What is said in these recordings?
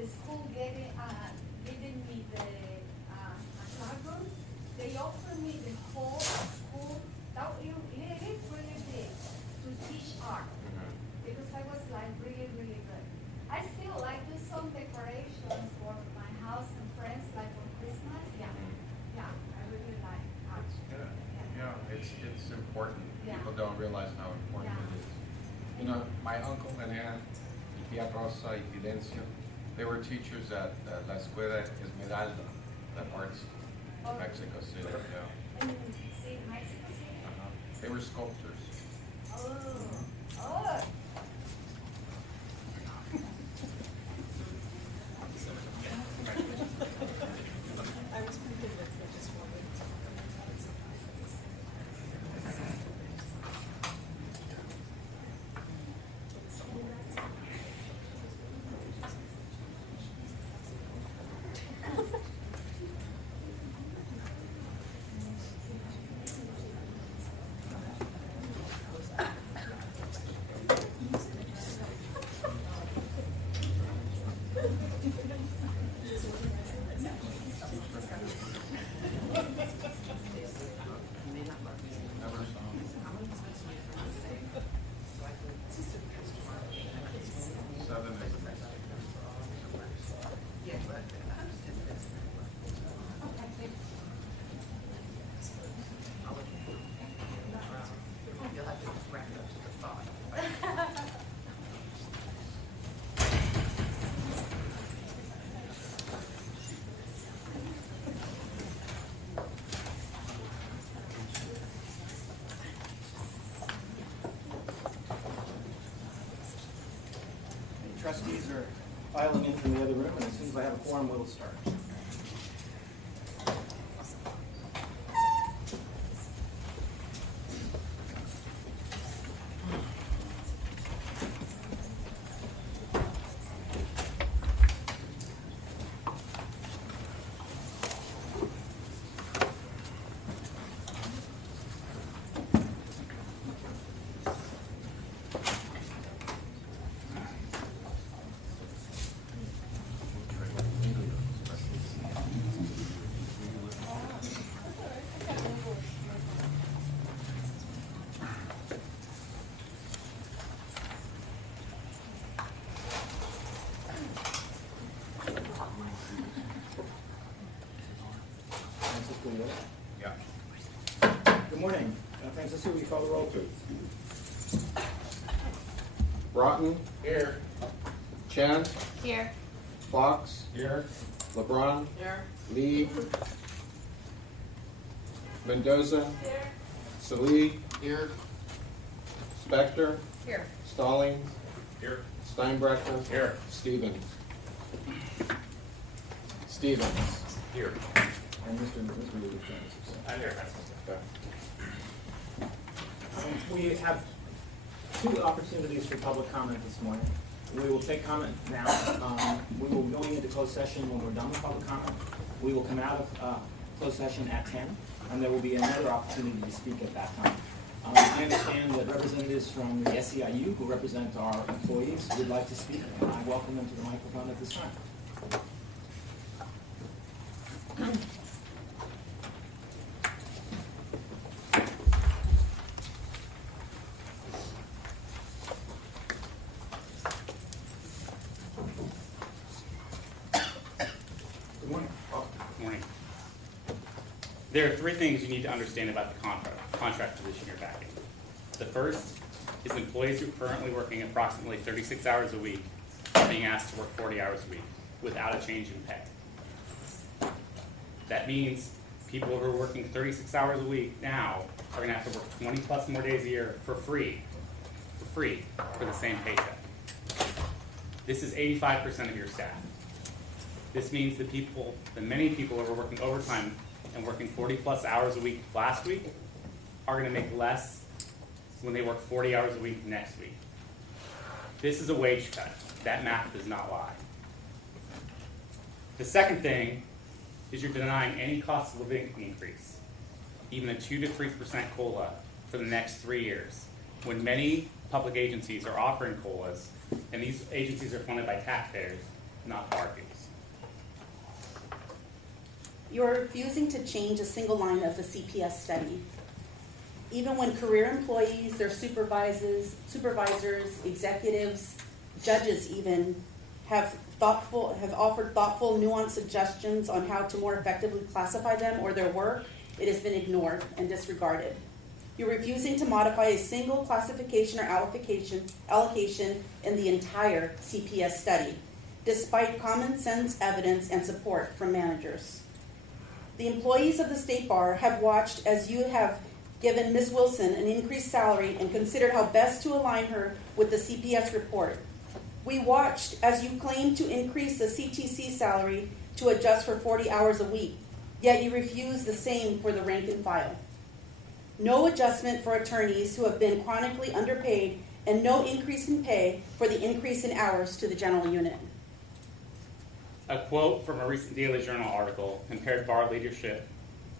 the school giving me the classroom, they offered me the whole school. It is really big to teach art because I was like really, really good. I still like do some decorations for my house and friends, like for Christmas. Yeah, I really like art. Yeah, it's important. Yeah. People don't realize how important it is. You know, my uncle and aunt, Tia Rosa y Fidencio, they were teachers at La Escuela Esmeralda, the arts in Mexico City. Yeah. And see, Mexico City? They were sculptors. Oh. I was pretty convinced they just wanted to talk about it. Trustees are filing in from the other room, and as soon as I have a quorum, we'll start. Yeah. Good morning. Francisco, will you call the roll, please? Broughton. Here. Chen. Here. Fox. Here. LeBron. Here. Lee. Mendoza. Here. Salee. Here. Spector. Here. Stallings. Here. Steinbrecher. Here. Stevens. Stevens. Here. And Mr. Lee. I'm here. Okay. We have two opportunities for public comment this morning. We will take comment now. We will be going into closed session when we're done with public comment. We will come out of closed session at 10, and there will be another opportunity to speak at that time. I understand that representatives from the SEIU who represent our employees would like to speak, and I welcome them to the microphone at this time. There are three things you need to understand about the contract position you're backing. The first is employees who are currently working approximately 36 hours a week are being asked to work 40 hours a week without a change in pay. That means people who are working 36 hours a week now are going to have to work 20 plus more days a year for free for the same paycheck. This is 85% of your staff. This means the many people who are working overtime and working 40 plus hours a week last week are going to make less when they work 40 hours a week next week. This is a wage cut. That math does not lie. The second thing is you're denying any cost of living increase, even a 2 to 3% COLA for the next 3 years, when many public agencies are offering COLAs, and these agencies are funded by taxpayers, not bar fees. You are refusing to change a single line of the CPS study. Even when career employees, their supervisors, executives, judges even, have offered thoughtful, nuanced suggestions on how to more effectively classify them or their work, it has been ignored and disregarded. You're refusing to modify a single classification or allocation in the entire CPS study, despite common sense evidence and support from managers. The employees of the State Bar have watched as you have given Ms. Wilson an increased salary and considered how best to align her with the CPS report. We watched as you claimed to increase the CTC salary to adjust for 40 hours a week, yet you refused the same for the rank and file. No adjustment for attorneys who have been chronically underpaid, and no increase in pay for the increase in hours to the general unit. A quote from a recent Daily Journal article compared bar leadership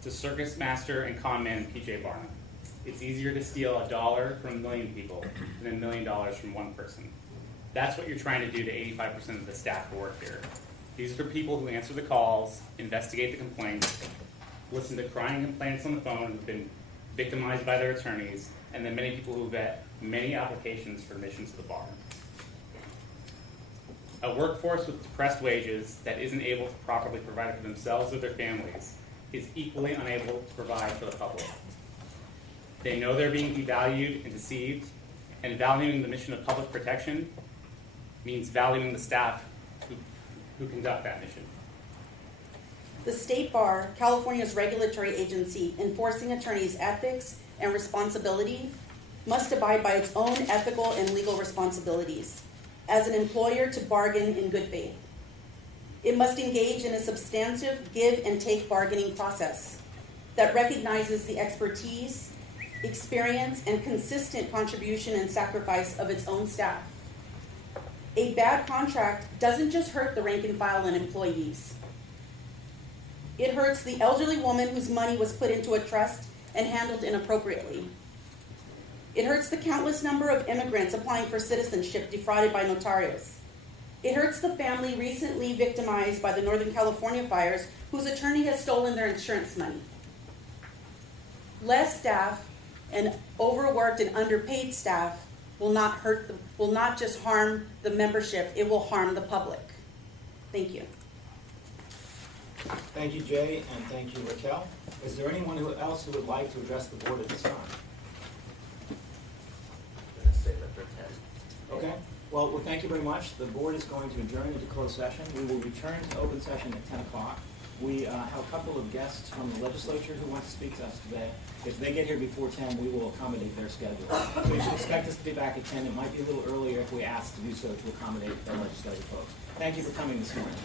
to circus master and con man P.J. Barnum. It's easier to steal $1 from a million people than $1 million from one person. That's what you're trying to do to 85% of the staff who work here. These are people who answer the calls, investigate the complaints, listen to crying complaints on the phone who've been victimized by their attorneys, and then many people who vet many applications for admission to the bar. A workforce with depressed wages that isn't able to properly provide for themselves or their families is equally unable to provide for the public. They know they're being devalued and deceived, and valuing the mission of public protection means valuing the staff who conduct that mission. The State Bar, California's regulatory agency enforcing attorneys' ethics and responsibility, must abide by its own ethical and legal responsibilities as an employer to bargain in good faith. It must engage in a substantive give and take bargaining process that recognizes the expertise, experience, and consistent contribution and sacrifice of its own staff. A bad contract doesn't just hurt the rank and file and employees. It hurts the elderly woman whose money was put into a trust and handled inappropriately. It hurts the countless number of immigrants applying for citizenship defrauded by notarios. It hurts the family recently victimized by the Northern California fires whose attorney has stolen their insurance money. Less staff and overworked and underpaid staff will not just harm the membership, it will harm the public. Thank you. Thank you, Jay, and thank you, Raquel. Is there anyone else who would like to address the board at this time? Okay. Well, thank you very much. The board is going to adjourn into closed session. We will return to open session at 10 o'clock. We have a couple of guests from the legislature who want to speak to us today. If they get here before 10, we will accommodate their schedule. So you should expect us to be back at 10. It might be a little earlier if we ask to do so to accommodate the legislative folks. Thank you for coming this morning.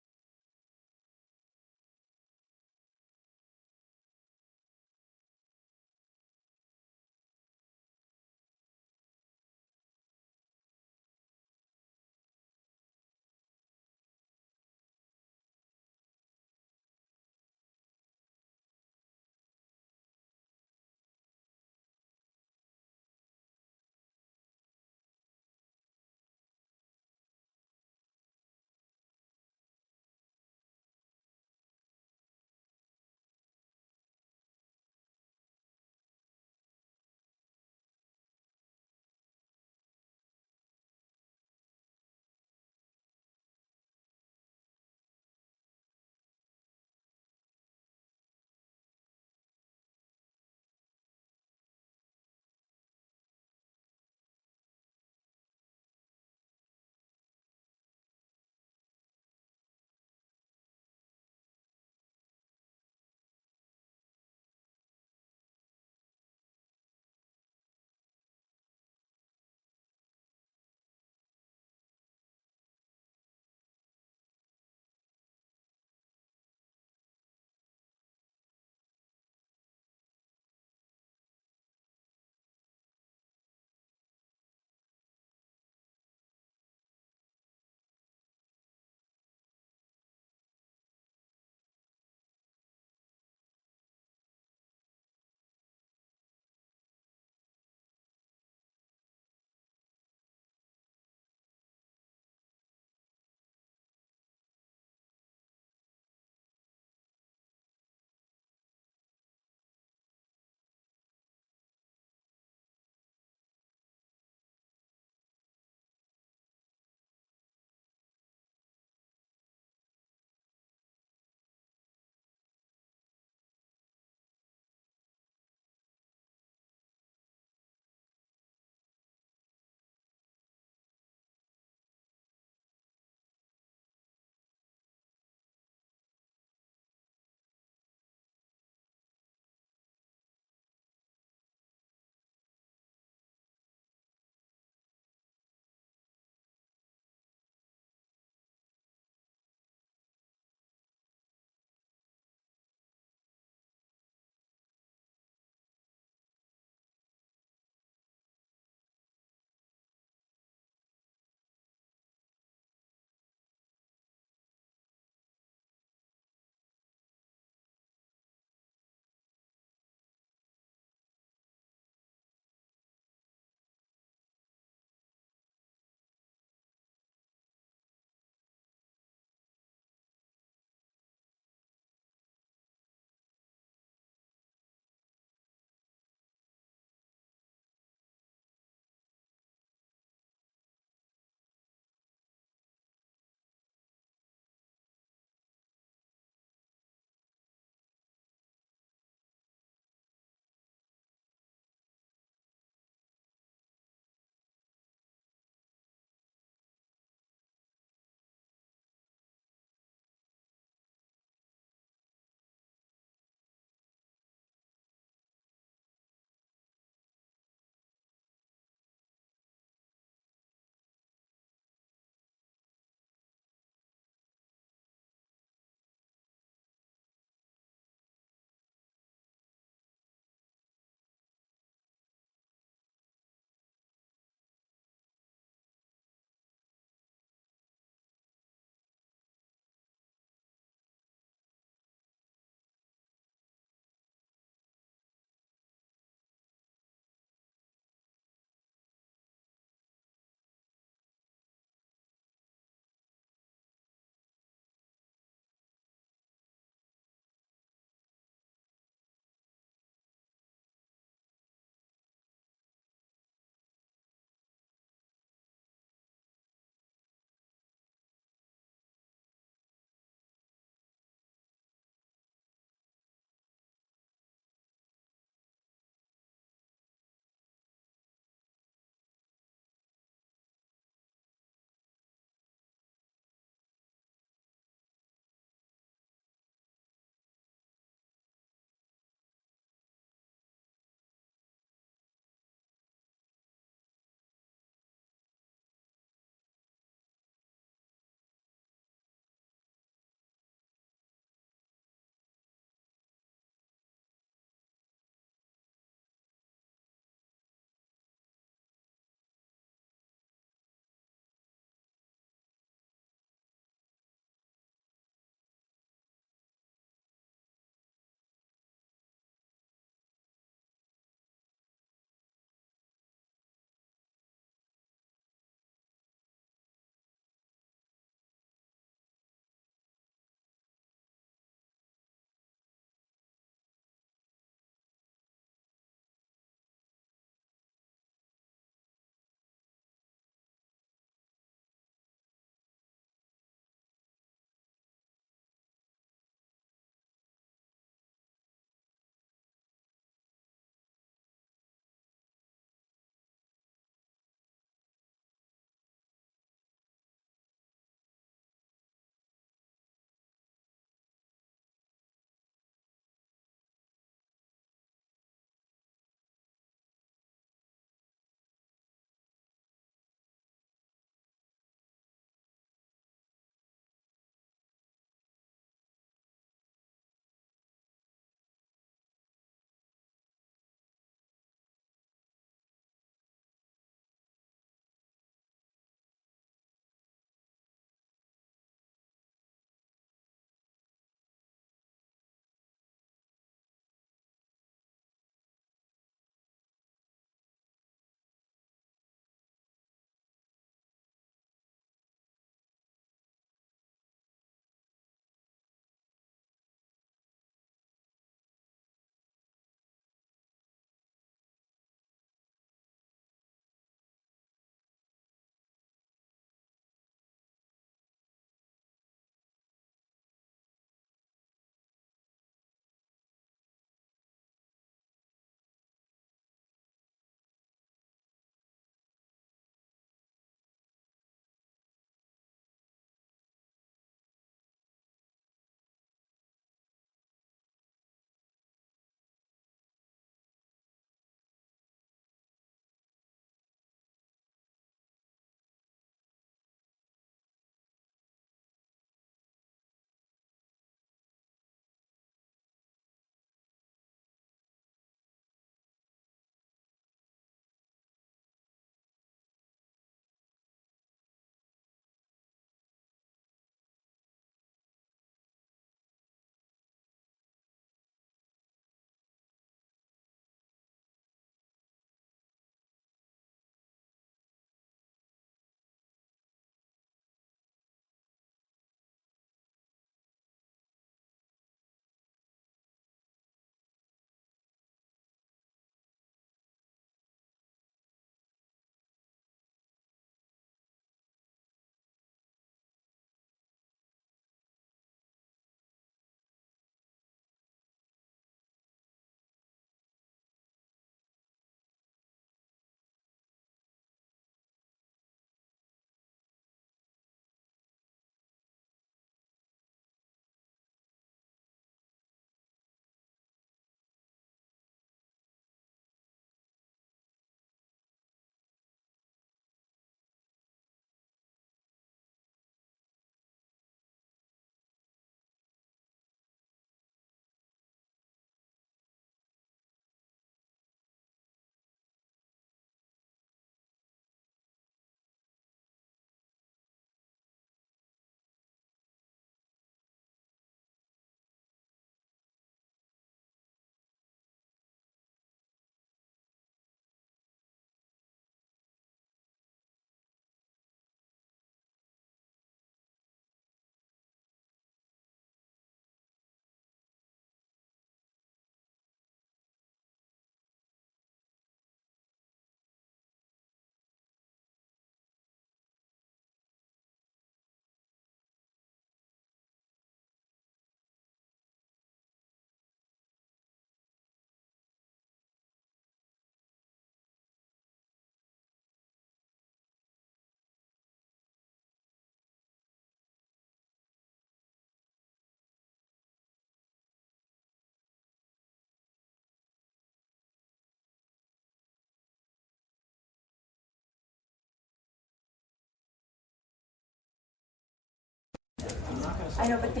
I know, but they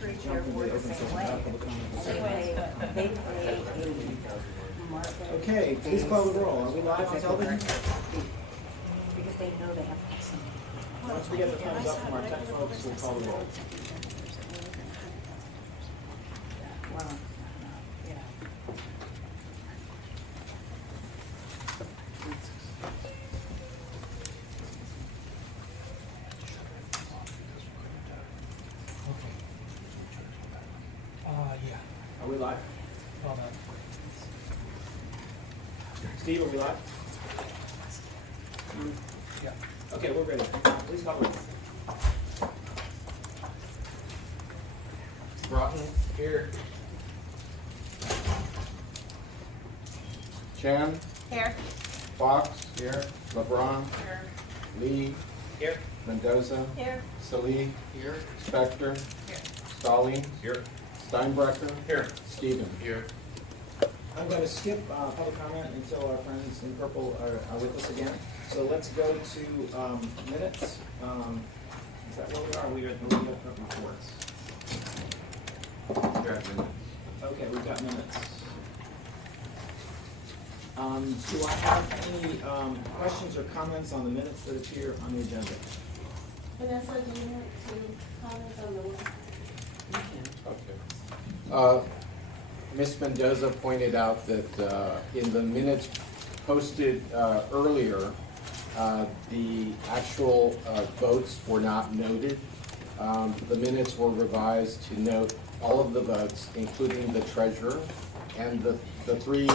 treat their board the same way. They pay a market. Okay, please call the roll. Are we live on television? Because they know they have to have some. Once we get the thumbs up from our tech folks, we'll call the roll. Well, yeah. Yeah. Are we live? Well, no. Steve, are we live? Yeah. Okay, we're ready. Please call the roll. Broughton? Here. Chan? Here. Fox? Here. LeBron? Here. Lee? Here. Mendoza? Here. Salee? Here. Spector? Here. Stallings? Here. Steinbrecher? Here. Stevens? Here. I'm going to skip public comment until our friends in purple are with us again. So let's go to minutes. Is that where we are? We are at the reports. Okay, we've got minutes. Do I have any questions or comments on the minutes that appear on the agenda? Vanessa, do you want to comment on the one? Okay. Ms. Mendoza pointed out that in the minutes posted earlier, the actual votes were not noted. The minutes were revised to note all of the votes, including the treasurer and the three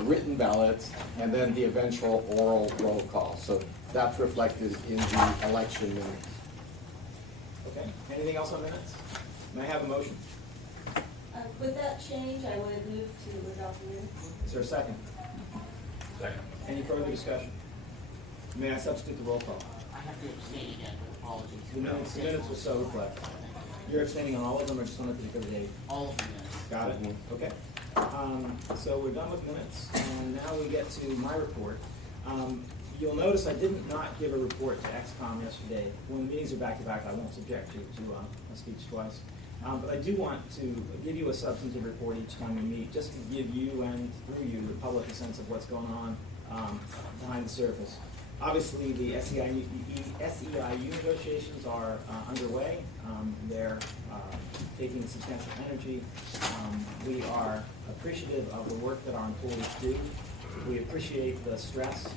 written ballots, and then the eventual oral roll call. So that's reflected in the election minutes. Okay, anything else on minutes? May I have a motion? With that change, I would move to adopt the minutes. Is there a second? Second. Any further discussion? May I substitute the roll call? I have to abstain again, apologies. The minutes will so reflect. You're abstaining on all of them or just on a particular date? All of the minutes. Got it? Okay. So we're done with minutes, and now we get to my report. You'll notice I did not give a report to XCOM yesterday. When the meetings are back-to-back, I won't subject you to a speech twice. But I do want to give you a substantive report each time we meet, just to give you and through you, the public, a sense of what's going on behind the surface. Obviously, the SEIU negotiations are underway. They're taking substantial energy. We are appreciative of the work that our employees do. We appreciate the stress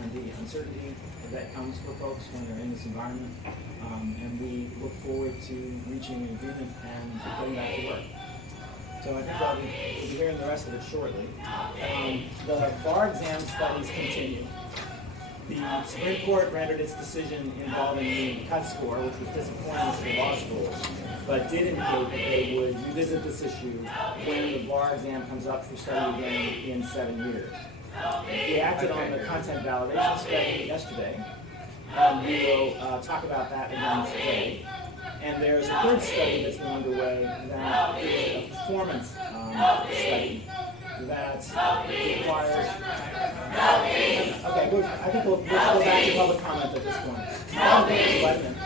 and the uncertainty that comes for folks when they're in this environment. And we look forward to reaching an agreement and getting back to work. So I think we'll be hearing the rest of it shortly. The bar exam studies continue. The Supreme Court rendered its decision involving the cut score, which was disappointing for the law schools, but did indicate that they would revisit this issue when the bar exam comes up for study again in 7 years. We acted on the content validation study yesterday, and we will talk about that again today. And there's a third study that's been underway that is a performance study that requires... Okay, good. I think we'll go back to public comment at this point. Wait a minute.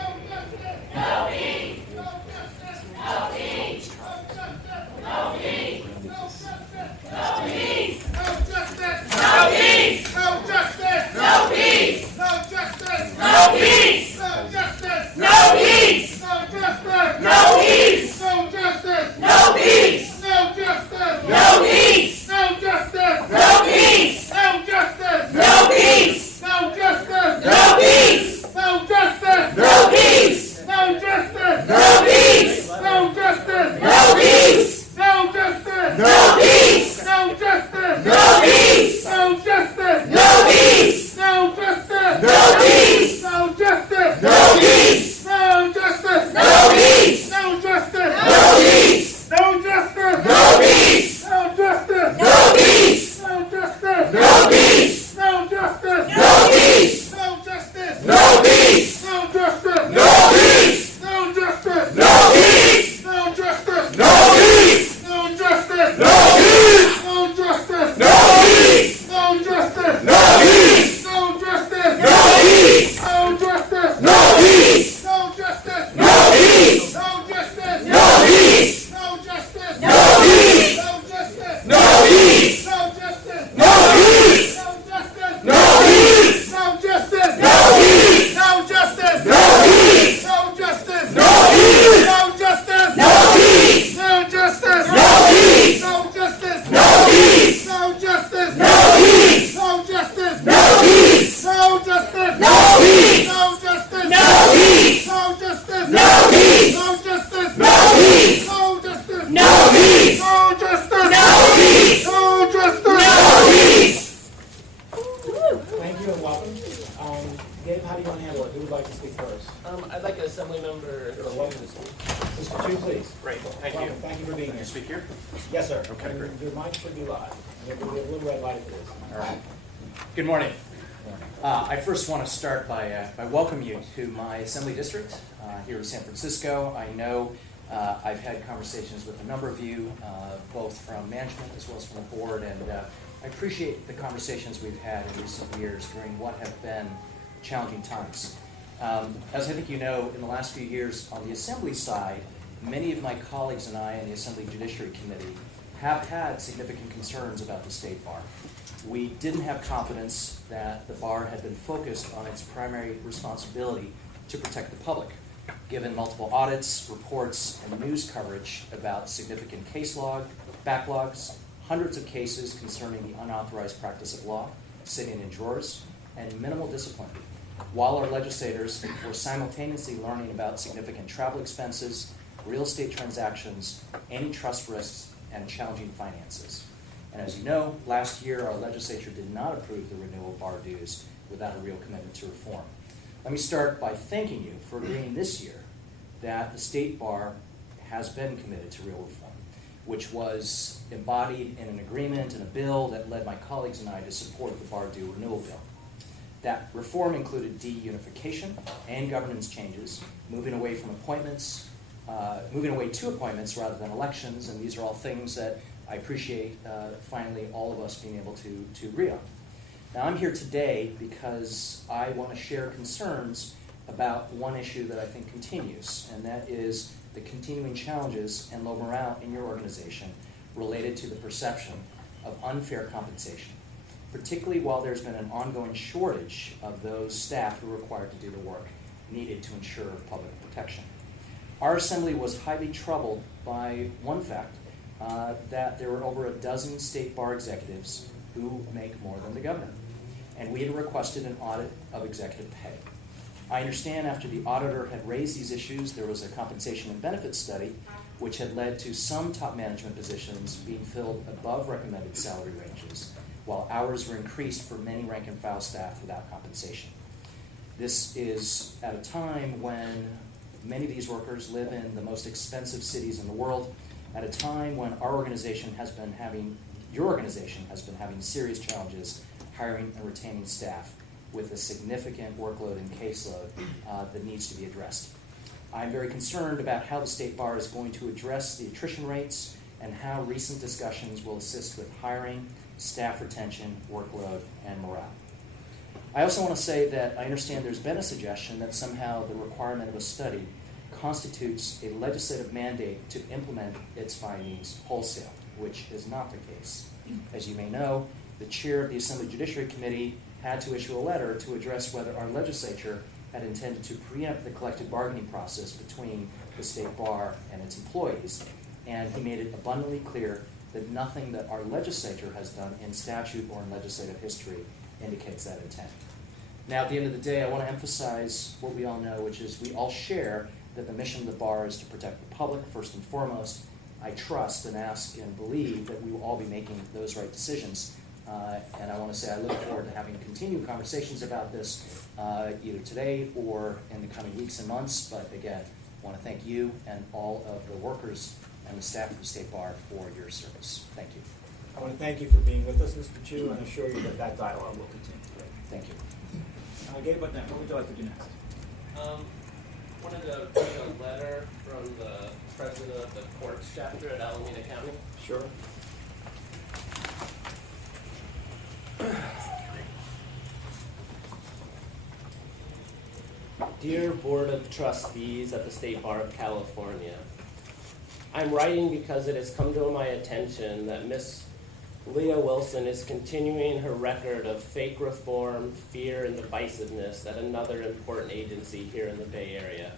I'd like Assembly Member. Mr. Chu, please. Great, thank you. Thank you for being here. Speak here? Yes, sir. Okay, And great. your mic should be live. There will be a little red light if it is. All right. Good morning. I first want to start by welcoming you to my Assembly District here in San Francisco. I know I've had conversations with a number of you, both from management as well as from the board, and I appreciate the conversations we've had in recent years during what have been challenging times. As I think you know, in the last few years on the Assembly side, many of my colleagues and I in the Assembly Judiciary Committee have had significant concerns about the State Bar. We didn't have confidence that the bar had been focused on its primary responsibility to protect the public, given multiple audits, reports, and news coverage about significant case backlogs, hundreds of cases concerning the unauthorized practice of law, sitting in drawers, and minimal discipline, while our legislators were simultaneously learning about significant travel expenses, real estate transactions, antitrust risks, and challenging finances. And as you know, last year our legislature did not approve the renewal of bar dues without a real commitment to reform. Let me start by thanking you for agreeing this year that the State Bar has been committed to real reform, which was embodied in an agreement and a bill that led my colleagues and I to support the bar due renewal bill. That reform included de-unification and governance changes, moving away to appointments rather than elections, and these are all things that I appreciate finally all of us being able to agree on. Now I'm here today because I want to share concerns about one issue that I think continues, and that is the continuing challenges and low morale in your organization related to the perception of unfair compensation, particularly while there's been an ongoing shortage of those staff who are required to do the work needed to ensure public protection. Our Assembly was highly troubled by one fact, that there were over a dozen State Bar executives who make more than the governor. And we had requested an audit of executive pay. I understand after the auditor had raised these issues, there was a compensation and benefits study which had led to some top management positions being filled above recommended salary ranges, while hours were increased for many rank and file staff without compensation. This is at a time when many of these workers live in the most expensive cities in the world, at a time when your organization has been having serious challenges hiring and retaining staff with a significant workload and caseload that needs to be addressed. I'm very concerned about how the State Bar is going to address the attrition rates and how recent discussions will assist with hiring, staff retention, workload, and morale. I also want to say that I understand there's been a suggestion that somehow the requirement of a study constitutes a legislative mandate to implement its findings wholesale, which is not the case. As you may know, the chair of the Assembly Judiciary Committee had to issue a letter to address whether our legislature had intended to preempt the collective bargaining process between the State Bar and its employees, and he made it abundantly clear that nothing that our legislature has done in statute or in legislative history indicates that intent. Now, at the end of the day, I want to emphasize what we all know, which is we all share that the mission of the bar is to protect the public first and foremost. I trust and ask and believe that we will all be making those right decisions. And I want to say I look forward to having continued conversations about this either today or in the coming weeks and months. But again, I want to thank you and all of the workers and the staff of the State Bar for your service. Thank you. I want to thank you for being with us, Mr. Chu, and assure you that that dialogue will continue. Thank you. Gabe, what would you like to do next? Wanted to read a letter from the president of the courts chapter at Alameda County. Sure. Dear Board of Trustees at the State Bar of California, I'm writing because it has come to my attention that Miss Leah Wilson is continuing her record of fake reform, fear, and divisiveness at another important agency here in the Bay Area.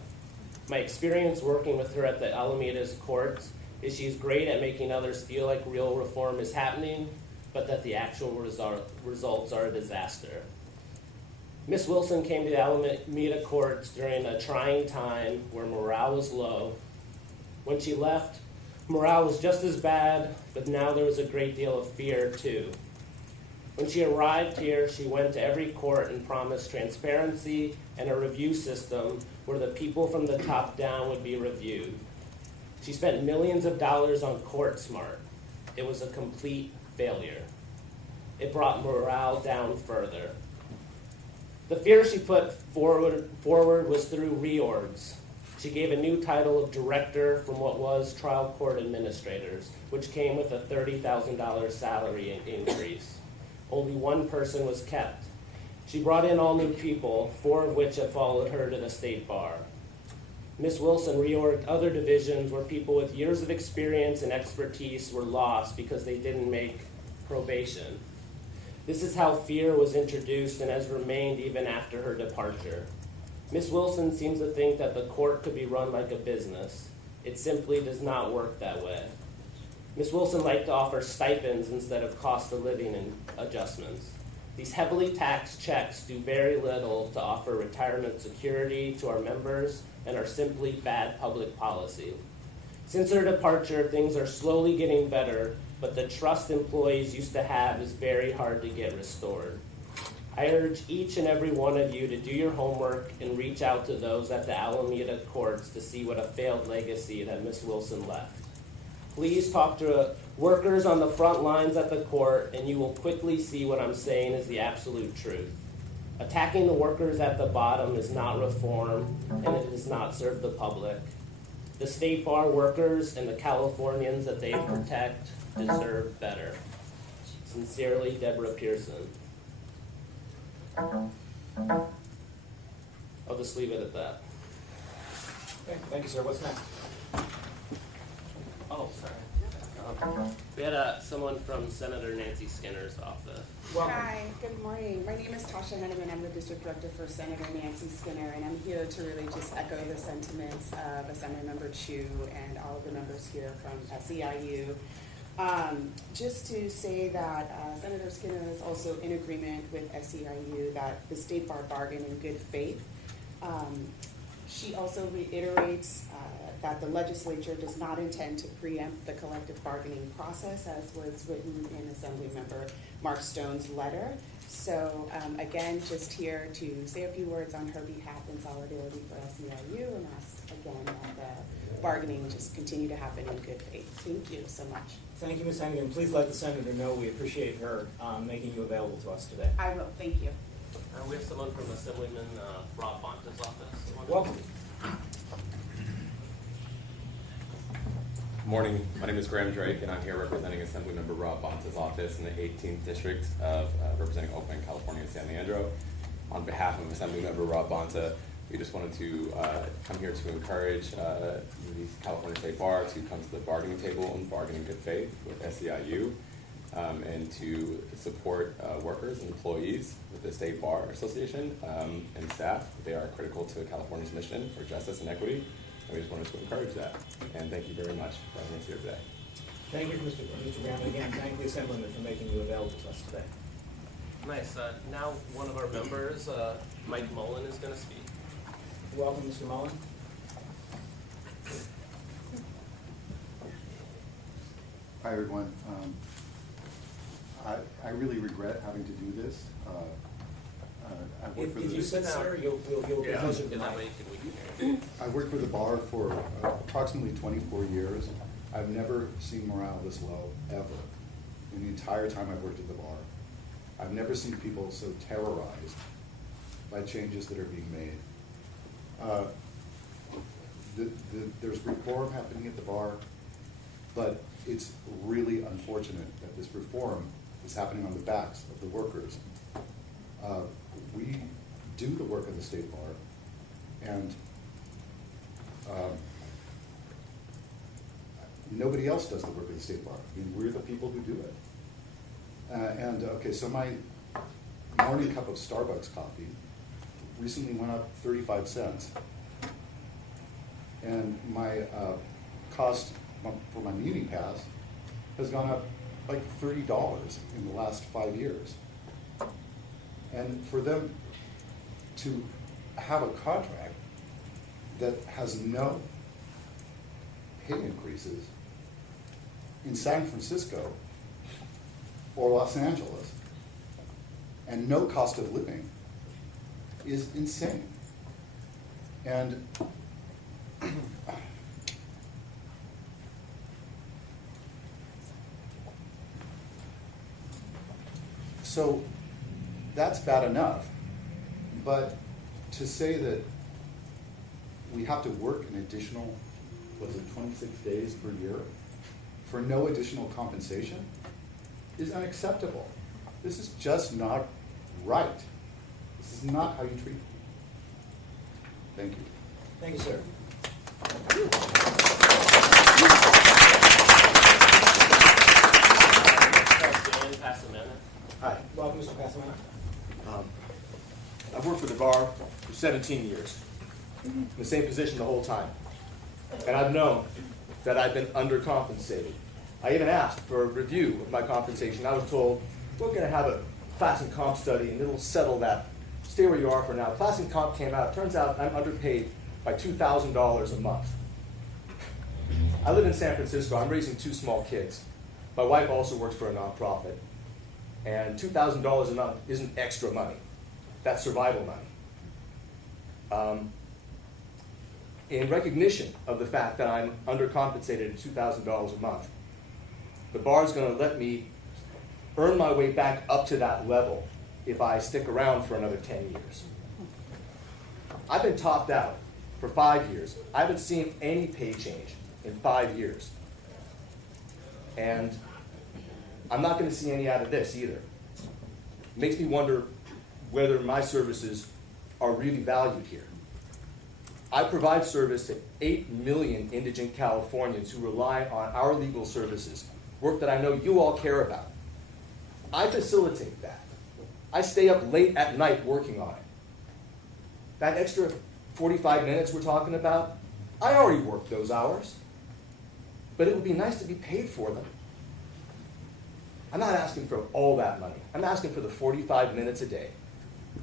My experience working with her at the Alameda's courts is she's great at making others feel like real reform is happening, but that the actual results are a disaster. Ms. Wilson came to the Alameda courts during a trying time where morale was low. When she left, morale was just as bad, but now there was a great deal of fear too. When she arrived here, she went to every court and promised transparency and a review system where the people from the top down would be reviewed. She spent millions of dollars on Court Smart. It was a complete failure. It brought morale down further. The fear she put forward was through reorgs. She gave a new title of director from what was trial court administrators, which came with a $30,000 salary increase. Only one person was kept. She brought in all new people, 4 of which have followed her to the state bar. Ms. Wilson reorged other divisions where people with years of experience and expertise were lost because they didn't make probation. This is how fear was introduced and has remained even after her departure. Ms. Wilson seems to think that the court could be run like a business. It simply does not work that way. Ms. Wilson liked to offer stipends instead of cost of living and adjustments. These heavily taxed checks do very little to offer retirement security to our members and are simply bad public policy. Since her departure, things are slowly getting better, but the trust employees used to have is very hard to get restored. I urge each and every one of you to do your homework and reach out to those at the Alameda courts to see what a failed legacy that Ms. Wilson left. Please talk to workers on the front lines at the court, and you will quickly see what I'm saying is the absolute truth. Attacking the workers at the bottom is not reform, and it does not serve the public. The state bar workers and the Californians that they protect deserve better. Sincerely, Deborah Pearson. I'll just leave it at that. Okay, thank you, sir. What's next? Oh, sorry. We had someone from Senator Nancy Skinner's office. Welcome. Hi, good morning. My name is Tasha Henneman. I'm the district director for Senator Nancy Skinner, and I'm here to really just echo the sentiments of Assemblymember Chu and all of the members here from SEIU. Just to say that Senator Skinner is also in agreement with SEIU that the state bar bargained in good faith. She also reiterates that the legislature does not intend to preempt the collective bargaining process as was written in Assemblymember Mark Stone's letter. So again, just here to say a few words on her behalf in solidarity for SEIU and ask again that the bargaining just continue to happen in good faith. Thank you so much. Thank you, Ms. Hennigan. Please let the senator know we appreciate her making you available to us today. I will. Thank you. We have someone from Assemblyman Rob Bonta's office. Welcome. Good morning. My name is Graham Drake, and I'm here representing Assemblymember Rob Bonta's office in the 18th District of representing Oakland, California, and San Leandro. On behalf of Assemblymember Rob Bonta, we just wanted to come here to encourage the California State Bar to come to the bargaining table and bargain in good faith with SEIU, and to support workers and employees with the State Bar Association and staff. They are critical to California's mission for justice and equity. And we just wanted to encourage that. And thank you very much for having us here today. Thank you, Mr. Graham. Again, thank the Assemblyman for making you available to us today. Nice. Now one of our members, Mike Mullen, is going to speak. Welcome, Mr. Mullen. Hi, everyone. I really regret having to do this. If you sit, sir, you'll get closer to the mic. I worked for the bar for approximately 24 years. I've never seen morale this low, ever, in the entire time I've worked at the bar. I've never seen people so terrorized by changes that are being made. There's reform happening at the bar, but it's really unfortunate that this reform is happening on the backs of the workers. We do the work of the state bar, and nobody else does the work of the state bar. I mean, we're the people who do it. Okay, so my morning cup of Starbucks coffee recently went up 35 cents. And my cost for my meeting pass has gone up like $30 in the last 5 years. And for them to have a contract that has no pay increases in San Francisco or Los Angeles and no cost of living is insane. And so that's bad enough, but to say that we have to work an additional, was it 26 days per year for no additional compensation is unacceptable. This is just not right. This is not how you treat people. Thank you. Thank you, sir. Dan Passamena. Hi, welcome, Mr. Passamena. I've worked for the bar for 17 years, in the same position the whole time. And I've known that I've been undercompensated. I even asked for a review of my compensation. I was told, we're going to have a class and comp study and it'll settle that. Stay where you are for now. Class and comp came out. It turns out I'm underpaid by $2,000 a month. I live in San Francisco. I'm raising 2 small kids. My wife also works for a nonprofit. And $2,000 a month isn't extra money. That's survival money. In recognition of the fact that I'm undercompensated at $2,000 a month, the bar is going to let me earn my way back up to that level if I stick around for another 10 years. I've been topped out for 5 years. I haven't seen any pay change in 5 years. And I'm not going to see any out of this either. It makes me wonder whether my services are really valued here. I provide service to 8 million indigent Californians who rely on our legal services, work that I know you all care about. I facilitate that. I stay up late at night working on it. That extra 45 minutes we're talking about, I already worked those hours. But it would be nice to be paid for them. I'm not asking for all that money. I'm asking for the 45 minutes a day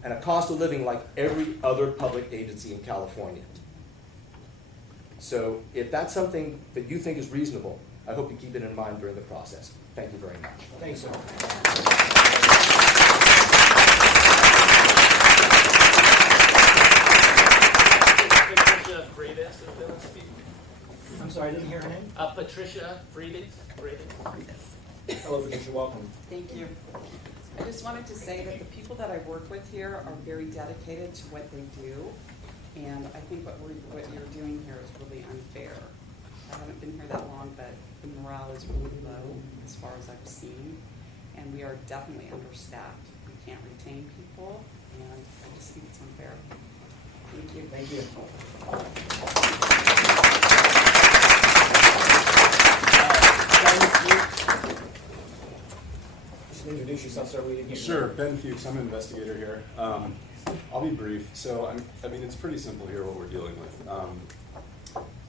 and a cost of living like every other public agency in California. So if that's something that you think is reasonable, I hope you keep it in mind during the process. Thank you very much. Thanks, sir. Patricia Freitas is going to speak. I'm sorry, I didn't hear her name. Patricia Freitas. Hello, Patricia, welcome. Thank you. I just wanted to say that the people that I work with here are very dedicated to what they do, and I think what you're doing here is really unfair. I haven't been here that long, but the morale is really low as far as I've seen, and we are definitely understaffed. We can't retain people, and I just think it's unfair. Thank you. Thank you. Just introduce yourself, sir. We didn't hear you. Sure, Ben Fuchs, I'm an investigator here. I'll be brief. So, I mean, it's pretty simple here what we're dealing with.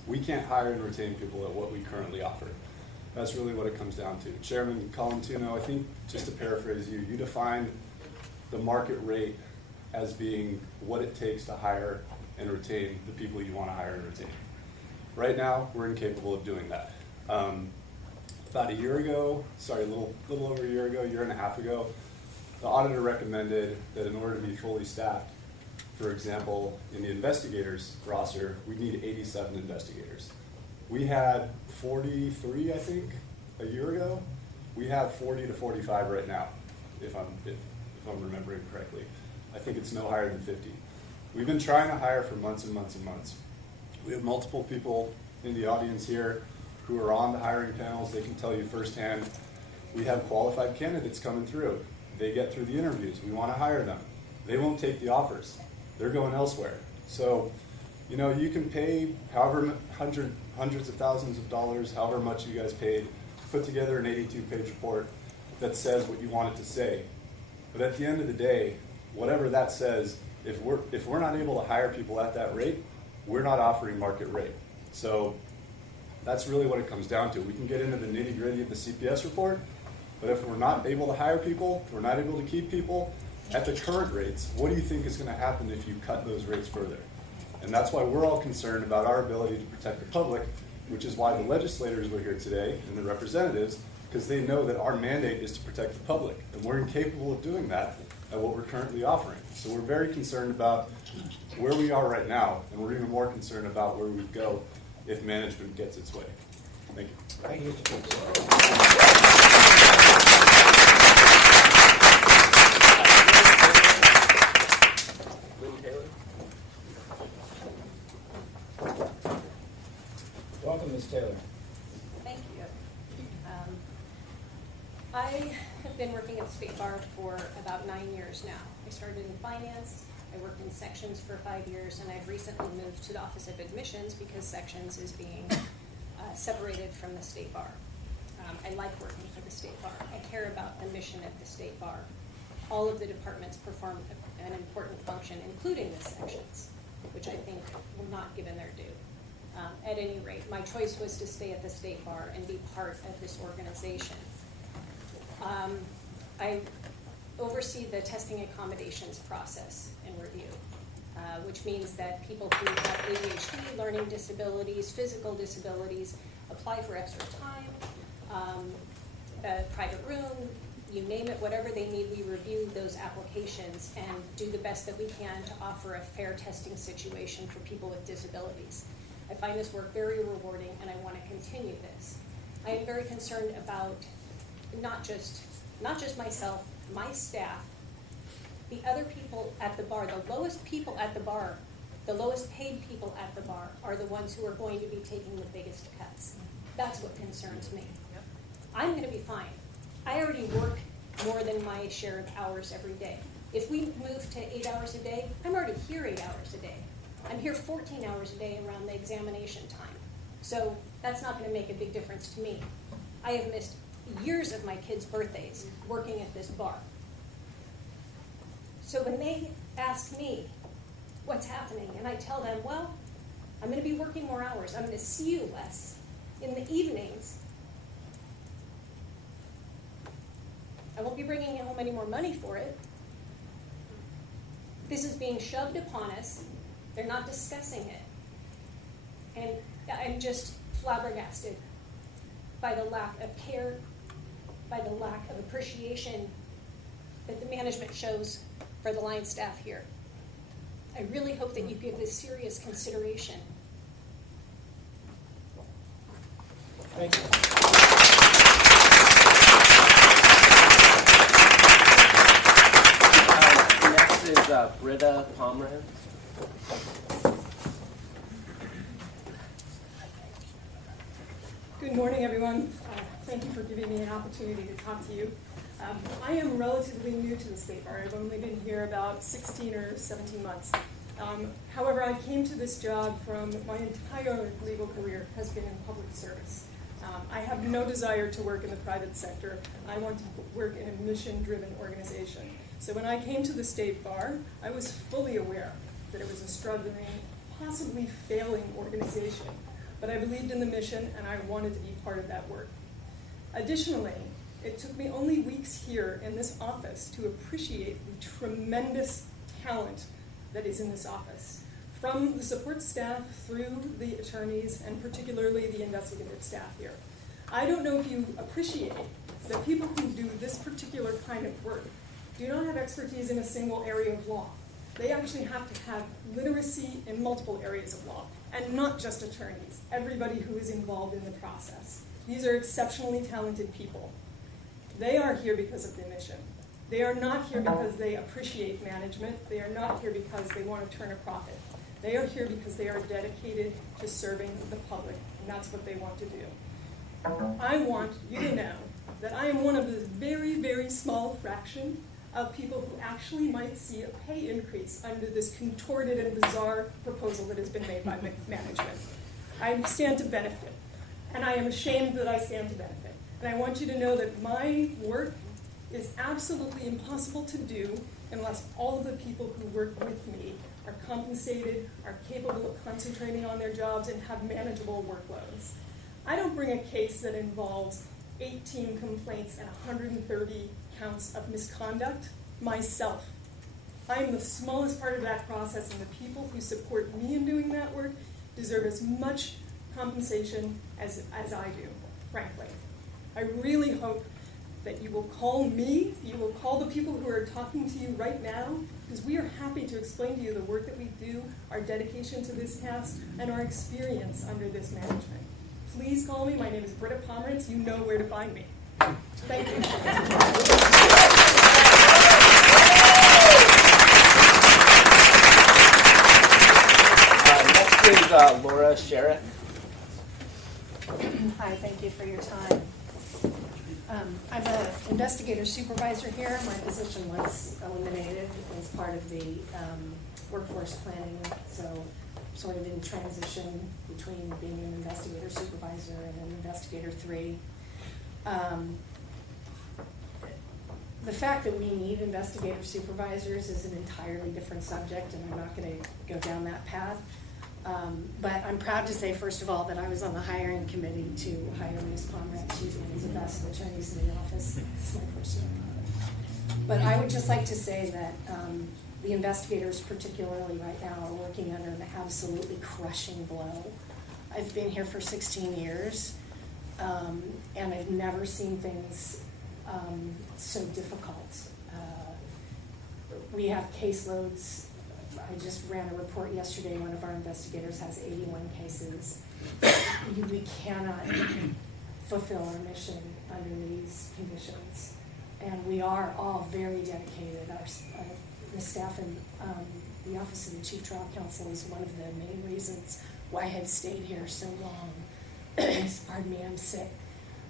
We can't hire and retain people at what we currently offer. That's really what it comes down to. Chairman Colantino, I think, just to paraphrase you, you defined the market rate as being what it takes to hire and retain the people you want to hire and retain. Right now, we're incapable of doing that. About a year ago, sorry, a little over a year ago, year and a half ago, the auditor recommended that in order to be fully staffed, for example, in the investigators roster, we need 87 investigators. We had 43, I think, a year ago. We have 40 to 45 right now, if I'm remembering correctly. I think it's no higher than 50. We've been trying to hire for months and months and months. We have multiple people in the audience here who are on the hiring panels. They can tell you firsthand, we have qualified candidates coming through. They get through the interviews. We want to hire them. They won't take the offers. They're going elsewhere. So, you know, you can pay however hundreds of thousands of dollars, however much you guys paid, put together an 82-page report that says what you want it to say. But at the end of the day, whatever that says, if we're not able to hire people at that rate, we're not offering market rate. So that's really what it comes down to. We can get into the nitty-gritty of the CPS report, but if we're not able to hire people, if we're not able to keep people at the current rates, what do you think is going to happen if you cut those rates further? And that's why we're all concerned about our ability to protect the public, which is why the legislators were here today and the representatives, because they know that our mandate is to protect the public, and we're incapable of doing that at what we're currently offering. So we're very concerned about where we are right now, and we're even more concerned about where we go if management gets its way. Thank you. Thank you. Welcome, Ms. Taylor. Thank you. I have been working at the State Bar for about 9 years now. I started in finance, I worked in sections for 5 years, and I've recently moved to the Office of Admissions because sections is being separated from the State Bar. I like working for the State Bar. I care about the mission of the State Bar. All of the departments perform an important function, including the sections, which I think were not given their due. At any rate, my choice was to stay at the State Bar and be part of this organization. I oversee the testing accommodations process and review, which means that people who have ADHD, learning disabilities, physical disabilities, apply for extra time, a private room, you name it, whatever they need, we review those applications and do the best that we can to offer a fair testing situation for people with disabilities. I find this work very rewarding, and I want to continue this. I am very concerned about not just myself, my staff, the other people at the bar. The lowest people at the bar, the lowest paid people at the bar are the ones who are going to be taking the biggest cuts. That's what concerns me. I'm going to be fine. I already work more than my share of hours every day. If we move to 8 hours a day, I'm already here 8 hours a day. I'm here 14 hours a day around the examination time. So that's not going to make a big difference to me. I have missed years of my kids' birthdays working at this bar. So when they ask me what's happening, and I tell them, well, I'm going to be working more hours. I'm going to see you less in the evenings. I won't be bringing home any more money for it. This is being shoved upon us. They're not discussing it. And I'm just flabbergasted by the lack of care, by the lack of appreciation that the management shows for the line staff here. I really hope that you give this serious consideration. Thank you. Next is Britta Pomerantz. Good morning, everyone. Thank you for giving me an opportunity to talk to you. I am relatively new to the State Bar. I've only been here about 16 or 17 months. However, I came to this job from my entire legal career has been in public service. I have no desire to work in the private sector. I want to work in a mission-driven organization. So when I came to the State Bar, I was fully aware that it was a struggling, possibly failing organization. But I believed in the mission, and I wanted to be part of that work. Additionally, it took me only weeks here in this office to appreciate the tremendous talent that is in this office, from the support staff through the attorneys, and particularly the investigative staff here. I don't know if you appreciate that people who do this particular kind of work do not have expertise in a single area of law. They actually have to have literacy in multiple areas of law, and not just attorneys, everybody who is involved in the process. These are exceptionally talented people. They are here because of the mission. They are not here because they appreciate management. They are not here because they want to turn a profit. They are here because they are dedicated to serving the public, and that's what they want to do. I want you to know that I am one of the very, very small fraction of people who actually might see a pay increase under this contorted and bizarre proposal that has been made by management. I stand to benefit, and I am ashamed that I stand to benefit. And I want you to know that my work is absolutely impossible to do unless all of the people who work with me are compensated, are capable of concentrating on their jobs, and have manageable workloads. I don't bring a case that involves 18 complaints and 130 counts of misconduct myself. I am the smallest part of that process, and the people who support me in doing that work deserve as much compensation as I do, frankly. I really hope that you will call me, you will call the people who are talking to you right now, because we are happy to explain to you the work that we do, our dedication to this task, and our experience under this management. Please call me. My name is Britta Pomerantz. You know where to find me. Thank you. Next is Laura Sheriff. Hi, thank you for your time. I'm an investigator supervisor here. My position was eliminated as part of the workforce planning, so sort of in transition between being an investigator supervisor and an investigator 3. The fact that we need investigator supervisors is an entirely different subject, and I'm not going to go down that path. But I'm proud to say, first of all, that I was on the hiring committee to hire Ms. Pomerantz. She's one of the best attorneys in the office. It's my personal product. But I would just like to say that the investigators, particularly right now, are working under an absolutely crushing blow. I've been here for 16 years, and I've never seen things so difficult. We have caseloads. I just ran a report yesterday. One of our investigators has 81 cases. We cannot fulfill our mission under these conditions. And we are all very dedicated. The staff in the Office of the Chief Trial Counsel is one of the main reasons why I had stayed here so long. Pardon me, I'm sick.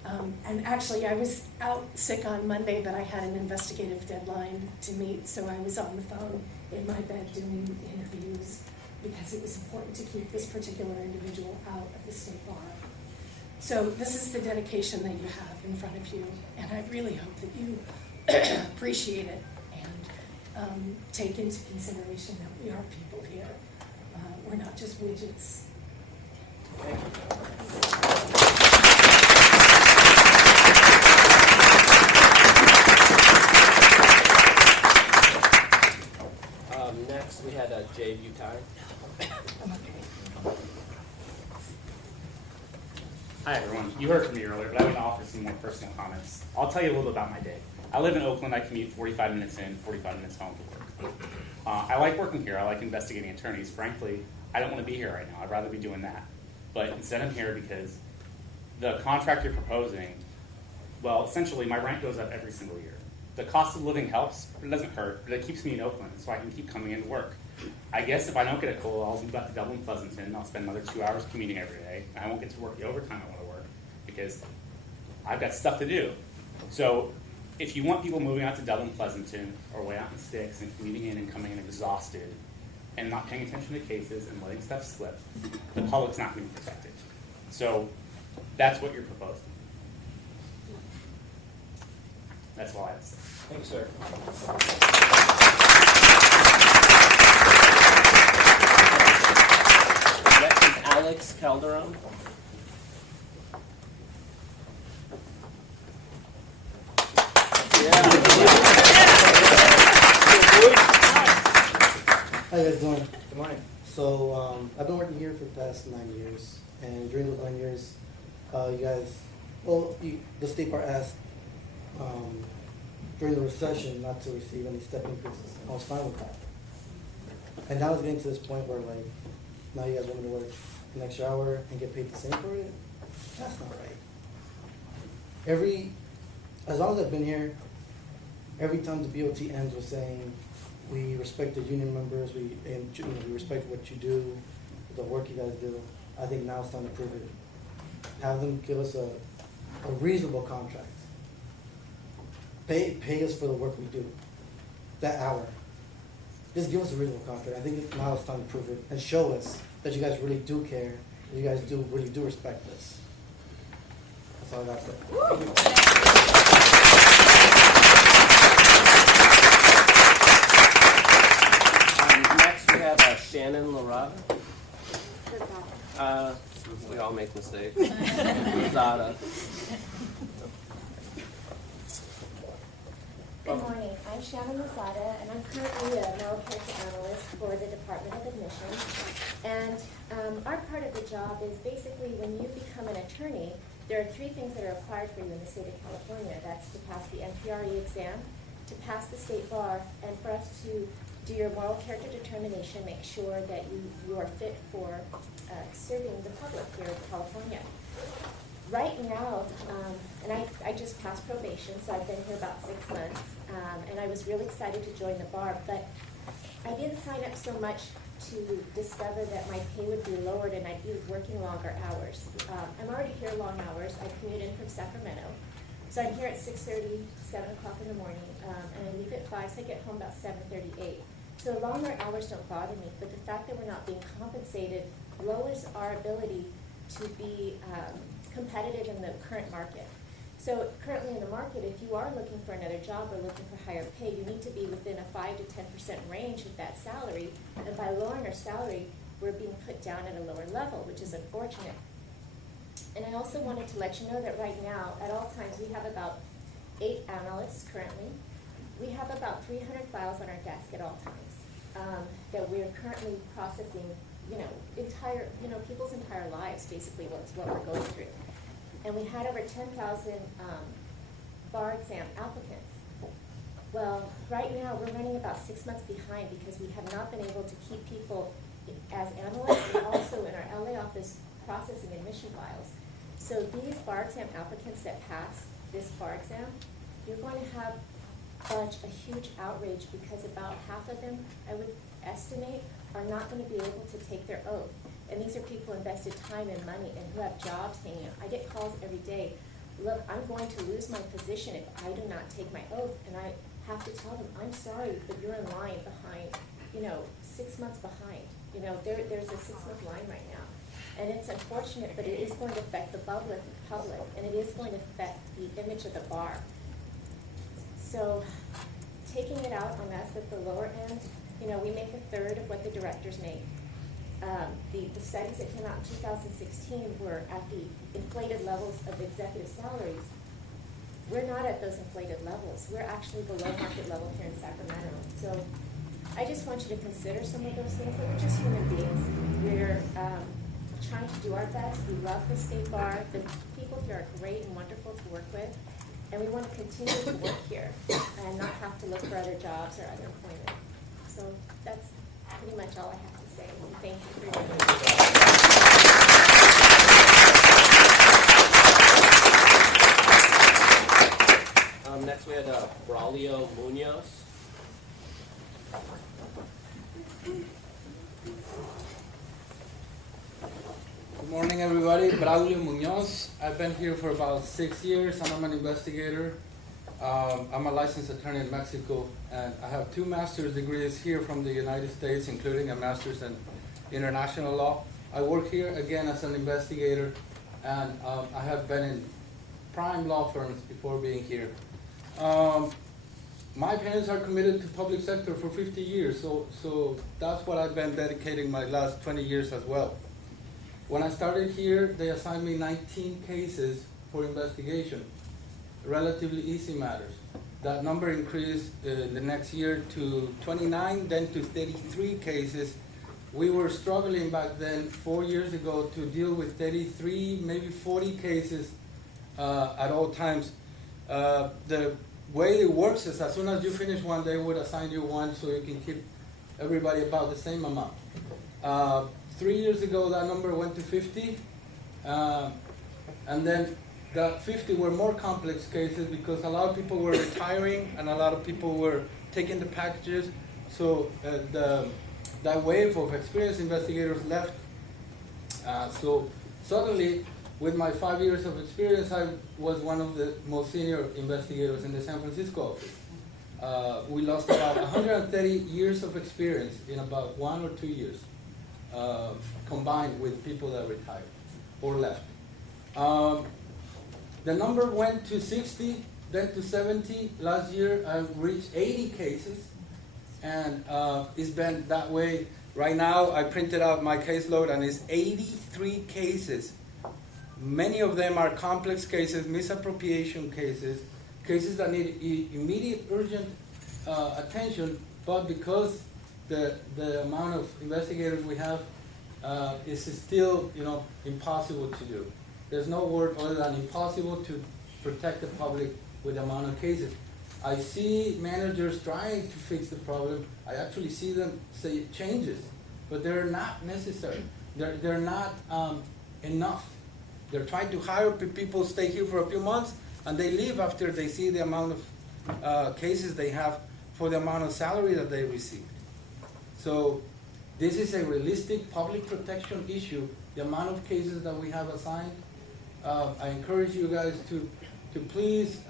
And actually, I was out sick on Monday, but I had an investigative deadline to meet, so I was on the phone in my bed doing interviews because it was important to keep this particular individual out of the state bar. So this is the dedication that you have in front of you, and I really hope that you appreciate it and take into consideration that we are people here. We're not just widgets. Thank you. Next, we had Jay Butai. Hi everyone. You heard from me earlier, but I want to offer some more personal comments. I'll tell you a little bit about my day. I live in Oakland. I commute 45 minutes in, 45 minutes home to work. I like working here. I like investigating attorneys. Frankly, I don't want to be here right now. I'd rather be doing that. But instead I'm here because the contract you're proposing, well, essentially my rent goes up every single year. The cost of living helps, but it doesn't hurt, but it keeps me in Oakland, so I can keep coming into work. I guess if I don't get a COLA, I'll move out to Dublin Pleasanton, I'll spend another 2 hours commuting every day, and I won't get to work the overtime I want to work, because I've got stuff to do. So if you want people moving out to Dublin Pleasanton, or way out in sticks, and commuting in and coming in exhausted, and not paying attention to cases and letting stuff slip, the public's not going to be protected. So that's what you're proposing. That's all I have to say. Thank you, sir. Next is Alex Calderon. How you guys doing? Good morning. So I've been working here for the past 9 years, and during those 9 years, you guys, the state bar asked during the recession not to receive any step increases. I was fine with that. And now it's getting to this point where now you guys want me to work an extra hour and get paid the same for it? That's not right. As long as I've been here, every time the BOT ends with saying, we respect the union members, we respect what you do, the work you guys do, I think now it's time to prove it. Have them give us a reasonable contract. Pay us for the work we do, that hour. Just give us a reasonable contract. I think now it's time to prove it and show us that you guys really do care, that you guys really do respect this. That's all I got to say. Next, we have Shannon Larada. We all make mistakes. Lazada. Good morning. I'm Shannon Lazada, and I'm currently a moral character analyst for the Department of Admissions. And our part of the job is basically when you become an attorney, There are 3 things that are required for you in the state of California. That's to pass the NPRE exam, to pass the state bar, and for us to do your moral character determination, make sure that you are fit for serving the public here in California. Right now, and I just passed probation, so I've been here about 6 months, and I was really excited to join the bar, but I didn't sign up so much to discover that my pay would be lowered and I'd be working longer hours. I'm already here long hours. I commute in from Sacramento. So I'm here at 6:30, 7 o'clock in the morning, and I leave at 5, so I get home about 7:38. So longer hours don't bother me, but the fact that we're not being compensated lowers our ability to be competitive in the current market. So currently in the market, if you are looking for another job or looking for higher pay, you need to be within a 5 to 10% range of that salary. And by lowering our salary, we're being put down at a lower level, which is unfortunate. And I also wanted to let you know that right now, at all times, we have about 8 analysts currently. We have about 300 files on our desk at all times that we're currently processing, people's entire lives, basically, what we're going through. And we had over 10,000 bar exam applicants. Well, right now, we're running about 6 months behind because we have not been able to keep people as analysts and also in our LA office processing admission files. So these bar exam applicants that pass this bar exam, you're going to have a huge outrage because about half of them, I would estimate, are not going to be able to take their oath. And these are people who invested time and money and who have jobs hanging out. I get calls every day. Look, I'm going to lose my position if I do not take my oath. And I have to tell them, I'm sorry, but you're in line behind, 6 months behind. There's a 6-month line right now. And it's unfortunate, but it is going to affect the public, and it is going to affect the image of the bar. So taking it out on us at the lower end, we make 1/3 of what the directors make. The studies that came out in 2016 were at the inflated levels of executive salaries. We're not at those inflated levels. We're actually below market level here in Sacramento. So I just want you to consider some of those things. That we're just human beings. We're trying to do our best. We love the state bar. The people here are great and wonderful to work with. And we want to continue to work here and not have to look for other jobs or other employment. So that's pretty much all I have to say. Thank you for your time. Next we had Braulio Munoz. Good morning, everybody. Braulio Munoz. I've been here for about 6 years, and I'm an investigator. I'm a licensed attorney in Mexico, and I have 2 master's degrees here from the United States, including a master's in international law. I work here again as an investigator, and I have been in prime law firms before being here. My parents are committed to public sector for 50 years, so that's what I've been dedicating my last 20 years as well. When I started here, they assigned me 19 cases for investigation, relatively easy matters. That number increased the next year to 29, then to 33 cases. We were struggling back then, 4 years ago, to deal with 33, maybe 40 cases at all times. The way it works is as soon as you finish one, they would assign you one so you can keep everybody about the same amount. 3 years ago, that number went to 50, and then the 50 were more complex cases because a lot of people were retiring and a lot of people were taking the packages. So that wave of experienced investigators left. So suddenly, with my 5 years of experience, I was one of the most senior investigators in the San Francisco office. We lost about 130 years of experience in about 1 or 2 years. Combined with people that retired or left. The number went to 60, then to 70. Last year I reached 80 cases, and it's been that way. Right now I printed out my caseload and it's 83 cases. Many of them are complex cases, misappropriation cases, cases that need immediate urgent attention, but because the amount of investigators we have is still, impossible to do. there's no word other than impossible to protect the public with the amount of cases. I see managers trying to fix the problem. I actually see them say changes, but they're not necessary. They're not enough. They're trying to hire people, stay here for a few months, and they leave after they see the amount of cases they have for the amount of salary that they receive. So this is a realistic public protection issue, the amount of cases that we have assigned. I encourage you guys to please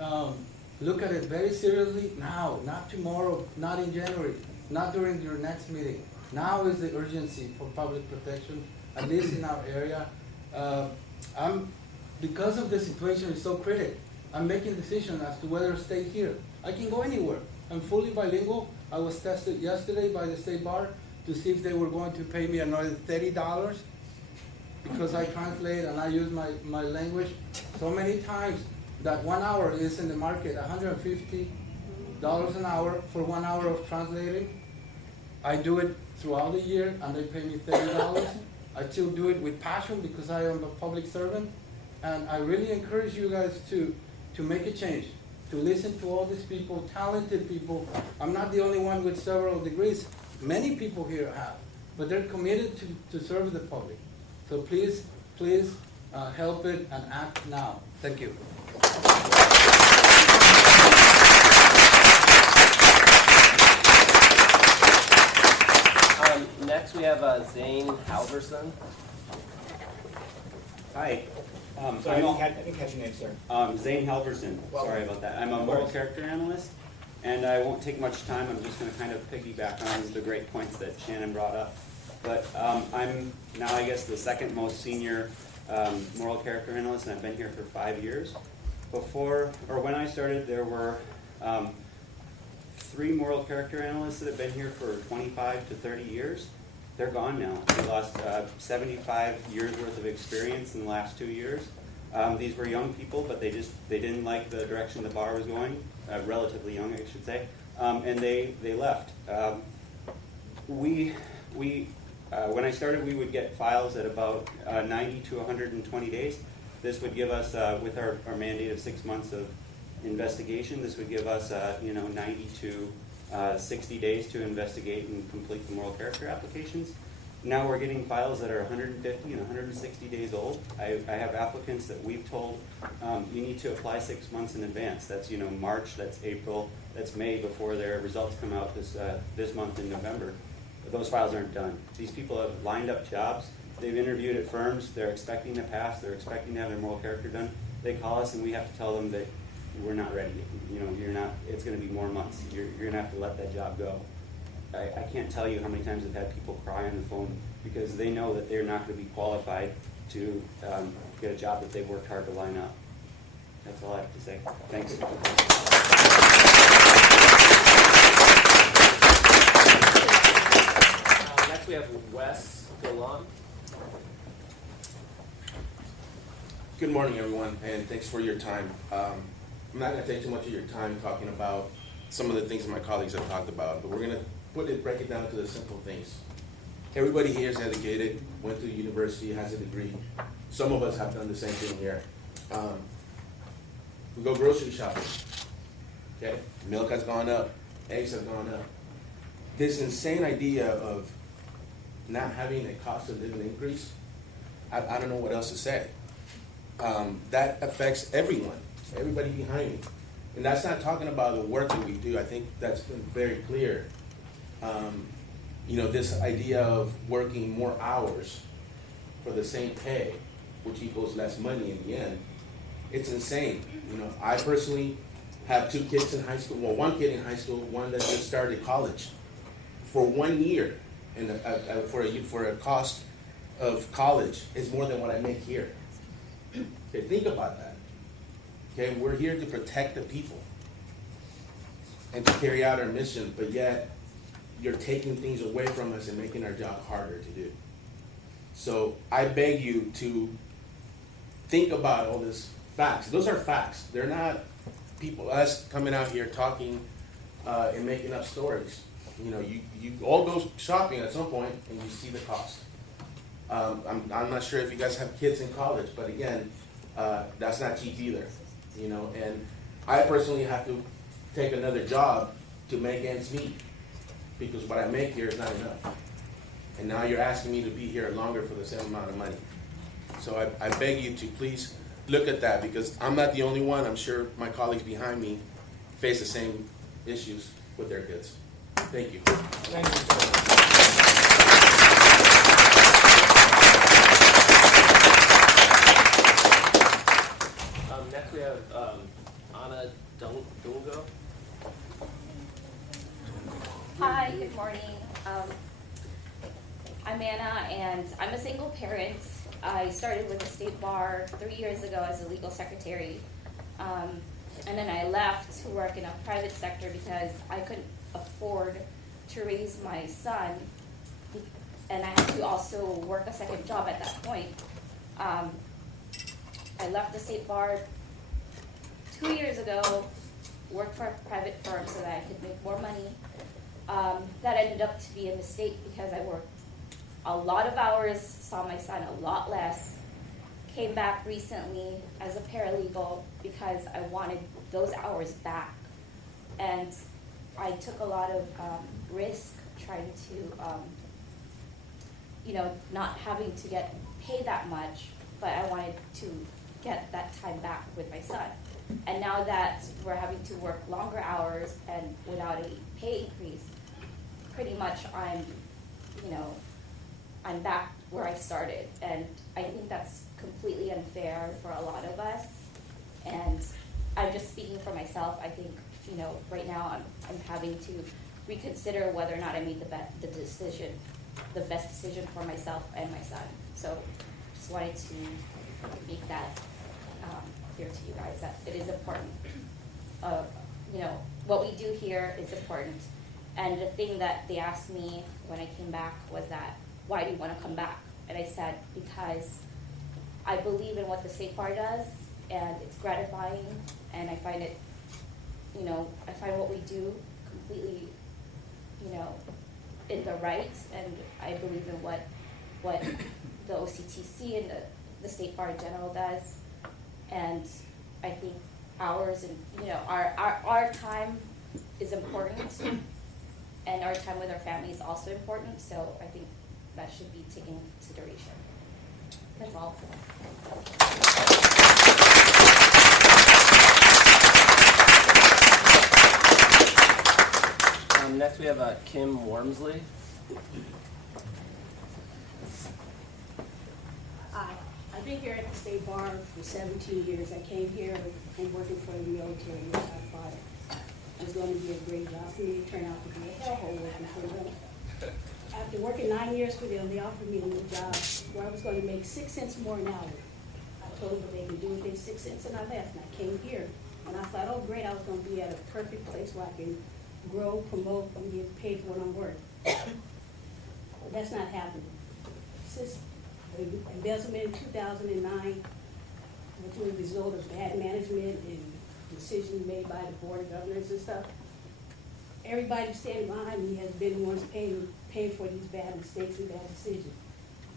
look at it very seriously now, not tomorrow, not in January, not during your next meeting. Now is the urgency for public protection, at least in our area. Because of the situation is so critical, I'm making decisions as to whether to stay here. I can go anywhere. I'm fully bilingual. I was tested yesterday by the State Bar to see if they were going to pay me another $30 because I translate and I use my language so many times that 1 hour is in the market $150 an hour for 1 hour of translating. I do it throughout the year and they pay me $30. I still do it with passion because I am a public servant, and I really encourage you guys to make a change, to listen to all these people, talented people. I'm not the only one with several degrees. Many people here have, but they're committed to serve the public. So please help it and act now. Thank you. Next, we have Zane Halverson. Hi. Sorry, I didn't catch your name, sir. Zane Halverson. Sorry about that. I'm a moral character analyst, and I won't take much time. I'm just going to kind of piggyback on the great points that Shannon brought up. But I'm now, I guess, the second most senior moral character analyst, and I've been here for 5 years. When I started, there were 3 moral character analysts that have been here for 25 to 30 years. They're gone now. We lost 75 years worth of experience in the last 2 years. These were young people, but they didn't like the direction the bar was going. Relatively young, I should say, and they left. When I started, we would get files at about 90 to 120 days. This would give us, with our mandate of 6 months of investigation, this would give us 90 to 60 days to investigate and complete the moral character applications. Now we're getting files that are 150 and 160 days old. I have applicants that we've told you need to apply 6 months in advance. That's March, that's April, that's May before their results come out this month in November. But those files aren't done. These people have lined up jobs. They've interviewed at firms. They're expecting to pass. They're expecting to have their moral character done. They call us and we have to tell them that we're not ready. You're not. It's going to be more months. You're going to have to let that job go. I can't tell you how many times I've had people cry on the phone because they know that they're not going to be qualified to get a job that they've worked hard to line up. That's all I have to say. Thanks. Next, we have Wes Galan. Good morning, everyone, and thanks for your time. I'm not going to take too much of your time talking about some of the things that my colleagues have talked about, but we're going to break it down to the simple things. Everybody here is educated, went to university, has a degree. Some of us have done the same thing here. We go grocery shopping. Okay, milk has gone up, eggs have gone up. This insane idea of not having a cost of living increase, I don't know what else to say. That affects everyone, everybody behind me. And that's not talking about the work that we do. I think that's been very clear. This idea of working more hours for the same pay, which equals less money in the end, it's insane. I personally have 2 kids in high school, well, 1 kid in high school, one that just started college. For 1 year, and for a cost of college is more than what I make here. Okay, think about that. Okay, we're here to protect the people and to carry out our mission, but yet you're taking things away from us and making our job harder to do. So I beg you to think about all these facts. Those are facts. They're not us coming out here talking and making up stories. You all go shopping at some point and you see the cost. I'm not sure if you guys have kids in college, but again, that's not cheap either, you know, and I personally have to take another job to make ends meet, because what I make here is not enough. And now you're asking me to be here longer for the same amount of money. So I beg you to please look at that, because I'm not the only one. I'm sure my colleagues behind me face the same issues with their kids. Thank you. Thank you. Next we have Anna Dungo. Hi, good morning. I'm Anna, and I'm a single parent. I started with the State Bar 3 years ago as a legal secretary, and then I left to work in a private sector because I couldn't afford to raise my son, and I had to also work a second job at that point. I left the State Bar 2 years ago, worked for a private firm so that I could make more money. That ended up to be a mistake because I worked a lot of hours, saw my son a lot less, came back recently as a paralegal because I wanted those hours back. And I took a lot of risk trying to, not having to get paid that much, but I wanted to get that time back with my son. And now that we're having to work longer hours and without a pay increase, pretty much I'm back where I started. And I think that's completely unfair for a lot of us. And I'm just speaking for myself. I think, right now I'm having to reconsider whether or not I made the best decision for myself and my son. So just wanted to make that clear to you guys that it is important. What we do here is important. And the thing that they asked me when I came back was that, why do you want to come back? And I said, because I believe in what the State Bar does, and it's gratifying, and I find it, I find what we do completely, in the right, and I believe in what the OCTC and the State Bar in general does. And I think ours and, our time is important, and our time with our family is also important, so I think that should be taken into consideration. That's all. Next we have Kim Wormsley. Hi, I've been here at the State Bar for 17 years. I came here from working for the military, which I thought was going to be a great job for me. It turned out to be a hellhole working for them. After working 9 years for them, they offered me a new job where I was going to make 6 cents more an hour. I told them what they could do with their 6 cents, and I left. And I came here, and I thought, oh great, I was going to be at a perfect place where I can grow, promote, and get paid for what I'm worth. But that's not happening. Since the embezzlement in 2009, which was a result of bad management and decisions made by the board of governors and stuff, everybody standing behind me has been the ones paying for these bad mistakes and bad decisions.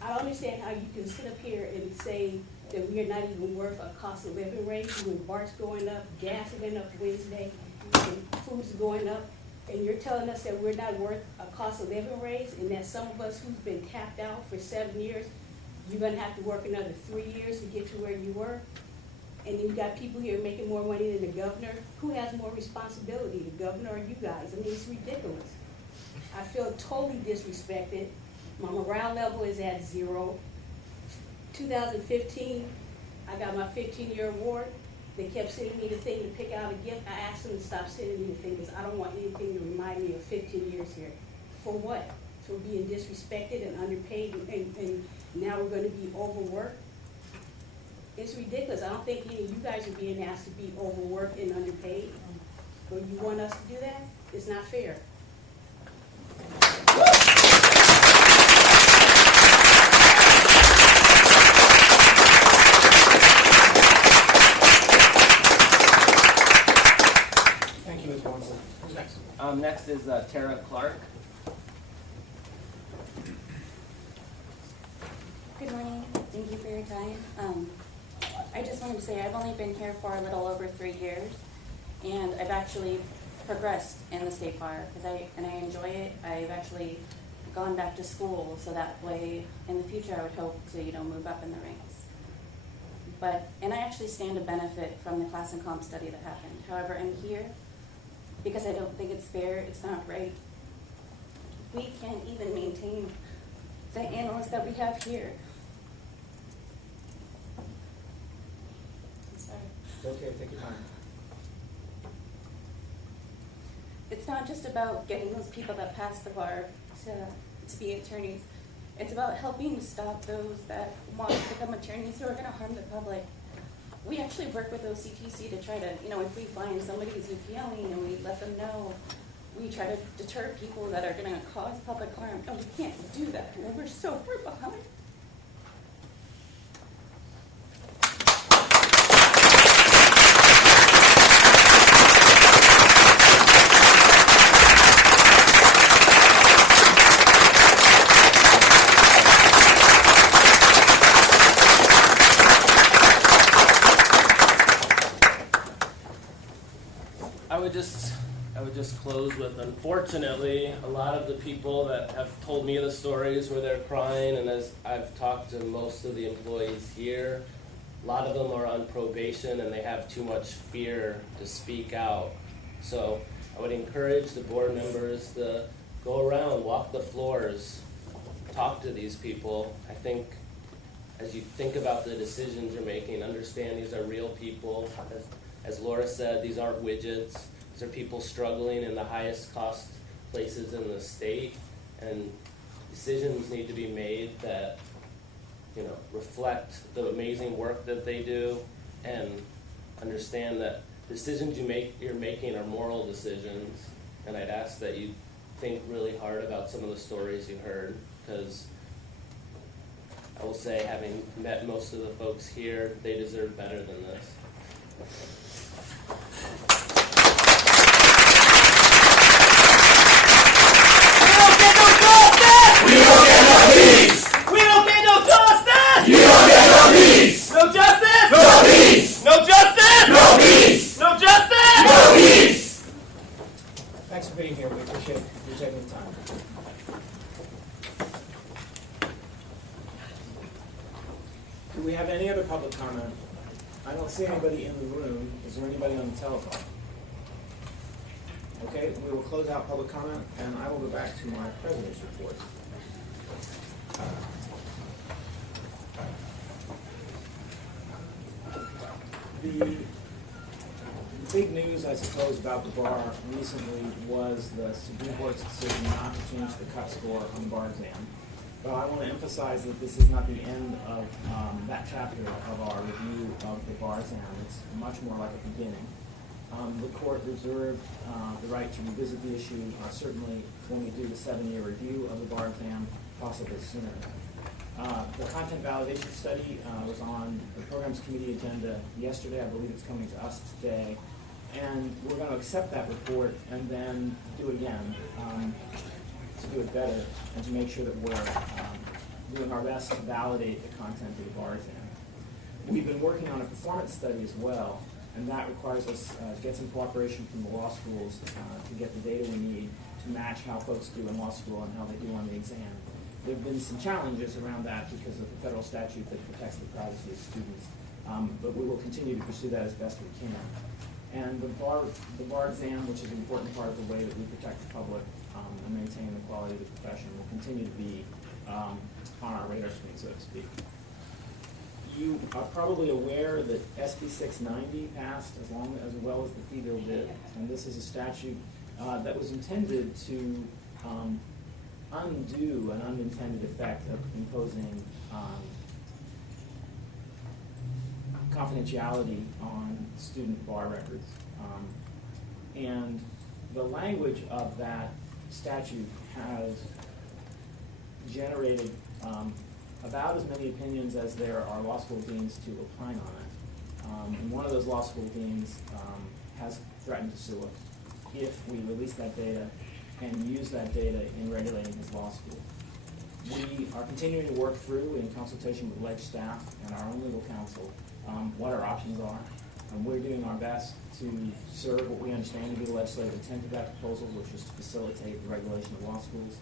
I don't understand how you can sit up here and say that we are not even worth a cost of living raise when BART's going up, gas went up Wednesday, and food's going up, and you're telling us that we're not worth a cost of living raise, and that some of us who's been tapped out for 7 years, you're gonna have to work another 3 years to get to where you were? And then you got people here making more money than the governor. Who has more responsibility, the governor or you guys? I mean, it's ridiculous. I feel totally disrespected. My morale level is at 0. 2015, I got my 15-year award. They kept sending me the thing to pick out a gift. I asked them to stop sending me the thing because I don't want anything to remind me of 15 years here. For what? For being disrespected and underpaid, and now we're going to be overworked? It's ridiculous. I don't think any of you guys are being asked to be overworked and underpaid. But you want us to do that? It's not fair. Thank you, Ms. Wormsley. Who's next? Next is Tara Clark. Good morning. Thank you for your time. I just want to going to say I've only been here for a little over 3 years, and I've actually progressed in the state bar I enjoy it. I've actually gone back to school, so that way in the future I would hope to move up in the ranks. And I actually stand to benefit from the class and comp study that happened. However, I'm here because I don't think it's fair. It's not right. We can't even maintain the analysts that we have here. I'm sorry. It's okay, take your time. It's not just about getting those people that pass the bar to be attorneys. It's about helping to stop those that want to become attorneys who are going to harm the public. We actually work with OCTC to try to, if we find somebody who's appealing and we let them know, we try to deter people that are going to cause public harm. And we can't do that. And we're so far behind. I would just close with, unfortunately, a lot of the people that have told me the stories where they're crying, and as I've talked to most of the employees here, a lot of them are on probation and they have too much fear to speak out. So I would encourage the board members to go around, walk the floors, talk to these people. I think as you think about the decisions you're making, understand these are real people. As Laura said, these aren't widgets. These are people struggling in the highest cost places in the state, and decisions need to be made that reflect the amazing work that they do, and understand that decisions you're making are moral decisions. And I'd ask that you think really hard about some of the stories you heard, because I will say, having met most of the folks here, they deserve better than this. Thanks for being here. We appreciate you taking the time. Do we have any other public comment? I don't see anybody in the room. Is there anybody on the telephone? Okay, we will close out public comment, and I will go back to my president's report. The big news, I suppose, about the bar recently was the Supreme Court's decision not to change the cut score on the bar exam. But I want to emphasize that this is not the end of that chapter of our review of the bar exam. It's much more like a beginning. The court reserved the right to revisit the issue, certainly when we do the 7-year review of the bar exam, possibly sooner. The content validation study was on the programs committee agenda yesterday. I believe it's coming to us today. And we're going to accept that report and then do it again to do it better and to make sure that we're doing our best to validate the content of the bar exam. We've been working on a performance study as well, and that requires us to get some cooperation from the law schools to get the data we need to match how folks do in law school and how they do on the exam. There have been some challenges around that because of the federal statute that protects the privacy of students, but we will continue to pursue that as best we can. And the bar exam, which is an important part of the way that we protect the public and maintain the quality of the profession, will continue to be on our radar screen, so to speak. You are probably aware that SB 690 passed as well as the fee bill did, and this is a statute that was intended to undo an unintended effect of imposing confidentiality on student bar records. And the language of that statute has generated about as many opinions as there are law school deans to opine on it. And one of those law school deans has threatened to sue us if we release that data and use that data in regulating his law school. We are continuing to work through, in consultation with ledge staff and our own legal counsel, what our options are. And we're doing our best to serve what we understand to be the legislative intent of that proposal, which is to facilitate the regulation of law schools.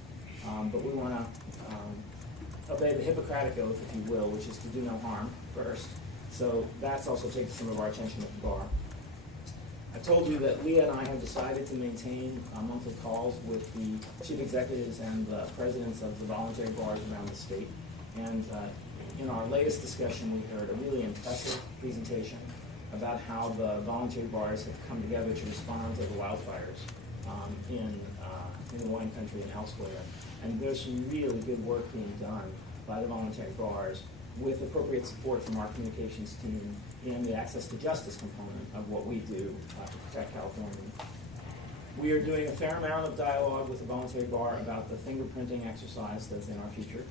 But we want to obey the Hippocratic oath, if you will, which is to do no harm first. So that's also taken some of our attention at the bar. I told you that Leah and I have decided to maintain monthly calls with the chief executives and the presidents of the voluntary bars around the state. And in our latest discussion, we heard a really impressive presentation about how the voluntary bars have come together to respond to the wildfires in the wine country and elsewhere. And there's some really good work being done by the voluntary bars with appropriate support from our communications team in the access to justice component of what we do to protect California. We are doing a fair amount of dialogue with the voluntary bar about the fingerprinting exercise that's in our future.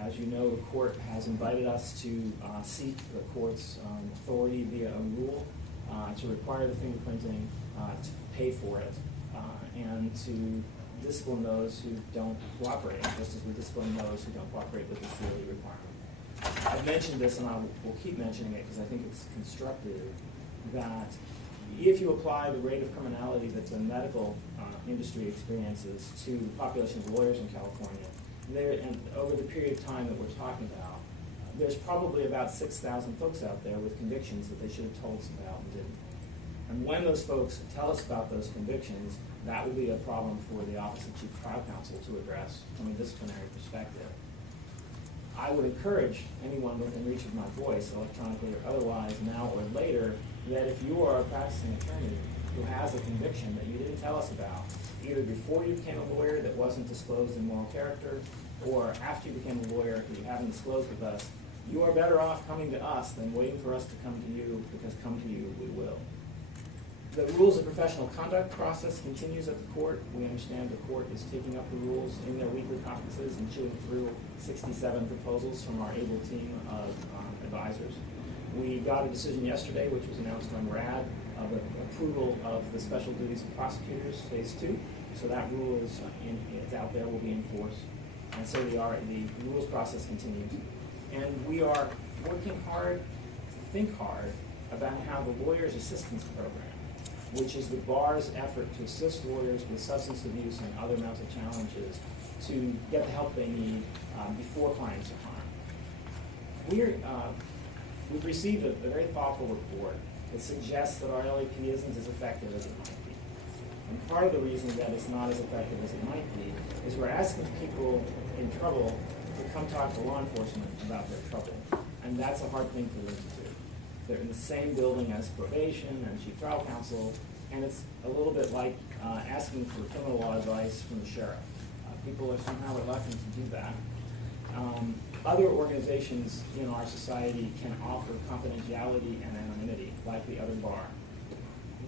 As you know, the court has invited us to seek the court's authority via a rule to require the fingerprinting, to pay for it, and to discipline those who don't cooperate, just as we discipline those who don't cooperate with the CLE requirement. I've mentioned this, and I will keep mentioning it because I think it's constructive, that if you apply the rate of criminality that the medical industry experiences to the population of lawyers in California, and over the period of time that we're talking about, there's probably about 6,000 folks out there with convictions that they should have told us about and didn't. And when those folks tell us about those convictions, that will be a problem for the Office of Chief Trial Counsel to address from a disciplinary perspective. I would encourage anyone within reach of my voice, electronically or otherwise, now or later, that if you are a practicing attorney who has a conviction that you didn't tell us about, either before you became a lawyer that wasn't disclosed in moral character, or after you became a lawyer who you haven't disclosed with us, you are better off coming to us than waiting for us to come to you, because come to you we will. The rules of professional conduct process continues at the court. We understand the court is taking up the rules in their weekly conferences and chewing through 67 proposals from our able team of advisors. We got a decision yesterday, which was announced on RAD, of approval of the special duties of prosecutors, phase 2. So that rule is it's out there, will be enforced. And so the rules process continues. And we are working hard to think hard about how the Lawyers Assistance Program, which is the bar's effort to assist lawyers with substance abuse and other mental challenges to get the help they need before clients are harmed. We've received a very thoughtful report that suggests that our LAP isn't as effective as it might be. And part of the reason that it's not as effective as it might be is we're asking people in trouble to come talk to law enforcement about their trouble. And that's a hard thing for them to do. They're in the same building as probation and chief trial counsel, and it's a little bit like asking for criminal law advice from the sheriff. People are somehow reluctant to do that. Other organizations in our society can offer confidentiality and anonymity, like the other bar.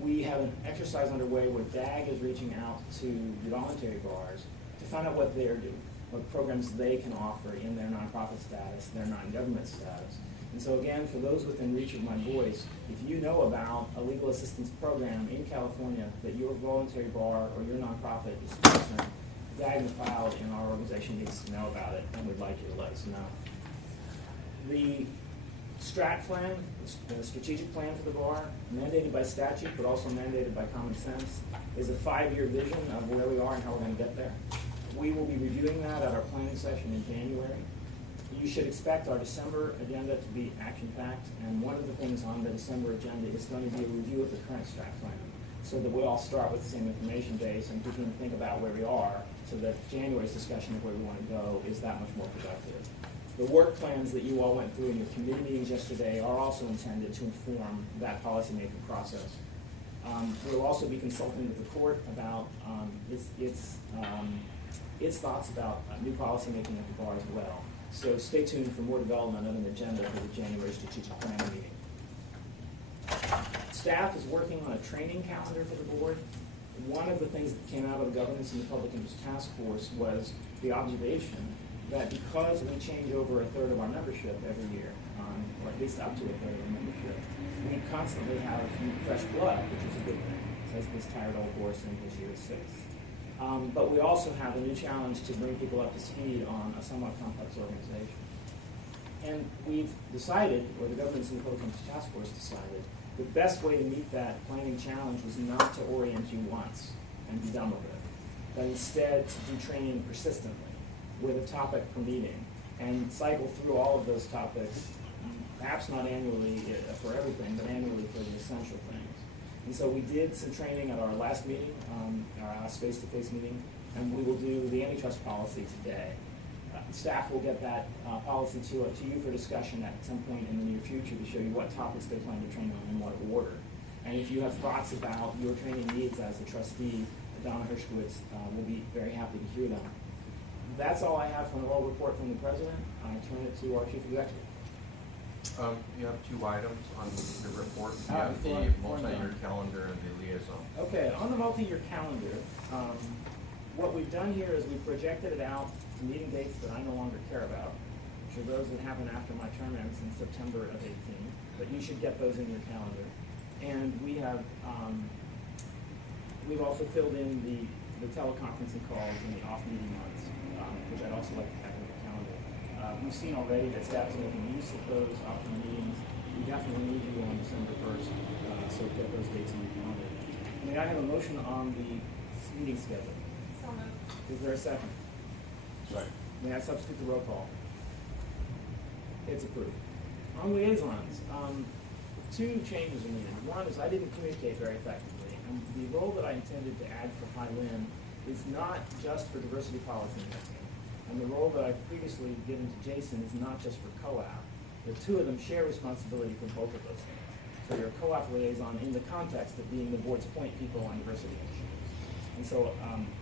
We have an exercise underway where DAG is reaching out to the voluntary bars to find out what they're doing, what programs they can offer in their nonprofit status, their non-government status. And so again, for those within reach of my voice, if you know about a legal assistance program in California that your voluntary bar or your nonprofit is sponsoring, DAG and the Cloud in our organization needs to know about it, and we'd like you to let us know. The STRAT plan, the strategic plan for the bar, mandated by statute but also mandated by common sense, is a 5-year vision of where we are and how we're going to get there. We will be reviewing that at our planning session in January. You should expect our December agenda to be action-packed, and one of the things on the December agenda is going to be a review of the current STRAT plan, so that we all start with the same information base and we can think about where we are, so that January's discussion of where we want to go is that much more productive. The work plans that you all went through in your committee meetings yesterday are also intended to inform that policymaking process. We'll also be consulting with the court about its thoughts about new policymaking at the bar as well. So stay tuned for more development of an agenda for the January strategic planning meeting. Staff is working on a training calendar for the board. One of the things that came out of the Governance and the Public Interest Task Force was the observation that because we change over a third of our membership every year, or at least up to a third of our membership, we constantly have fresh blood, which is a good thing. It says this tired old horse in his year 6. But we also have a new challenge to bring people up to speed on a somewhat complex organization. And we've decided, or the Governance and Public Interest Task Force decided, the best way to meet that planning challenge was not to orient you once and be done with it, but instead to do training persistently with a topic per meeting and cycle through all of those topics, perhaps not annually for everything, but annually for the essential things. And so we did some training at our last meeting, our last face-to-face meeting, and we will do the antitrust policy today. Staff will get that policy to you for discussion at some point in the near future to show you what topics they plan to train on in what order. And if you have thoughts about your training needs as a trustee, Donna Hershkowitz will be very happy to hear them. That's all I have from the oral report from the President. I turn it to our Chief Executive. You have two items on the report. You Ah, have the before I'm multi-year done. calendar and the liaison. Okay, on the multi-year calendar, what we've done here is we've projected it out to meeting dates that I no longer care about, which are those that happen after my term ends in September of 18. But you should get those in your calendar. And we have, we've also filled in the teleconferencing calls in the off-meeting months, which I'd also like to have in the calendar. We've seen already that staff is making use of those off-meeting meetings. We definitely need you on December 1st, so get those dates in your calendar. May I have a motion on the meeting schedule? So moved. Is there a second? Right. May I substitute the roll call? It's approved. On liaisons, two changes are needed. One is I didn't communicate very effectively, and the role that I intended to add for High-Lin is not just for diversity policy making. And the role that I've previously given to Jason is not just for co-op. The two of them share responsibility for both of those things. So you're a co-op liaison in the context of being the board's point people on diversity issues. And so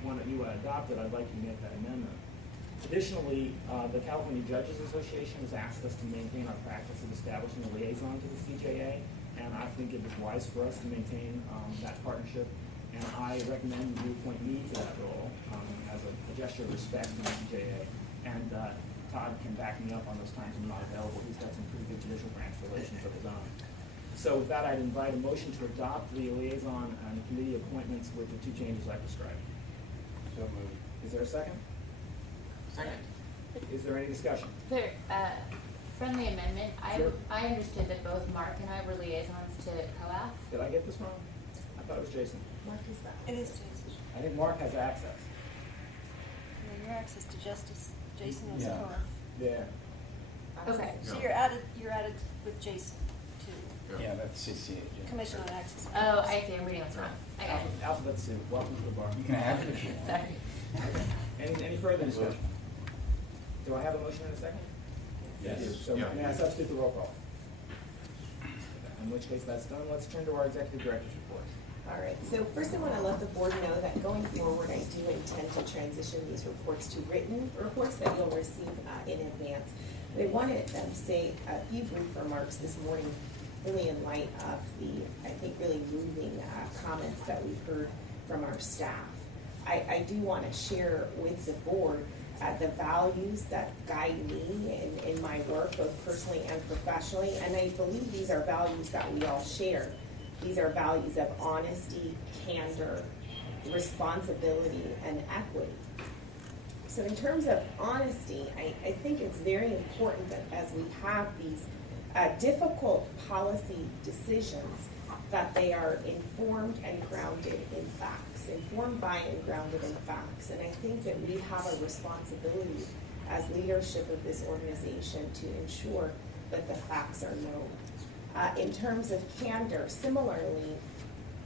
when you adopted, I'd like you to make that amendment. Additionally, the California Judges Association has asked us to maintain our practice of establishing a liaison to the CJA, and I think it is wise for us to maintain that partnership. And I recommend you appoint me to that role as a gesture of respect to the CJA. And Todd can back me up on those times I'm not available. He's got some pretty good judicial branch relations of his own. So with that, I'd invite a motion to adopt the liaison and committee appointments with the two changes I described. So moved. Is there a second? Second. Is there any discussion? There, friendly amendment, Sure. I understood that both Mark and I were liaisons to COAF. Did I get this wrong? I thought it was Jason. Mark is that? It is Jason. I think Mark has access. And your access to justice, Jason is Yeah. co-op. Yeah. Okay. So you're added with Jason to Yeah, that's CCA. Commission on Access. Oh, I see, I'm reading what's wrong. I got it. Alphabet soup. Welcome to the bar. You can have it if you want. Sorry. Any further discussion? Do I have a motion in a second? Yes. You do. So Yeah. may I substitute the roll call? In which case that's done. Let's turn to our executive director's report. All right, so first I want to let the board know that going forward, I do intend to transition these reports to written reports that you'll receive in advance. But I want to say a few brief remarks this morning, really in light of the, I think, really moving comments that we've heard from our staff. I do want to share with the board the values that guide me in my work, both personally and professionally, and I believe these are values that we all share. These are values of honesty, candor, responsibility, and equity. So in terms of honesty, I think it's very important that as we have these difficult policy decisions, that they are informed and grounded in facts, informed by and grounded in facts. And I think that we have a responsibility as leadership of this organization to ensure that the facts are known. In terms of candor, similarly,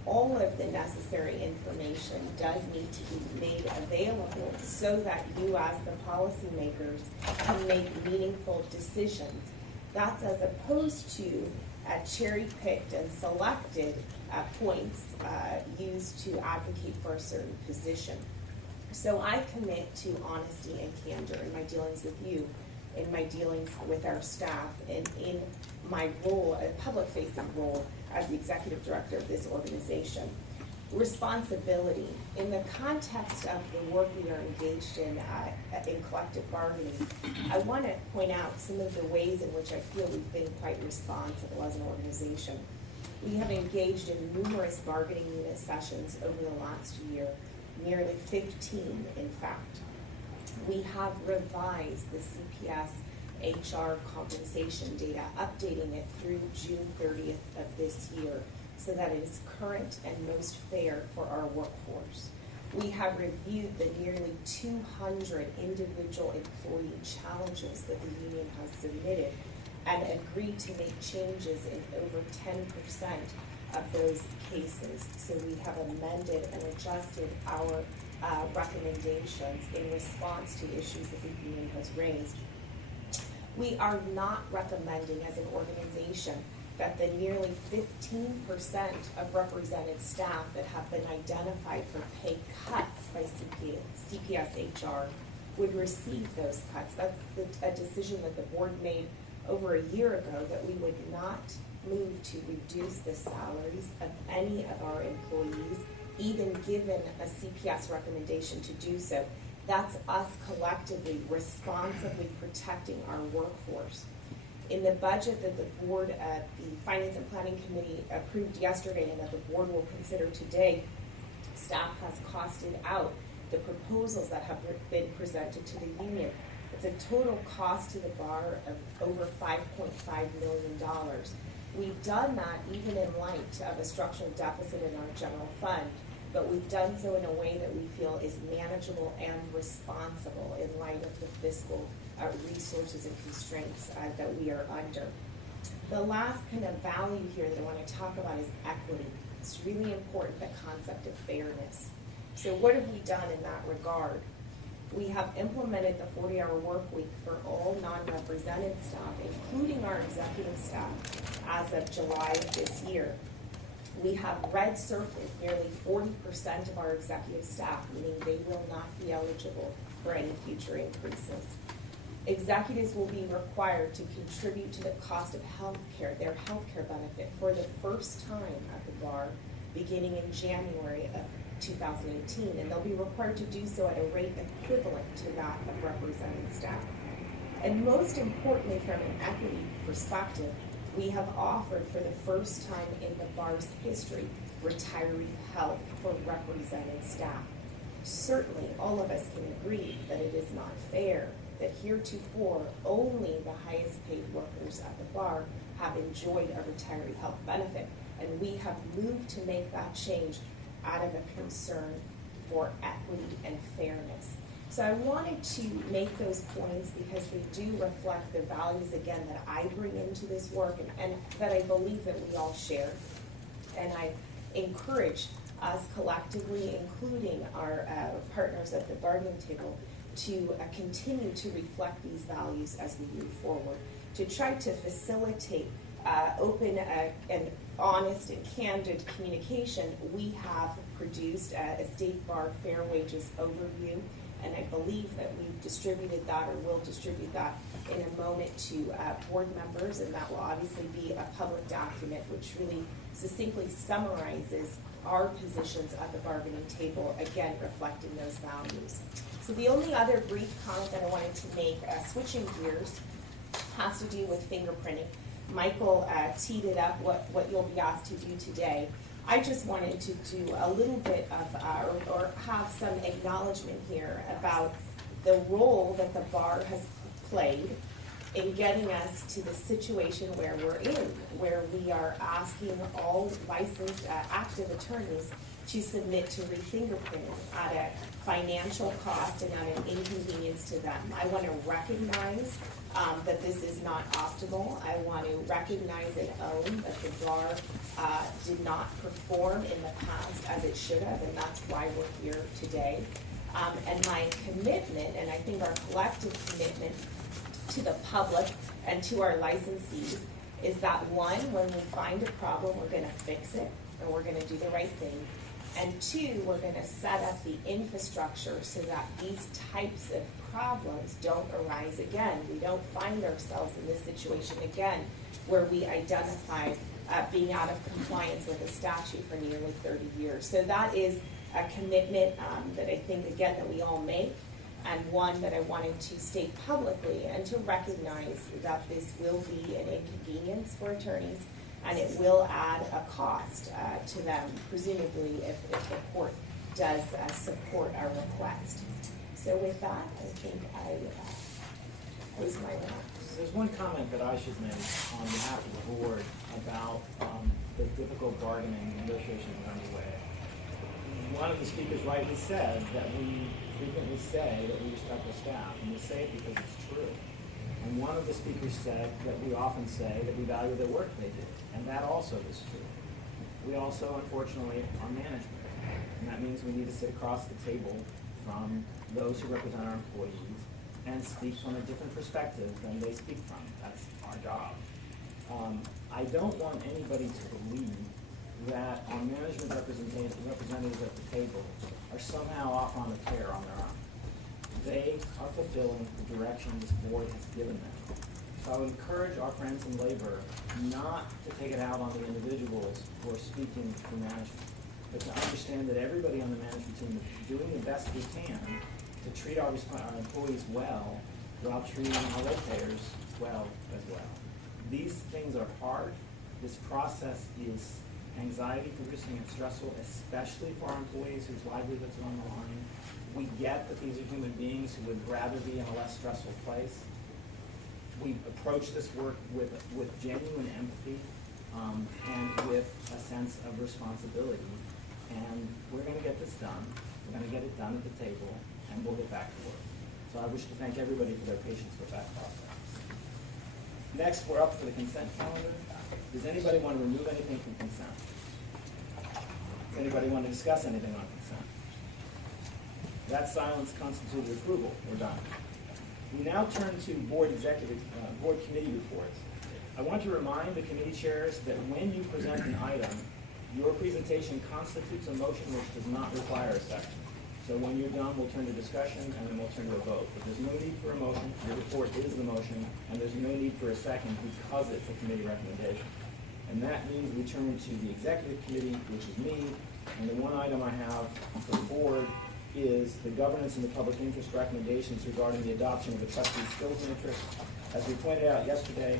all of the necessary information does need to be made available so that you as the policymakers can make meaningful decisions. That's as opposed to cherry-picked and selected points used to advocate for a certain position. So I commit to honesty and candor in my dealings with you, in my dealings with our staff, and in my role, a public-facing role as the executive director of this organization. Responsibility. In the context of the work we are engaged in collective bargaining, I want to point out some of the ways in which I feel we've been quite responsible as an organization. We have engaged in numerous bargaining unit sessions over the last year. nearly 15 in fact. We have revised the CPS HR compensation data, updating it through June 30th of this year so that it is current and most fair for our workforce. We have reviewed the nearly 200 individual employee challenges that the union has submitted and agreed to make changes in over 10% of those cases. So we have amended and adjusted our recommendations in response to issues that the union has raised. We are not recommending as an organization that the nearly 15% of represented staff that have been identified for pay cuts by CPS HR would receive those cuts. That's a decision that the board made over a year ago, that we would not move to reduce the salaries of any of our employees, even given a CPS recommendation to do so. That's us collectively responsibly protecting our workforce. In the budget that the board, the Finance and Planning Committee approved yesterday and that the board will consider today, staff has costed out the proposals that have been presented to the union. It's a total cost to the bar of over $5.5 million. We've done that even in light of a structural deficit in our general fund, but we've done so in a way that we feel is manageable and responsible in light of the fiscal resources and constraints that we are under. The last kind of value here that I want to talk about is equity. It's really important, the concept of fairness. So what have we done in that regard? We have implemented the 40-hour work week for all non-represented staff, including our executive staff, as of July of this year. We have red-circled nearly 40% of our executive staff, meaning they will not be eligible for any future increases. Executives will be required to contribute to the cost of health care, their health care benefit, for the first time at the bar, beginning in January of 2018, and they'll be required to do so at a rate equivalent to that of represented staff. And most importantly, from an equity perspective, we have offered for the first time in the bar's history retiree health for represented staff. Certainly, all of us can agree that it is not fair that heretofore only the highest paid workers at the bar have enjoyed a retiree health benefit, and we have moved to make that change out of a concern for equity and fairness. So I wanted to make those points because they do reflect the values, again, that I bring into this work and that I believe that we all share. And I encourage us collectively, including our partners at the bargaining table, to continue to reflect these values as we move forward, to try to facilitate open and honest and candid communication. We have produced a State Bar Fair Wages Overview, and I believe that we've distributed that or will distribute that in a moment to board members, and that will obviously be a public document which really succinctly summarizes our positions at the bargaining table, again reflecting those values. So the only other brief comment that I wanted to make, switching gears, has to do with fingerprinting. Michael teed it up what you'll be asked to do today. I just wanted to do a little bit of, or have some acknowledgement here about the role that the bar has played in getting us to the situation where we're in, where we are asking all licensed active attorneys to submit to re-fingerprinting at a financial cost and at an inconvenience to them. I want to recognize that this is not optimal. I want to recognize and own that the bar did not perform in the past as it should have, and that's why we're here today. And my commitment, and I think our collective commitment to the public and to our licensees, is that one, when we find a problem, we're going to fix it and we're going to do the right thing. And two, we're going to set up the infrastructure so that these types of problems don't arise again. We don't find ourselves in this situation again where we identify being out of compliance with a statute for nearly 30 years. So that is a commitment that I think, again, that we all make, and one that I wanted to state publicly and to recognize that this will be an inconvenience for attorneys and it will add a cost to them, presumably if the court does support our request. So with that, I think I close my remarks. There's one comment that I should make on behalf of the board about the difficult bargaining negotiations underway. One of the speakers rightly said that we frequently say that we respect our staff, and we say it because it's true. And one of the speakers said that we often say that we value the work they do, and that also is true. We also, unfortunately, are management, and that means we need to sit across the table from those who represent our employees and speak from a different perspective than they speak from. That's our job. I don't want anybody to believe that our management representatives at the table are somehow off on a tear on their own. They are fulfilling the direction this board has given them. So I would encourage our friends in labor not to take it out on the individuals who are speaking for management, but to understand that everybody on the management team is doing the best we can to treat our employees well while treating our ratepayers well as well. These things are hard. This process is anxiety-producing and stressful, especially for our employees whose livelihoods are on the line. We get that these are human beings who would rather be in a less stressful place. We approach this work with genuine empathy and with a sense of responsibility. And we're going to get this done. We're going to get it done at the table, and we'll get back to work. So I wish to thank everybody for their patience with that process. Next, we're up for the consent calendar. Does anybody want to remove anything from consent? Does anybody want to discuss anything on consent? That silence constitutes approval. We're done. We now turn to board committee reports. I want to remind the committee chairs that when you present an item, your presentation constitutes a motion which does not require a second. So when you're done, we'll turn to discussion, and then we'll turn to a vote. But there's no need for a motion. Your report is the motion, and there's no need for a second because it's a committee recommendation. And that means we turn to the executive committee, which is me, and the one item I have for the board is the governance and the public interest recommendations regarding the adoption of the trustee skills matrix. As we pointed out yesterday,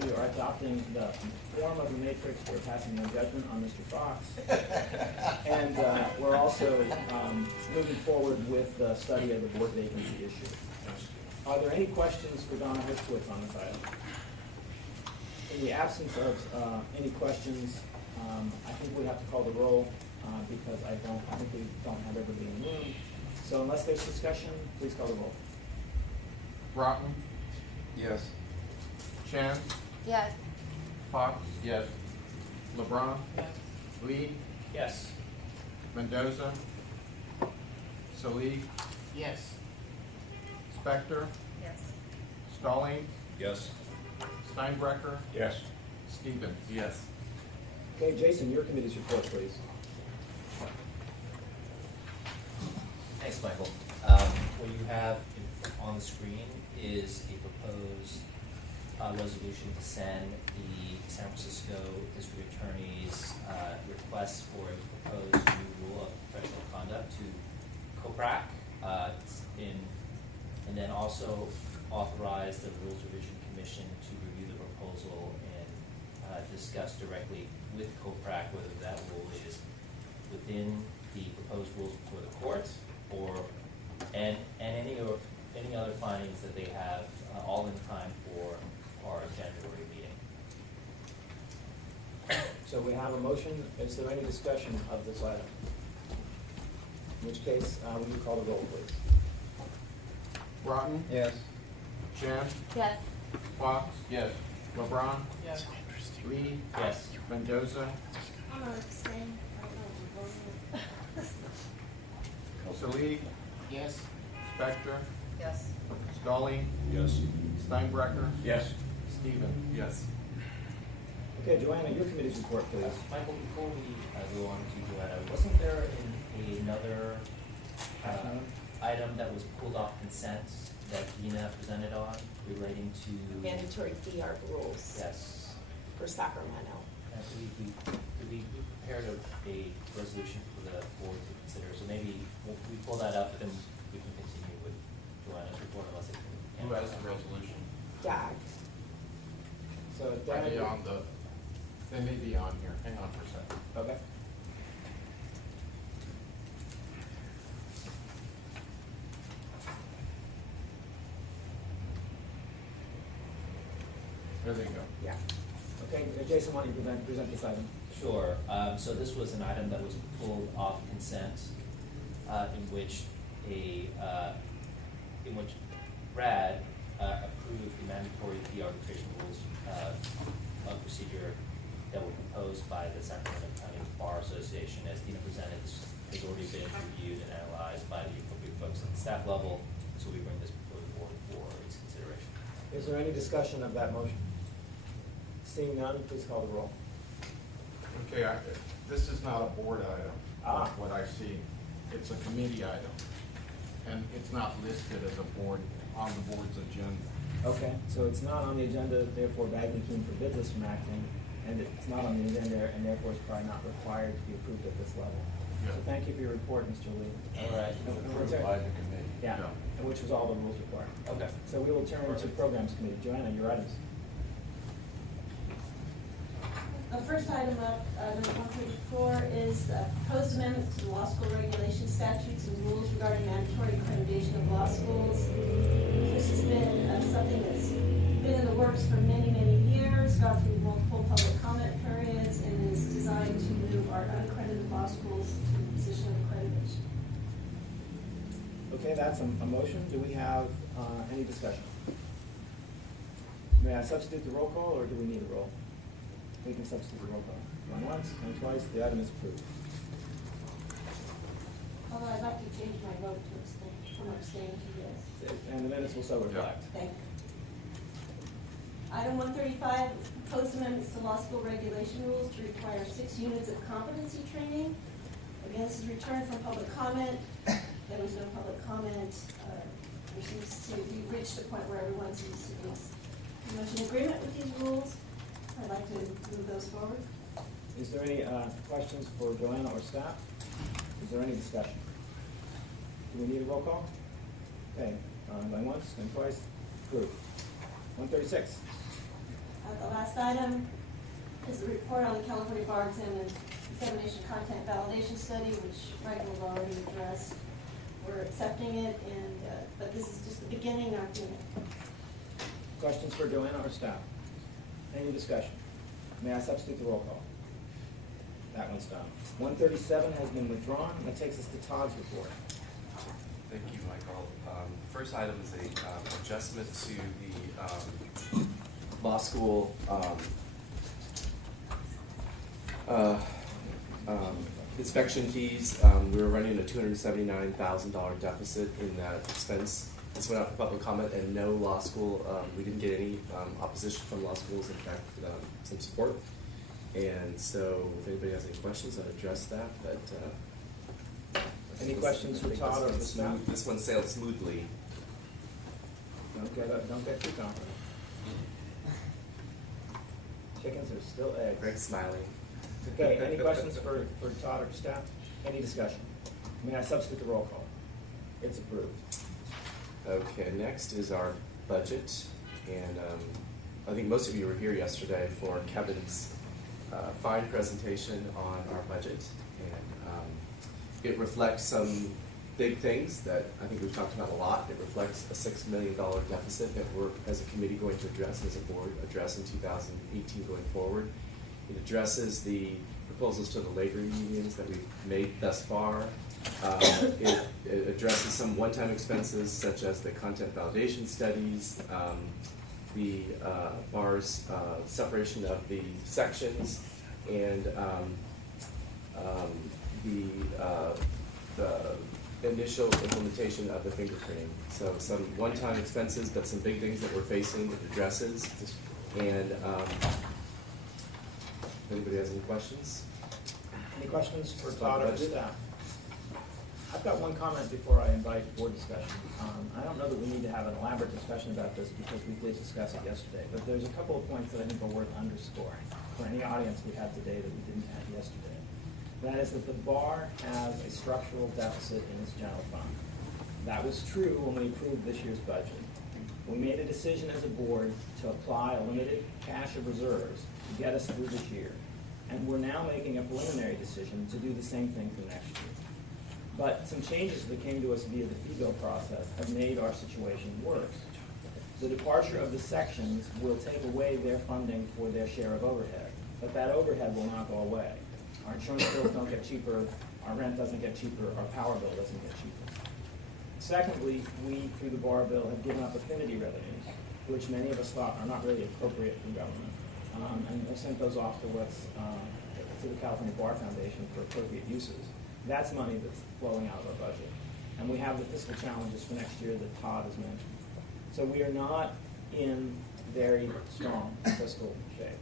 we are adopting the form of the matrix. We're passing no judgment on Mr. Fox. And we're also moving forward with the study of the board vacancy issue. Are there any questions for Donna Hertzowitz on this item? In the absence of any questions, I think we have to call the roll because I think we don't have everybody in the room. So unless there's discussion, please call the roll. Broughton? Yes. Chan? Yes. Fox? Yes. LeBron? Yes. Lee? Yes. Mendoza? Salee? Yes. Spector? Yes. Stalling? Yes. Steinbrecher? Yes. Stevens? Yes. Okay, Jason, your committee's report, please. Thanks, Michael. What you have on the screen is a proposed resolution to send the San Francisco District Attorney's request for a proposed new rule of professional conduct to COPRAC, and then also authorize the Rules Revision Commission to review the proposal and discuss directly with COPRAC whether that rule is within the proposed rules before the court and any other findings that they have all in time for our January meeting. So we have a motion. Is there any discussion of this item? In which case, will you call the roll, please? Broughton? Yes. Chan? Yes. Fox? Yes. LeBron? Yes. Lee? Yes. Mendoza? I'm gonna abstain. Salee? Yes. Spector? Yes. Stalling? Yes. Steinbrecher? Yes. Stevens? Yes. Okay, Joanna, your committee's report, please. Michael, before we go on to Joanna, wasn't there another item that was pulled off consent that Dina presented on relating to Mandatory DR rules. Yes. For Sacramento. We prepared a resolution for the board to consider, so maybe we pull that up, and then we can continue with Joanna's report unless it can. Who has the resolution? DAG. So Are they on the, they may be on here. Hang on for a second. Okay. There they go. Yeah. Okay, Jason, why don't you present this item? Sure. So this was an item that was pulled off consent, in which Brad approved the mandatory fee arbitration rules of procedure that were proposed by the Sacramento County Bar Association. As Dina presented, this has already been reviewed and analyzed by the appropriate folks at the staff level, so we bring this before the board for its consideration. Is there any discussion of that motion? Seeing none, please call the roll. Okay, this is not a board item, what I see. It's a committee item. And it's not listed as a board, on the board's agenda. Okay, so it's not on the agenda, therefore Bagley Keene forbids us from acting, and it's not on the agenda, and therefore it's probably not required to be approved at this level. Yeah. So thank you for your report, Mr. Lee. All right. Approved by the committee. Yeah, and which was all the rules required. Okay. So we will turn to Programs Committee. Joanna, your items. The first item up, number 134, is a proposed amendment to the law school regulation statutes and rules regarding mandatory accreditation of law schools. This has been something that's been in the works for many, many years, gone through multiple public comment periods, and is designed to move our unaccredited law schools to the position of accreditation. Okay, that's a motion. Do we have any discussion? May I substitute the roll call, or do we need a roll? We can substitute the roll call. Going once, going twice, the item is approved. Although I'd like to change my vote to abstain, from abstaining to yes. And the minutes will so reflect. Thank you. Item 135, proposed amendments to law school regulation rules to require 6 units of competency training. Again, this is returned from public comment. There was no public comment. There seems to be reached a point where everyone seems to be pretty much in agreement with these rules. I'd like to move those forward. Is there any questions for Joanna or staff? Is there any discussion? Do we need a roll call? Okay, going once, going twice, approved. 136. The last item is the report on the California Bar Examination Content Validation Study, which Michael has already addressed. We're accepting it, but this is just the beginning, not the end. Questions for Joanna or staff? Any discussion? May I substitute the roll call? That one's done. 137 has been withdrawn. That takes us to Todd's report. Thank you, Michael. First item is a adjustment to the law school inspection fees. We were running a $279,000 deficit in that expense. This went out for public comment, and no law school, we didn't get any opposition from law schools, in fact, some support. And so if anybody has any questions, I'd address that, but any questions for Todd or the staff? This one sailed smoothly. Don't get too confident. Chickens are still eggs. Greg's smiling. Okay, any questions for Todd or staff? Any discussion? May I substitute the roll call? It's approved. Okay, next is our budget, and I think most of you were here yesterday for Kevin's fine presentation on our budget, and it reflects some big things that I think we've talked about a lot. It reflects a $6 million deficit that we're, as a committee, going to address, as a board, address in 2018 going forward. It addresses the proposals to the labor unions that we've made thus far. It addresses some one-time expenses such as the content validation studies, the bar's separation of the sections, and the initial implementation of the fingerprinting. So some one-time expenses, but some big things that we're facing it addresses. And anybody has any questions? Any questions for Todd or staff? I've got one comment before I invite board discussion. I don't know that we need to have an elaborate discussion about this because we did discuss it yesterday, but there's a couple of points that I think are worth underscoring for any audience we have today that we didn't have yesterday. That is that the bar has a structural deficit in its general fund. That was true when we approved this year's budget. We made a decision as a board to apply a limited cache of reserves to get us through this year. And we're now making a preliminary decision to do the same thing for next year. But some changes that came to us via the fee bill process have made our situation worse. The departure of the sections will take away their funding for their share of overhead, but that overhead will not go away. Our insurance bills don't get cheaper, our rent doesn't get cheaper, our power bill doesn't get cheaper. Secondly, we, through the bar bill, have given up affinity revenues, which many of us thought are not really appropriate for government, and have sent those off to to the California Bar Foundation for appropriate uses. That's money that's flowing out of our budget. And we have the fiscal challenges for next year that Todd has mentioned. So we are not in very strong fiscal shape.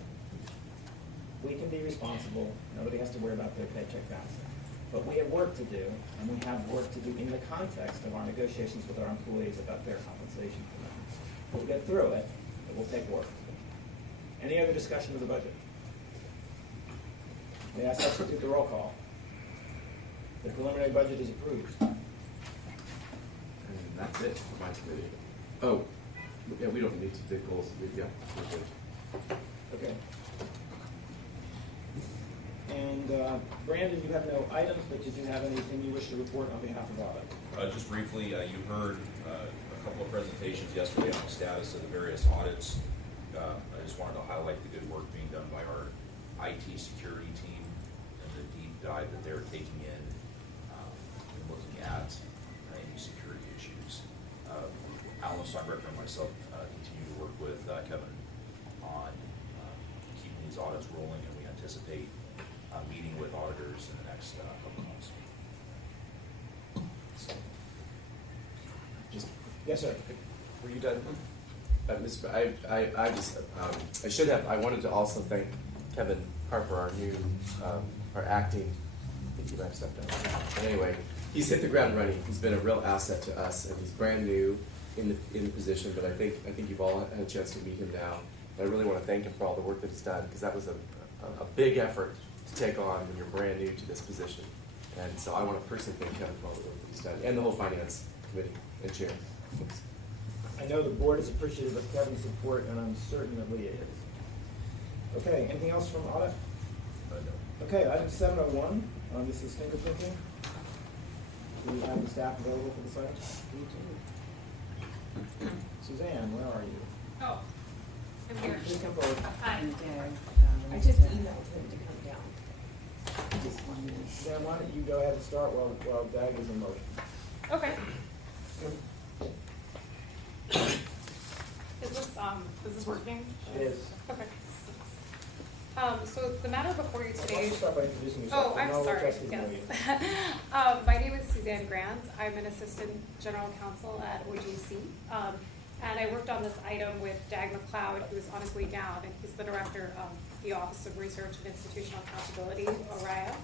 We can be responsible. Nobody has to worry about their paycheck bouncing. But we have work to do, and we have work to do in the context of our negotiations with our employees about fair compensation for them. We'll get through it. It will take work. Any other discussion of the budget? May I substitute the roll call? The preliminary budget is approved. And that's it for my committee. Oh, yeah, we don't need to dig goals. Yeah, we're good. Okay. And Brandon, you have no items, but did you have anything you wish to report on behalf of Audit? Just briefly, you heard a couple of presentations yesterday on the status of the various audits. I just wanted to highlight the good work being done by our IT security team and the deep dive that they're taking in looking at any security issues. Alan Steinbrecher and myself continue to work with Kevin on keeping these audits rolling, and we anticipate meeting with auditors in the next couple of months. Yes, sir. Were you done? I wanted to also thank Kevin Harper, our new, our acting, I think he might have stepped down. But anyway, he's hit the ground running. He's been a real asset to us, and he's brand new in the position, but I think you've all had a chance to meet him now. And I really want to thank him for all the work that he's done, because that was a big effort to take on when you're brand new to this position. And so I want to personally thank Kevin for all the work that he's done, and the whole finance committee and chair. I know the board is appreciative of Kevin's support, and I'm certain that Leah is. Okay, anything else from audit? No. Okay, item 701, this is fingerprinting. Do we have the staff available for this item? Suzanne, where are you? Oh, I'm here. Please come forward. Hi. I just emailed him to come down. Suzanne, why don't you go ahead and start while Dag is in motion. Okay. Is this working? It is. Okay. So the matter before you Why today. don't you start by introducing yourself? Oh, I'm No, sorry. trustees know Yes. you. My name is Suzanne Grant. I'm an assistant general counsel at OGC. And I worked on this item with Dag McLeod, who's on his way down, and he's the director of the Office of Research and Institutional Accountability, ORIA.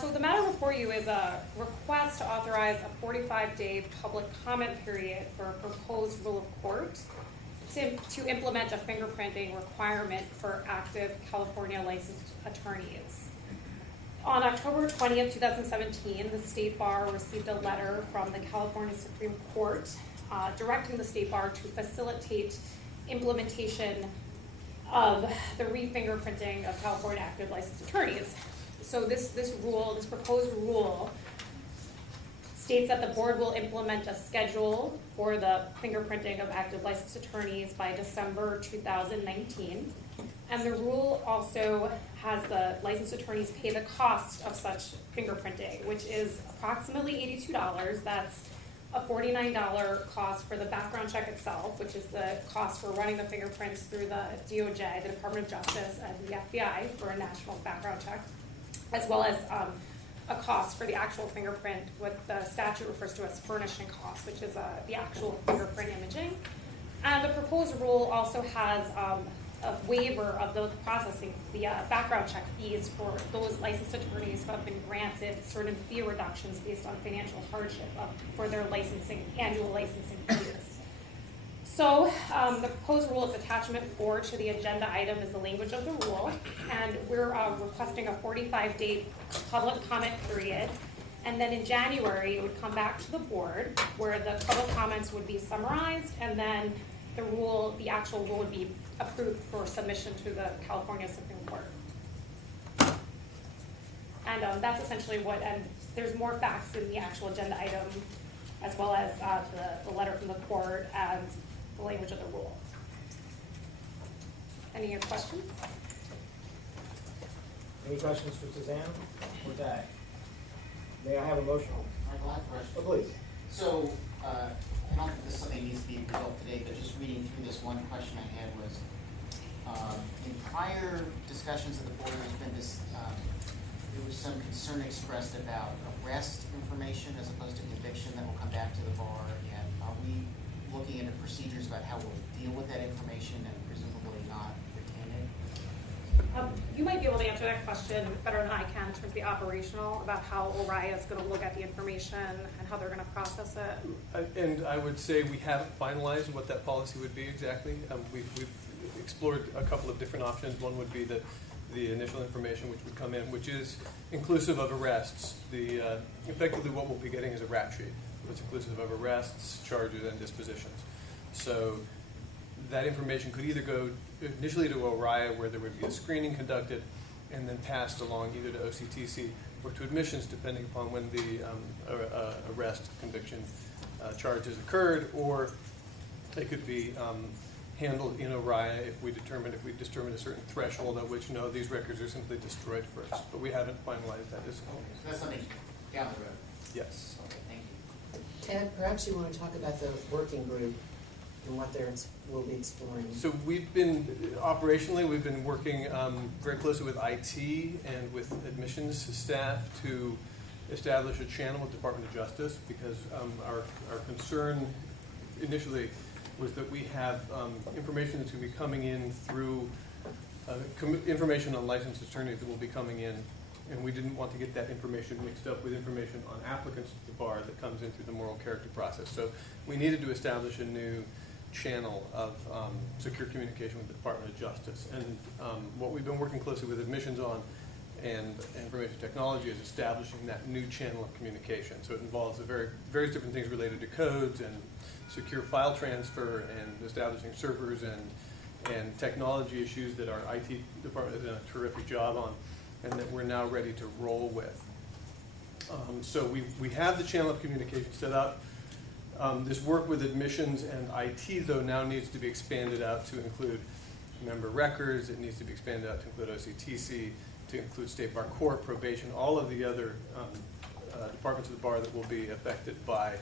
So the matter before you is a request to authorize a 45-day public comment period for a proposed rule of court to implement a fingerprinting requirement for active California licensed attorneys. On October 20th, 2017, the State Bar received a letter from the California Supreme Court directing the State Bar to facilitate implementation of the re-fingerprinting of California active licensed attorneys. So this proposed rule states that the board will implement a schedule for the fingerprinting of active licensed attorneys by December 2019. And the rule also has the licensed attorneys pay the cost of such fingerprinting, which is approximately $82. That's a $49 cost for the background check itself, which is the cost for running the fingerprints through the DOJ, the Department of Justice, and the FBI for a national background check, as well as a cost for the actual fingerprint, what the statute refers to as furnishing cost, which is the actual fingerprint imaging. And the proposed rule also has a waiver of the processing, the background check fees for those licensed attorneys who have been granted certain fee reductions based on financial hardship for their annual licensing fees. So the proposed rule is attachment 4 to the agenda item is the language of the rule, and we're requesting a 45-day public comment period, and then in January it would come back to the board where the public comments would be summarized, and then the actual rule would be approved for submission to the California Supreme Court. And that's essentially and there's more facts in the actual agenda item, as well as the letter from the court and the language of the rule. Any other questions? Any questions for Suzanne or Dag? May I have a motion? Michael, I have a question. Oh, please. So, I don't think this is something that needs to be resolved today, but just reading through this, one question I had was, in prior discussions of the board, there's been this, there was some concern expressed about arrest information as opposed to conviction that will come back to the bar, and are we looking into procedures about how we'll deal with that information and presumably not retain it? You might be able to answer that question better than I can in terms of the operational, about how ORIA is going to look at the information and how they're going to process it. And I would say we haven't finalized what that policy would be exactly. We've explored a couple of different options. One would be the initial information which would come in, which is inclusive of arrests. Effectively what we'll be getting is a rap sheet. It's inclusive of arrests, charges, and dispositions. So that information could either go initially to ORIA, where there would be a screening conducted, and then passed along either to OCTC or to admissions, depending upon when the arrest, conviction, charges occurred, or it could be handled in ORIA if we determine a certain threshold at which no, these records are simply destroyed first. But we haven't finalized that. So that's something down the road. Yes. Okay, thank you. Ted, perhaps you want to talk about the working group and what we'll be exploring. So we've been, operationally, we've been working very closely with IT and with admissions staff to establish a channel with Department of Justice, because our concern initially was that we have information that's going to be coming in through information on licensed attorneys that will be coming in, and we didn't want to get that information mixed up with information on applicants to the bar that comes in through the moral character process. So we needed to establish a new channel of secure communication with the Department of Justice. And what we've been working closely with admissions on and information technology is establishing that new channel of communication. So it involves various different things related to codes and secure file transfer and establishing servers and technology issues that our IT department has done a terrific job on, and that we're now ready to roll with. So we have the channel of communication set up. This work with admissions and IT, though, now needs to be expanded out to include member records. It needs to be expanded out to include OCTC, to include State Bar Court, probation, all of the other departments of the bar that will be affected by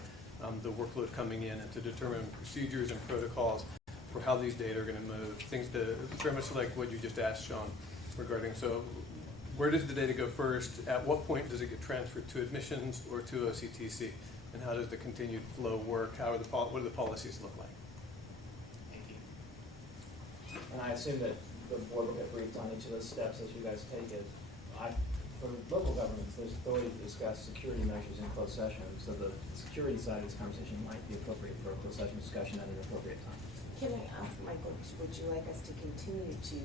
the workload coming in, and to determine procedures and protocols for how these data are going to move. Things very much like what you just asked, Sean, regarding, so where does the data go first? At what point does it get transferred to admissions or to OCTC? And how does the continued flow work? What do the policies look like? Thank you. And I assume that the board will get briefed on each of those steps as you guys take it. For local governments, there's authority to discuss security measures in closed session, so the security side of this conversation might be appropriate for a closed session discussion at an appropriate time. Can I ask, Michael, would you like us to continue to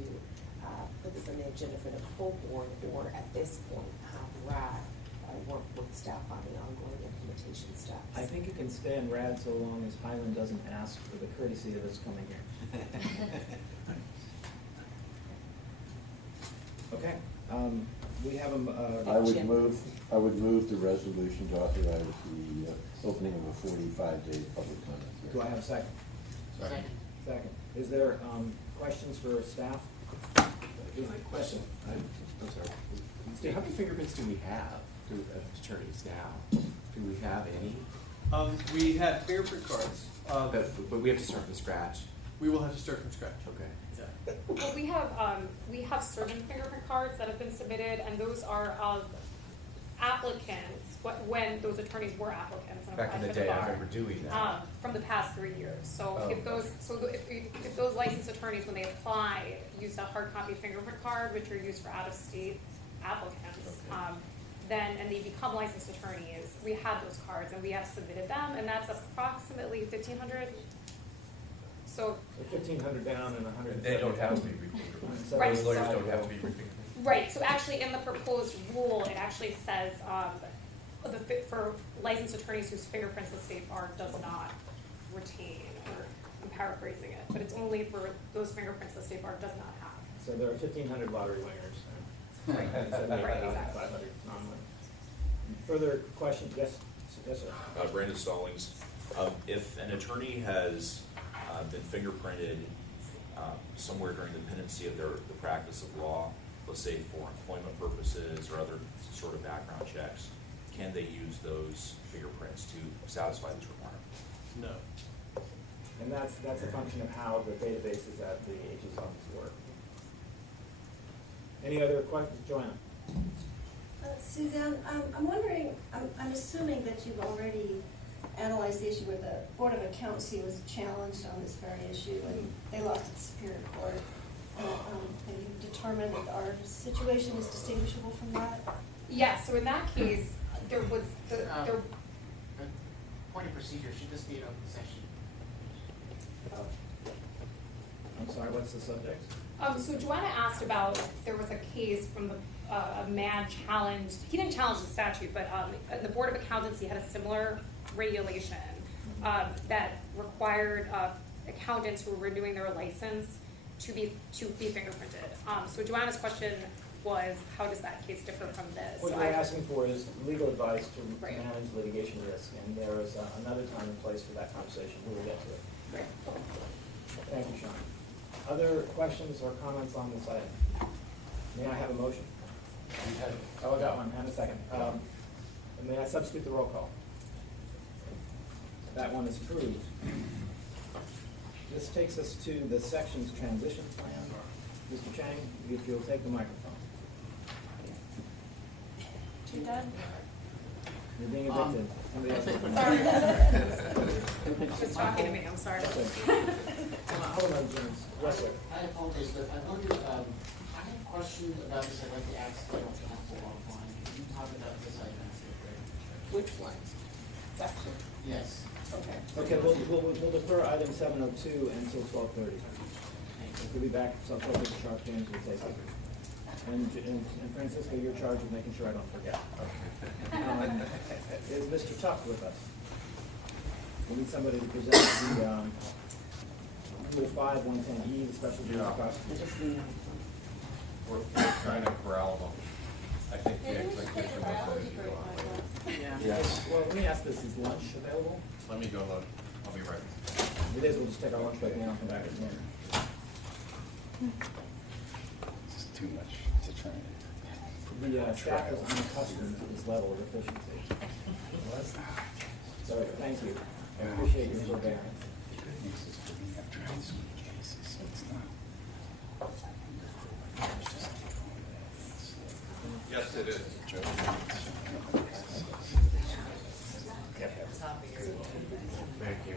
put this on the agenda for the full board, or at this point have RAD work with staff on the ongoing implementation steps? I think it can stay in RAD so long as Highland doesn't ask for the courtesy of us coming here. Okay. We have I would move the resolution to authorize the opening of a 45-day public comment Do I period. have a second? Second. Second. Is there questions for staff? Question. I'm sorry. How many fingerprints do we have of attorneys now? Do we have any? We had fingerprint cards. But we have to start from scratch. We will have to start from scratch. Okay. Well, we have certain fingerprint cards that have been submitted, and those are of applicants, when those attorneys were applicants. And Back in the applied to day, I bar, remember doing that. from the past 3 years. So if those licensed attorneys, when they applied, used a hard copy fingerprint card, which are used for out-of-state applicants, and they become licensed attorneys, we have those cards and we have submitted them, and that's approximately 1,500. So 1,500 down and 100. They don't have to be refingerprinted. So Right. Those lawyers don't have to be refingerprinted. Right, so actually in the proposed rule, it actually says for licensed attorneys whose fingerprints the state bar does not retain, or I'm paraphrasing it, but it's only for those fingerprints the state bar does not have. So there are 1,500 lottery winners. Right. And so Right, right, exactly. 500 non-winners. Further questions? Yes, sir. Brandon Stallings. If an attorney has been fingerprinted somewhere during the pendency of the practice of law, let's say for employment purposes or other sort of background checks, can they use those fingerprints to satisfy this requirement? No. And that's a function of how the databases at the AG's office work. Any other questions, Joanna? Suzanne, I'm wondering, I'm assuming that you've already analyzed the issue where the Board of Accountancy was challenged on this very issue, and they lost at Superior Court. And you determined that our situation is distinguishable from that? Yes, so in that case, there was Point of procedure, should this be an open session? I'm sorry, what's the subject? So Joanna asked about, there was a case from a man challenged, he didn't challenge the statute, but the Board of Accountancy had a similar regulation that required accountants who were renewing their license to be fingerprinted. So Joanna's question was, how does that case differ from this? What So you're asking for is legal advice to Right. manage litigation risk, and there is another time and place for that conversation. We will get to it. Right. Thank you, Sean. Other questions or comments on this item? May I have a motion? Oh, I got one, and a second. May I substitute the roll call? That one is approved. This takes us to the section's transition plan. Mr. Chang, if you'll take the microphone. You done? You're being evicted. Somebody else. Just talking to me, I'm sorry. Hold on, James. Wesley. I apologize, but I wonder, I have questions about this, I'd like to ask the council offline. Can you talk about this item? Which one? Section? Yes. Okay. Okay, we'll defer item 702 until 12:30. We'll be back, so I'll tell Mr. Sharp, James will take it. And Francisco, you're charged of making sure I don't forget. Is Mr. Tuck with us? We need somebody to present the Rule 5, 110E, the special duty prosecution. We're trying to corral them. I think the expectation was that Yes. Well, let me ask this, is lunch available? Let me go look. I'll be right back. It is, we'll just take our lunch break now and come back at 10. It's too much to train. The staff is unaccustomed to this level of efficiency. So, thank you. I appreciate your forbearance. I've tried so many cases, so it's not. Yes, it is. Thank you.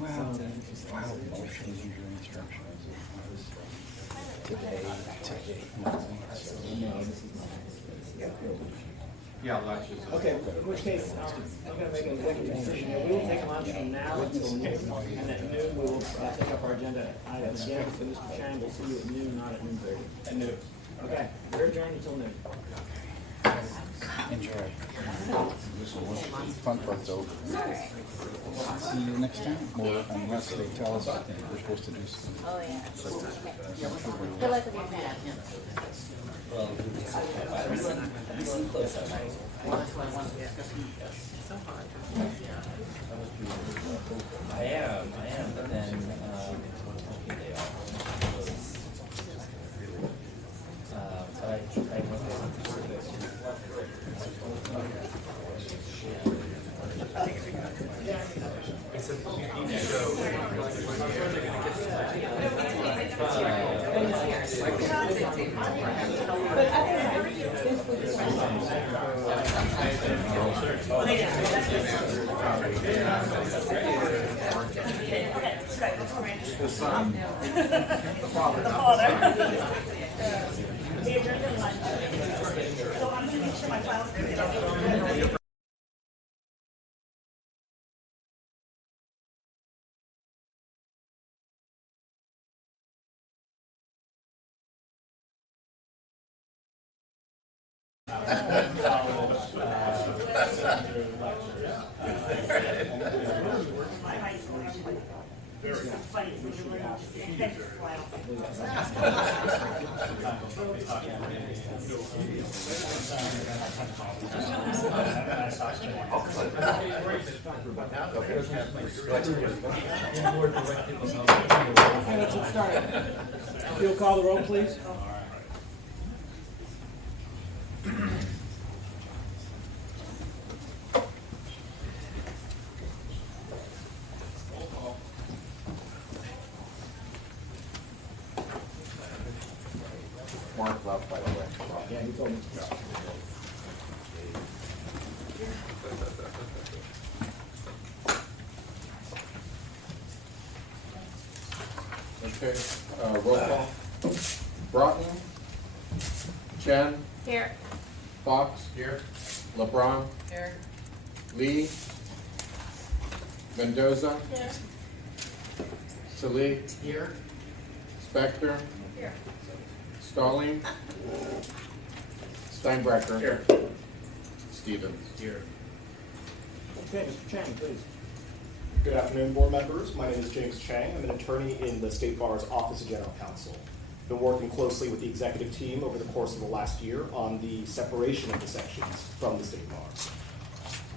Well, then file motions and your instructions. Today. Yeah, lunch is. Okay, in which case, I'm going to make an executive decision here. We will take a lunch from now until noon, and at noon we will take up our agenda items again. So Mr. Chang will see you at noon, not at 9:30. At noon. Okay, we're adjourned until noon. Enjoy. Fun part's over. See you next time, or unless they tell us that we're supposed to do something. Oh, yeah. Good luck with your I am, but then, they are. But I It's a TV show. The son. The father. We adjourned at lunch. So I'm gonna make sure my files are good. My high school, everybody. It's funny, it's really just Okay, let's get started. If you'll call the roll, please. Mark left, by the way. Yeah, he told me. Okay, roll call. Broughton. Chen. Here. Fox. Here. LeBron. Here. Lee. Mendoza. Here. Salik. Here. Spector. Here. Stalling. Steinbrecher. Here. Stevens. Here. Okay, Mr. Chang, please. Good afternoon, board members. My name is James Chang. I'm an attorney in the State Bar's Office of General Counsel. Been working closely with the executive team over the course of the last year on the separation of the sections from the State Bar.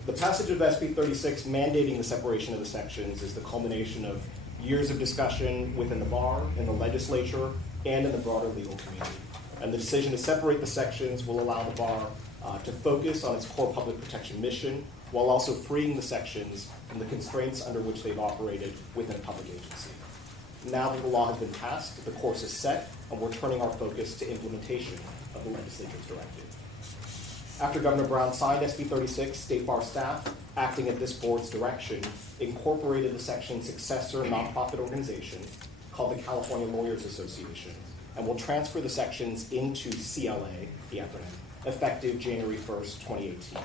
The passage of SB 36 mandating the separation of the sections is the culmination of years of discussion within the bar, in the legislature, and in the broader legal community. And the decision to separate the sections will allow the bar to focus on its core public protection mission, while also freeing the sections from the constraints under which they've operated within a public agency. Now that the law has been passed, the course is set, and we're turning our focus to implementation of the legislature's directive. After Governor Brown signed SB 36, State Bar staff, acting at this board's direction, incorporated the section's successor nonprofit organization called the California Lawyers Association, and will transfer the sections into CLA, the acronym, effective January 1st, 2018.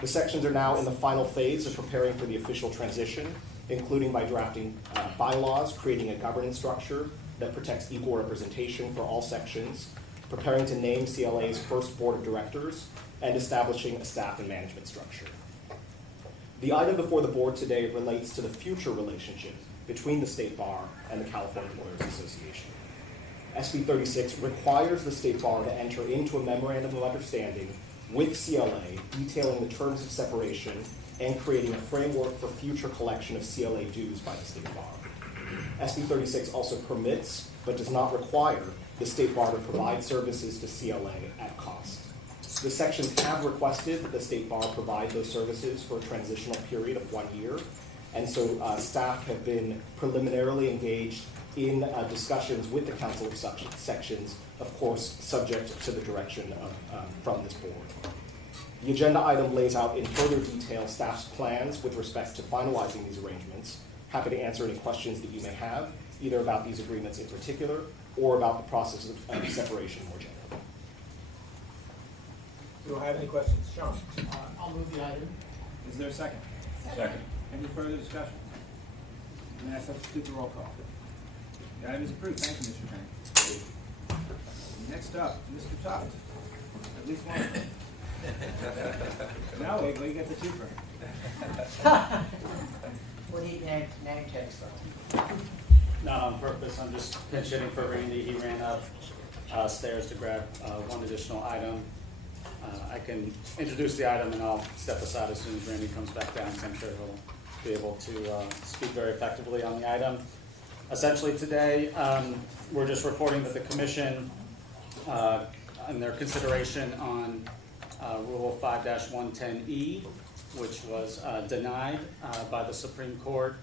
The sections are now in the final phase of preparing for the official transition, including by drafting bylaws, creating a governance structure that protects equal representation for all sections, preparing to name CLA's first board of directors, and establishing a staff and management structure. The item before the board today relates to the future relationship between the State Bar and the California Lawyers Association. SB 36 requires the State Bar to enter into a memorandum of understanding with CLA detailing the terms of separation and creating a framework for future collection of CLA dues by the State Bar. SB 36 also permits, but does not require, the State Bar to provide services to CLA at cost. The sections have requested that the State Bar provide those services for a transitional period of 1 year, and so staff have been preliminarily engaged in discussions with the Council of Sections, of course, subject to the direction from this board. The agenda item lays out in further detail staff's plans with respect to finalizing these arrangements. Happy to answer any questions that you may have, either about these agreements in particular or about the process of separation more generally. Do I have any questions? Sean? I'll move the item. Is there a second? Second. Any further discussion? May I substitute the roll call? The item is approved. Thank you, Mr. Chang. Next up, Mr. Tuft. At least one. Now we get the two for him. What do you name tags though? Not on purpose, I'm just pinch hitting for Randy. He ran up stairs to grab one additional item. I can introduce the item and I'll step aside as soon as Randy comes back down, so I'm sure he'll be able to speak very effectively on the item. Essentially today, we're just reporting that the Commission, in their consideration on Rule 5-110E, which was denied by the Supreme Court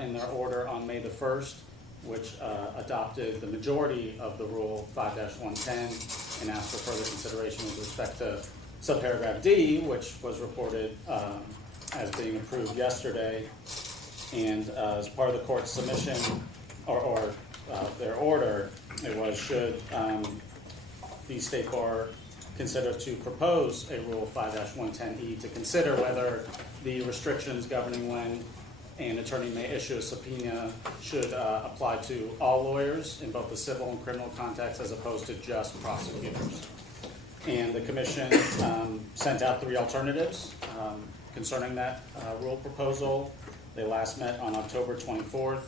in their order on May the 1st, which adopted the majority of the Rule 5-110 and asked for further consideration with respect to subparagraph D, which was reported as being approved yesterday. And as part of the court's submission or their order, it was should the State Bar consider to propose a Rule 5-110E to consider whether the restrictions governing when an attorney may issue a subpoena should apply to all lawyers in both the civil and criminal context as opposed to just prosecutors. And the Commission sent out 3 alternatives concerning that rule proposal. They last met on October 24th,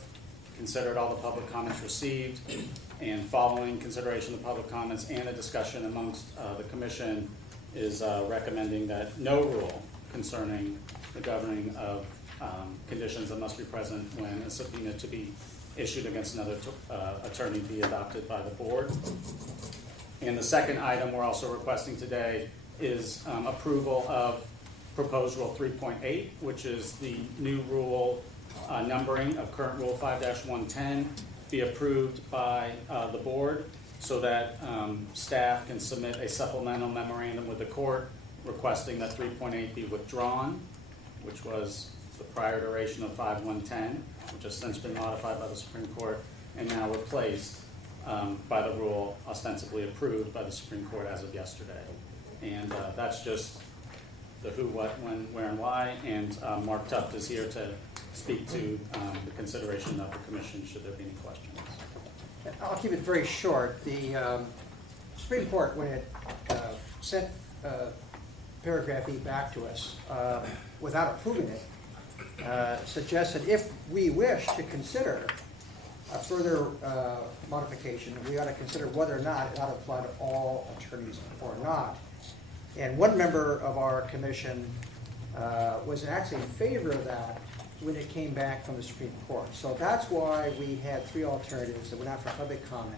considered all the public comments received, and following consideration of public comments and a discussion amongst the commission, is recommending that no rule concerning the governing of conditions that must be present when a subpoena to be issued against another attorney be adopted by the board. And the second item we're also requesting today is approval of proposed Rule 3.8, which is the new rule numbering of current Rule 5-110, be approved by the board so that staff can submit a supplemental memorandum with the court requesting that 3.8 be withdrawn, which was the prior iteration of 5-110, which has since been modified by the Supreme Court and now replaced by the rule ostensibly approved by the Supreme Court as of yesterday. And that's just the who, what, when, where, and why. And Mark Tuft is here to speak to the consideration of the commission should there be any questions. I'll keep it very short. The Supreme Court, when it sent paragraph E back to us without approving it, suggested if we wish to consider a further modification, we ought to consider whether or not it ought to apply to all attorneys or not. And one member of our commission was actually in favor of that when it came back from the Supreme Court. So that's why we had three alternatives that went out for public comment.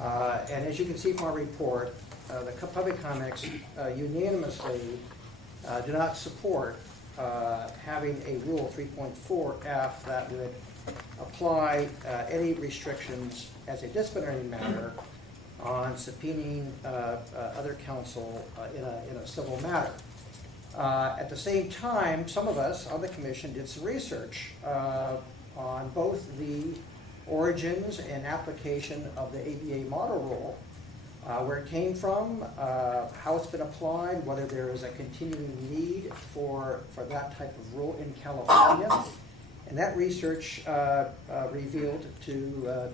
And as you can see from our report, the public comments unanimously do not support having a Rule 3.4F that would apply any restrictions as a disciplinary matter on subpoenaing other counsel in a civil matter. At the same time, some of us on the commission did some research on both the origins and application of the ABA model rule, where it came from, how it's been applied, whether there is a continuing need for that type of rule in California. And that research revealed to,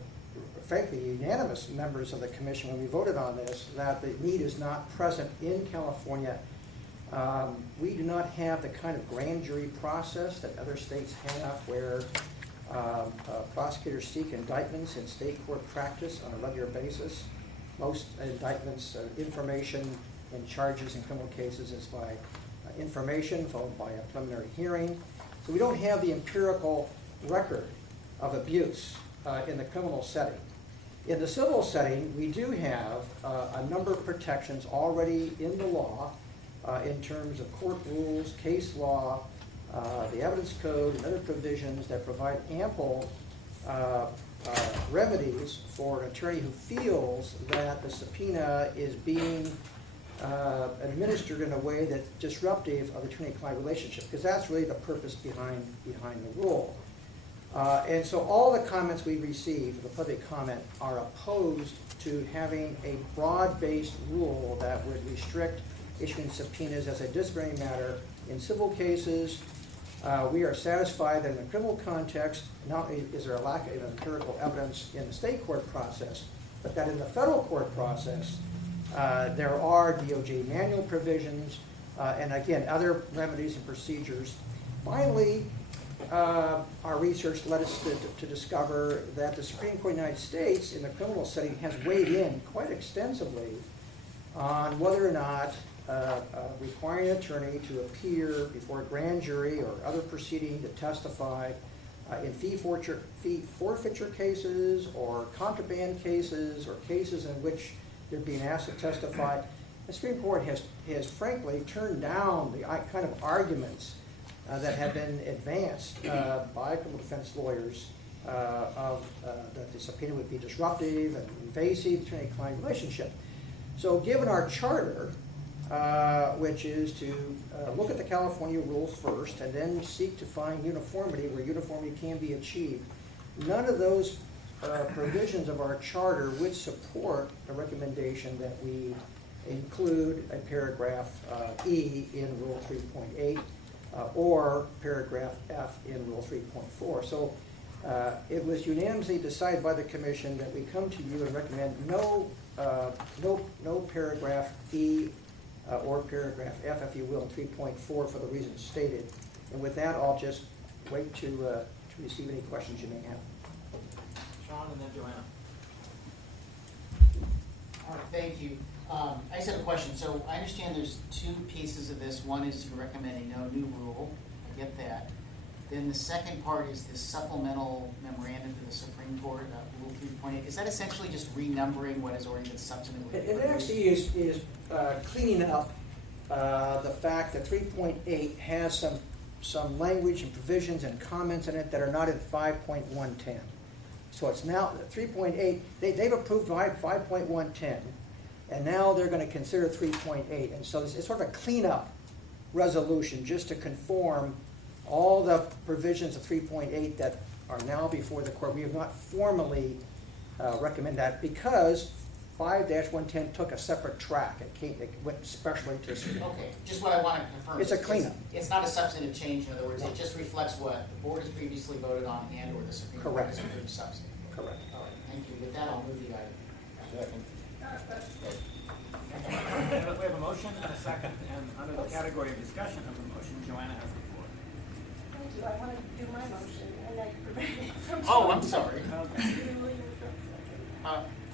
frankly, unanimous members of the commission when we voted on this, that the need is not present in California. We do not have the kind of grand jury process that other states have where prosecutors seek indictments in state court practice on a regular basis. Most indictments, information and charges in criminal cases is by information followed by a preliminary hearing. So we don't have the empirical record of abuse in the criminal setting. In the civil setting, we do have a number of protections already in the law in terms of court rules, case law, the evidence code, and other provisions that provide ample remedies for an attorney who feels that the subpoena is being administered in a way that's disruptive of attorney-client relationship, because that's really the purpose behind the rule. And so all the comments we receive, the public comment, are opposed to having a broad-based rule that would restrict issuing subpoenas as a disciplinary matter in civil cases. We are satisfied that in the criminal context, not only is there a lack of empirical evidence in the state court process, but that in the federal court process, there are DOJ manual provisions, and again, other remedies and procedures. Finally, our research led us to discover that the Supreme Court of the United States in the criminal setting has weighed in quite extensively on whether or not requiring an attorney to appear before a grand jury or other proceeding to testify in fee forfeiture cases or contraband cases or cases in which they're being asked to testify. The Supreme Court has frankly turned down the kind of arguments that have been advanced by criminal defense lawyers that the subpoena would be disruptive and invasive to attorney-client relationship. So given our charter, which is to look at the California rules first and then seek to find uniformity where uniformity can be achieved, none of those provisions of our charter would support the recommendation that we include a paragraph E in Rule 3.8 or paragraph F in Rule 3.4. So it was unanimously decided by the Commission that we come to you and recommend no paragraph E or paragraph F, if you will, in 3.4 for the reasons stated. And with that, I'll just wait to receive any questions you may have. and then Joanna. All right, thank you. I just have a question. So I understand there's two pieces of this. One is you're recommending no new rule. I get that. Then the second part is this supplemental memorandum to the Supreme Court, Rule 3.8. Is that essentially just renumbering what has already been substantively? It actually is cleaning up the fact that 3.8 has some language and provisions and comments in it that are not in 5.110. So it's now 3.8, they've approved 5.110, and now they're going to consider 3.8. And so it's sort of a cleanup resolution just to conform all the provisions of 3.8 that are now before the court. We have not formally recommended that because 5-110 took a separate track. It went specially to. Okay, just what I want to confirm. It's a cleanup. It's not a substantive change. In other words, it just reflects what the board has previously voted on and or the Supreme Court has approved substantive. Correct. All right, thank you. With that, I'll move the item. Second. We have a motion and a second, and under the category of discussion of the motion, Joanna has the floor. Thank you. I want to do my motion, and I prevented it from. Oh, I'm sorry. Okay.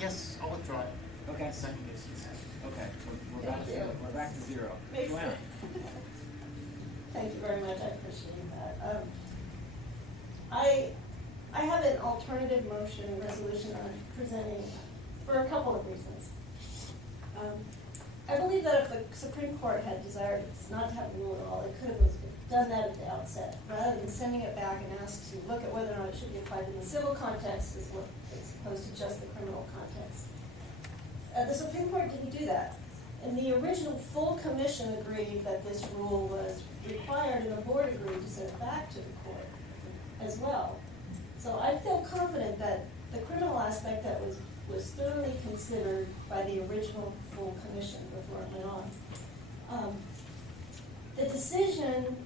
Yes, I'll withdraw it. Okay. Second is consent. Okay, we're Thank you. we're back to zero. Makes Joanna. sense. Thank you very much. I appreciate that. I have an alternative motion and resolution I'm presenting for a couple of reasons. I believe that if the Supreme Court had desired not to have a rule at all, it could have done that at the outset, rather than sending it back and ask to look at whether or not it should be applied in the civil context as opposed to just the criminal context. The Supreme Court didn't do that. And the original full commission agreed that this rule was required, and the board agreed to send it back to the court as well. So I feel confident that the criminal aspect that was thoroughly considered by the original full commission before it went on. The decision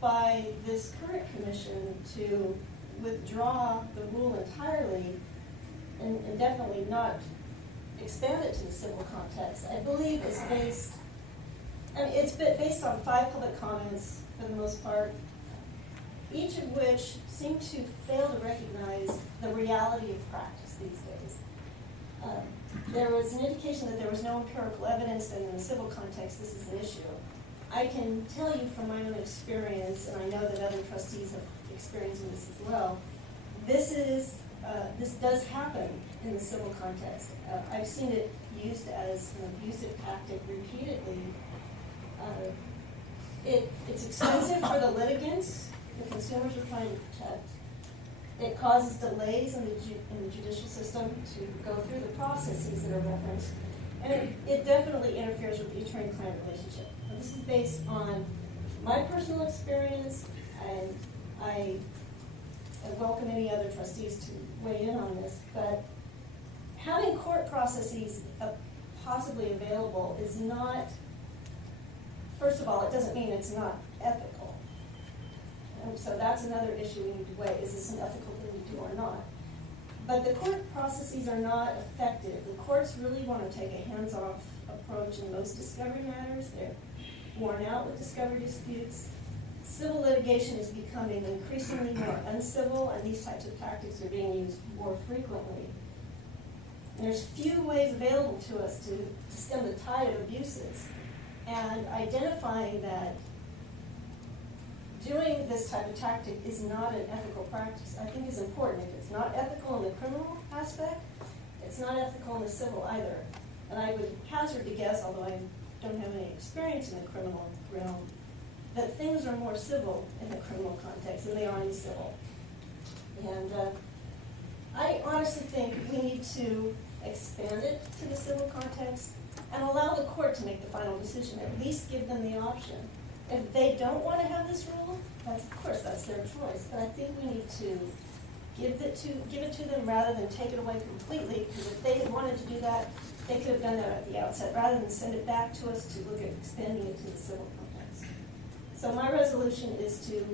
by this current commission to withdraw the rule entirely and definitely not expand it to the civil context, I believe is based, it's based on 5 public comments for the most part, each of which seem to fail to recognize the reality of practice these days. There was an indication that there was no empirical evidence that in the civil context this is an issue. I can tell you from my own experience, and I know that other trustees have experienced this as well, this does happen in the civil context. I've seen it used as an abusive tactic repeatedly. It's expensive for the litigants, the consumers are trying to protect. It causes delays in the judicial system to go through the processes that are referenced. And it definitely interferes with the attorney-client relationship. Now, this is based on my personal experience, and I welcome any other trustees to weigh in on this, but having court processes possibly available is not, first of all, it doesn't mean it's not ethical. And so that's another issue we need to weigh. Is this an ethical thing to do or not? But the court processes are not effective. The courts really want to take a hands-off approach in most discovery matters. They're worn out with discovery disputes. Civil litigation is becoming increasingly more uncivil, and these types of tactics are being used more frequently. And there's few ways available to us to stem the tide of abuses. And identifying that doing this type of tactic is not an ethical practice, I think is important. If it's not ethical in the criminal aspect, it's not ethical in the civil either. And I would hazard to guess, although I don't have any experience in the criminal realm, that things are more civil in the criminal context than they are in the civil. And I honestly think we need to expand it to the civil context and allow the court to make the final decision, at least give them the option. If they don't want to have this rule, of course that's their choice. But I think we need to give it to them rather than take it away completely, because if they had wanted to do that, they could have done that at the outset, rather than send it back to us to look at expanding it to the civil context. So my resolution is to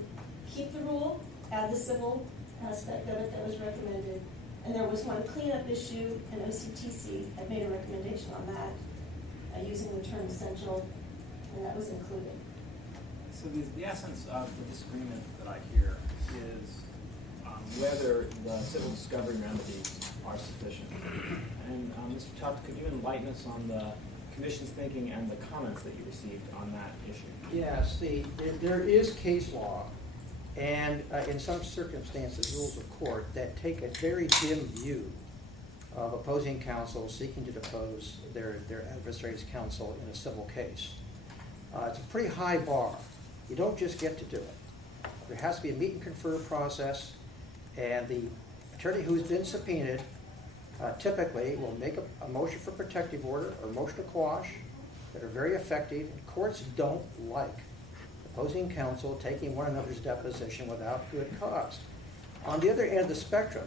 keep the rule, add the civil aspect of it that was recommended, and there was one cleanup issue, and OCTC had made a recommendation on that, using the term essential, and that was included. So the essence of the disagreement that I hear is whether the civil discovery remedies are sufficient. And Mr. Tuft, could you enlighten us on the Commission's thinking and the comments that you received on that issue? Yes, there is case law, and in some circumstances, rules of court that take a very dim view of opposing counsel seeking to depose their adversary's counsel in a civil case. It's a pretty high bar. You don't just get to do it. There has to be a meet and confer process, and the attorney who's been subpoenaed typically will make a motion for protective order or motion to quash that are very effective. Courts don't like opposing counsel taking one another's deposition without good cause. On the other end of the spectrum,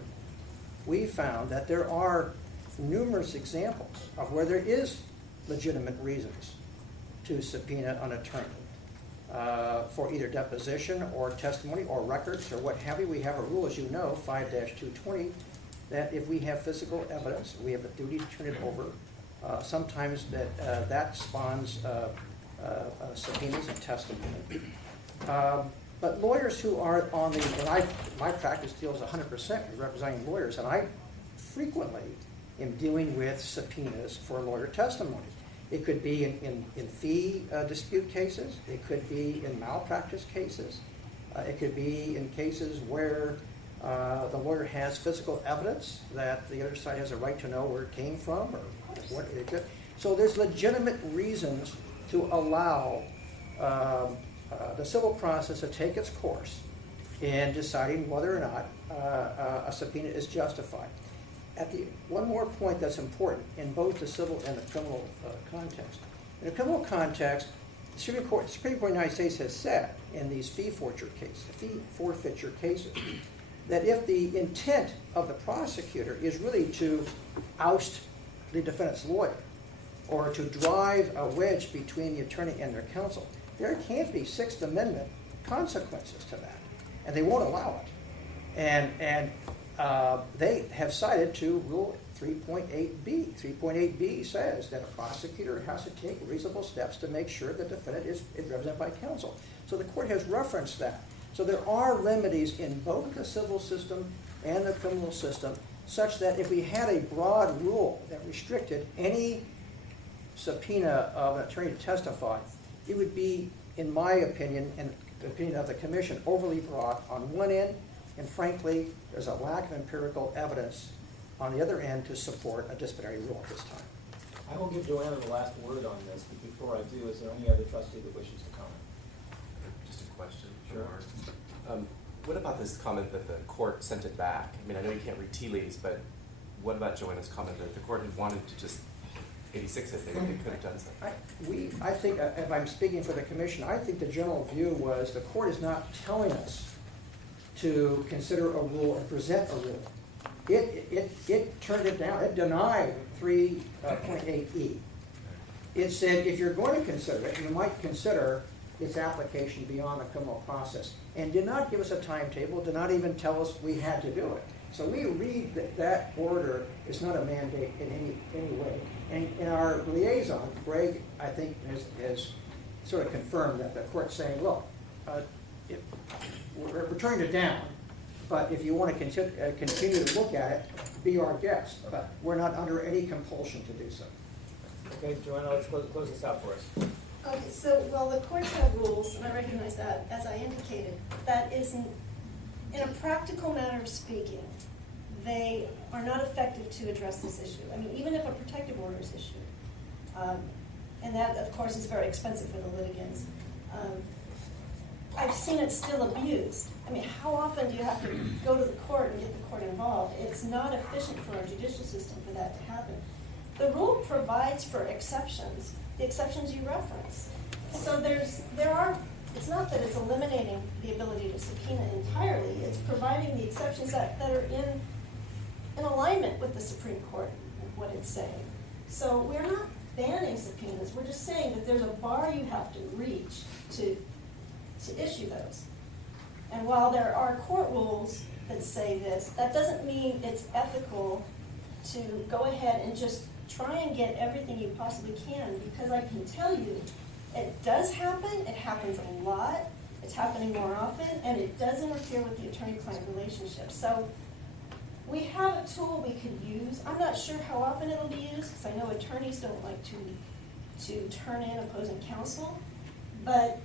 we found that there are numerous examples of where there is legitimate reasons to subpoena an attorney for either deposition or testimony or records or what have you. We have a rule, as you know, 5-220, that if we have physical evidence, we have a duty to turn it over. Sometimes that spawns subpoenas and testimony. But lawyers who are on the, and my practice deals 100% with representing lawyers, and I frequently am dealing with subpoenas for lawyer testimony. It could be in fee dispute cases. It could be in malpractice cases. It could be in cases where the lawyer has physical evidence that the other side has a right to know where it came from or what it could. So there's legitimate reasons to allow the civil process to take its course in deciding whether or not a subpoena is justified. One more point that's important in both the civil and the criminal context. In the criminal context, the Supreme Court of the United States has said in these fee forfeiture cases that if the intent of the prosecutor is really to oust the defendant's lawyer or to drive a wedge between the attorney and their counsel, there can't be Sixth Amendment consequences to that, and they won't allow it. And they have cited to Rule 3.8b. 3.8b says that a prosecutor has to take reasonable steps to make sure the defendant is represented by counsel. So the court has referenced that. So there are remedies in both the civil system and the criminal system such that if we had a broad rule that restricted any subpoena of an attorney to testify, it would be, in my opinion, and the opinion of the Commission, overly broad on one end, and frankly, there's a lack of empirical evidence on the other end to support a disciplinary rule at this time. I will give Joanna the last word on this, but before I do, is there any other trustee that wishes to comment? Just a question. Sure. What about this comment that the court sent it back? I mean, I know you can't read tea leaves, but what about Joanna's comment that the court had wanted to just 86 it, they could have done something? I think, if I'm speaking for the Commission, I think the general view was the court is not telling us to consider a rule and present a rule. It turned it down. It denied 3.8e. It said if you're going to consider it, you might consider its application beyond the criminal process, and did not give us a timetable, did not even tell us we had to do it. So we read that order is not a mandate in any way. And in our liaison, Greg, I think, has sort of confirmed that the court's saying, look, we're turning it down, but if you want to continue to look at it, be our guest. But we're not under any compulsion to do so. Okay, Joanna, let's close this out for us. Okay, so, well, the courts have rules, and I recognize that, as I indicated. That isn't, in a practical manner of speaking, they are not effective to address this issue. I mean, even if a protective order is issued, and that, of course, is very expensive for the litigants, I've seen it still abused. I mean, how often do you have to go to the court and get the court involved? It's not efficient for our judicial system for that to happen. The rule provides for exceptions, the exceptions you reference. So it's not that it's eliminating the ability to subpoena entirely, it's providing the exceptions that are in alignment with the Supreme Court and what it's saying. So we're not banning subpoenas, we're just saying that there's a bar you have to reach to issue those. And while there are court rules that say this, that doesn't mean it's ethical to go ahead and just try and get everything you possibly can, because I can tell you, it does happen, it happens a lot, It's happening more often, and it does interfere with the attorney-client relationship. So we have a tool we could use. I'm not sure how often it'll be used, because I know attorneys don't like to turn in opposing counsel, but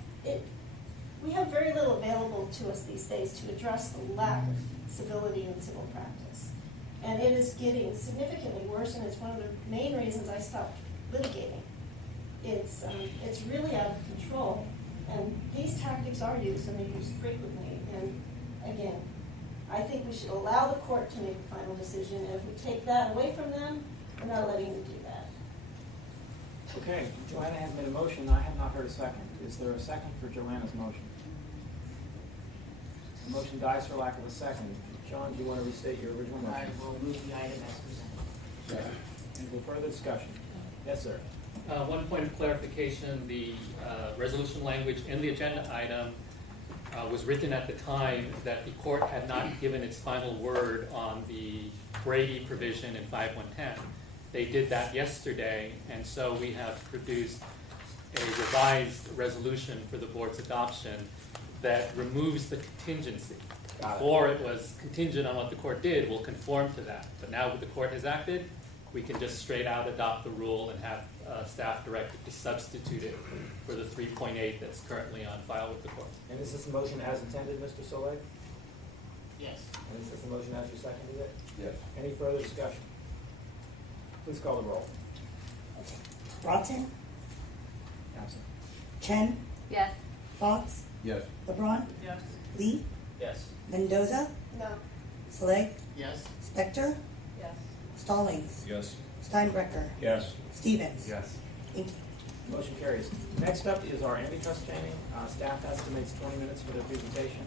we have very little available to us these days to address the lack of civility in civil practice. And it is getting significantly worse, and it's one of the main reasons I stopped litigating. It's really out of control, and these tactics are used, and they're used frequently. And again, I think we should allow the court to make a final decision, and if we take that away from them, we're not letting them do that. Okay, Joanna has made a motion. I have not heard a second. Is there a second for Joanna's motion? The motion dies for lack of a second. John, do you want to restate your original motion? I will move the item as presented. Any further discussion? Yes, sir. One point of clarification, the resolution language in the agenda item was written at the time that the court had not given its final word on the Brady provision in 5110. They did that yesterday, and so we have produced a revised resolution for the board's adoption that removes the contingency. Before it was contingent on what the court did, we'll conform to that. But now that the court has acted, we can just straight out adopt the rule and have staff directed to substitute it for the 3.8 that's currently on file with the court. And is this the motion as intended, Mr. Soleil? Yes. And is this the motion as you seconded it? Yes. Any further discussion? Please call the roll. Broughton, Absent. Chen, Yes. Fox, Yes. LeBron, Yes. Lee, Yes. Mendoza, No. Sleg, Yes. Spector, Yes. Stallings, Yes. Steinbrecher, Yes. Stevens. Yes. Thank you. Motion carries. Next up is our antitrust training. Staff estimates 20 minutes for their presentation.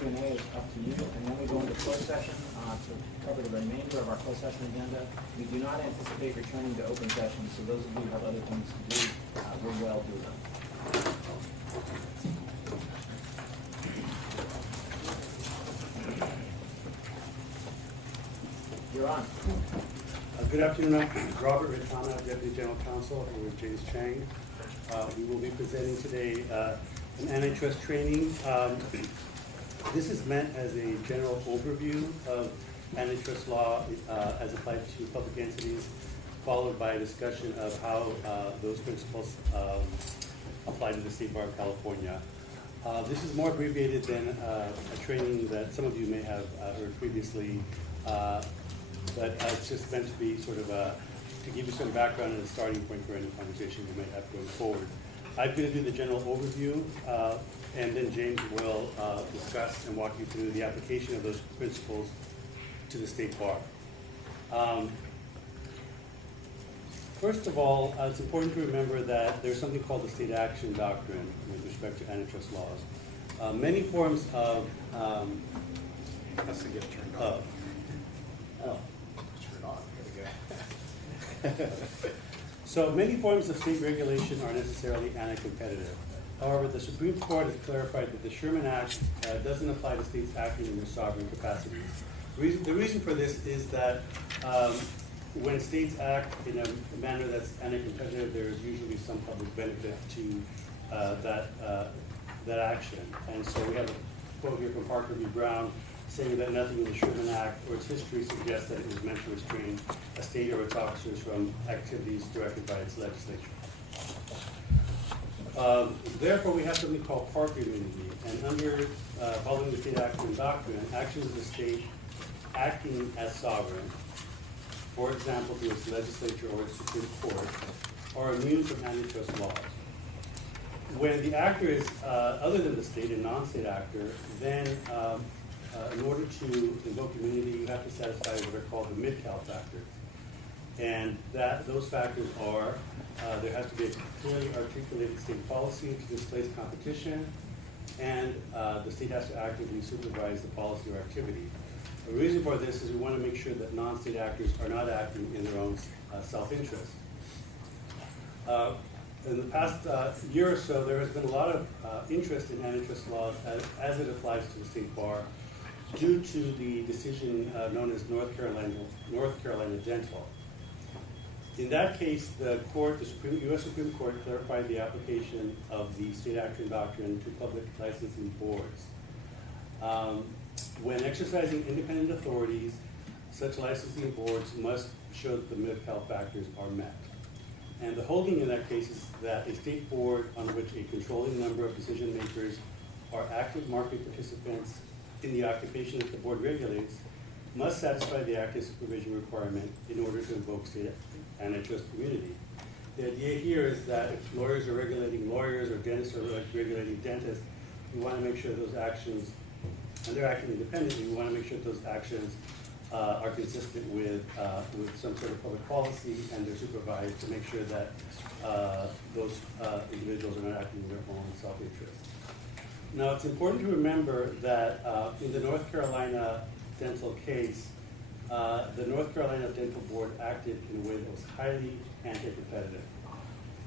Q&A is up to you, and then we go into closed session to cover the remainder of our closed session agenda. We do not anticipate returning to open session, so those of you who have other things to do will well do them. You're on. Good afternoon, I'm Robert Ritana, Deputy General Counsel, here with James Chang. We will be presenting today an antitrust training. This is meant as a general overview of antitrust law as applied to public entities, followed by a discussion of how those principles apply to the State Bar of California. This is more abbreviated than a training that some of you may have heard previously, but it's just meant to be sort of to give you some background and a starting point for any conversation we may have going forward. I'm going to do the general overview, and then James will discuss and walk you through the application of those principles to the State Bar. First of all, it's important to remember that there's something called the state action doctrine with respect to antitrust laws. Many forms of Has to get turned on. Turn on. There we go. So many forms of state regulation are necessarily anti-competitive. However, the Supreme Court has clarified that the Sherman Act doesn't apply to states acting in their sovereign capacity. The reason for this is that when states act in a manner that's anti-competitive, there is usually some public benefit to that action. And so we have a quote here from Parker v. Brown saying that nothing in the Sherman Act or its history suggests that it was meant to restrain a state or its officers from activities directed by its legislature. Therefore, we have something called park immunity, and under following the state action doctrine, actions of the state acting as sovereign, for example, through its legislature or its Supreme Court, are immune from antitrust laws. When the actor is other than the state, a non-state actor, then in order to invoke immunity, you have to satisfy what are called the mid-cal factors. And those factors are, there has to be a clearly articulated state policy to displace competition, and the state has to actively supervise the policy or activity. The reason for this is we want to make sure that non-state actors are not acting in their own self-interest. In the past year or so, there has been a lot of interest in antitrust laws as it applies to the state bar due to the decision known as North Carolina Dental. In that case, the U.S. Supreme Court clarified the application of the state action doctrine to public licensing boards. When exercising independent authorities, such licensing boards must show that the Mid-Cal factors are met. And the holding in that case is that a state board on which a controlling number of decision makers are active market participants in the occupation that the board regulates must satisfy the active supervision requirement in order to invoke state antitrust immunity. The idea here is that if lawyers are regulating lawyers or dentists are regulating dentists, we want to make sure those actions, and they're acting independently, we want to make sure those actions are consistent with some sort of public policy, and they're supervised to make sure that those individuals are not acting in their own self-interest. Now, it's important to remember that in the North Carolina dental case, the North Carolina Dental Board acted in a way that was highly anti-competitive.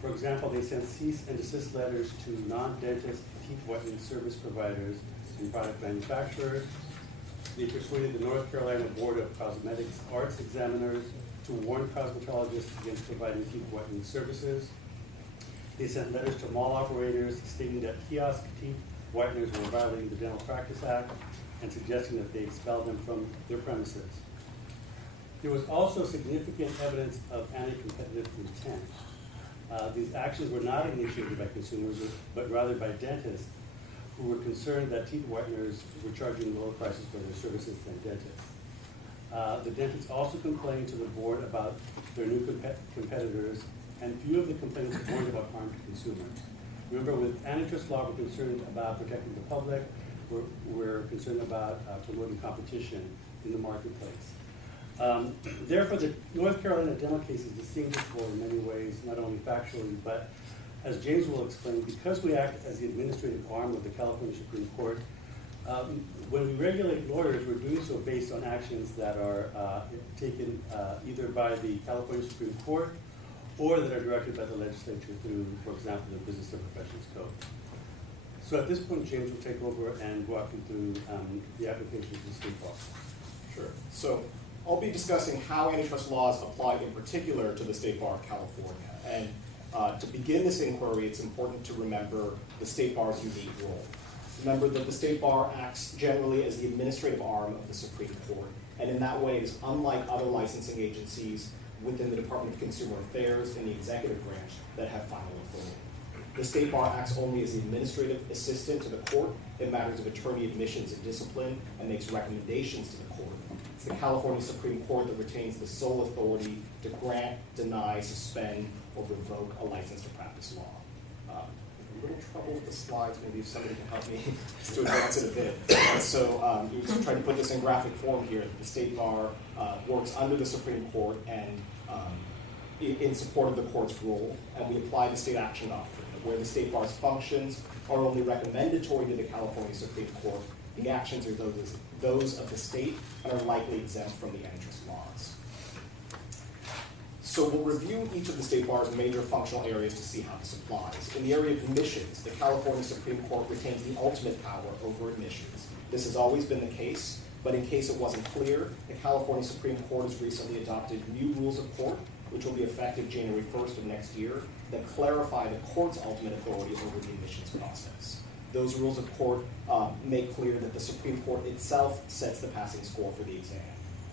For example, they sent cease and desist letters to non-dentist teeth whitening service providers and product manufacturers. They persuaded the North Carolina Board of Cosmetics Arts Examiners to warn cosmetologists against providing teeth whitening services. They sent letters to mall operators stating that kiosk teeth whiteners were violating the Dental Practice Act and suggesting that they expel them from their premises. There was also significant evidence of anti-competitive intent. These actions were not initiated by consumers, but rather by dentists who were concerned that teeth whiteners were charging lower prices for their services than dentists. The dentists also complained to the board about their new competitors, and few of the complaints warned about harm to consumers. Remember, with antitrust law, we're concerned about protecting the public. We're concerned about promoting competition in the marketplace. Therefore, the North Carolina dental case is distinguishable in many ways, not only factually, but as James will explain, because we act as the administrative arm of the California Supreme Court, when we regulate lawyers, we're doing so based on actions that are taken either by the California Supreme Court or that are directed by the legislature through, for example, the Business and Professions Code. So at this point, James will take over and walk you through the application of the state law. Sure. So I'll be discussing how antitrust laws apply in particular to the State Bar of California. And to begin this inquiry, it's important to remember the State Bar's unique role. Remember that the State Bar acts generally as the administrative arm of the Supreme Court, and in that way it is unlike other licensing agencies within the Department of Consumer Affairs and the executive branch that have final authority. The State Bar acts only as the administrative assistant to the court in matters of attorney admissions and discipline and makes recommendations to the court. It's the California Supreme Court that retains the sole authority to grant, deny, suspend, or revoke a license to practice law. I'm a little trouble with the slides. Maybe if somebody can help me just to advance it a bit. So you just try to put this in graphic form here. The State Bar works under the Supreme Court and in support of the court's role, and we apply the state action doctrine, where the State Bar's functions are only recommendatory to the California Supreme Court. The actions are those of the state and are likely exempt from the antitrust laws. So we'll review each of the State Bar's major functional areas to see how this applies. In the area of admissions, the California Supreme Court retains the ultimate power over admissions. This has always been the case, but in case it wasn't clear, the California Supreme Court has recently adopted new rules of court, which will be effective January 1st of next year, that clarify the court's ultimate authority over the admissions process. Those rules of court make clear that the Supreme Court itself sets the passing score for the exam.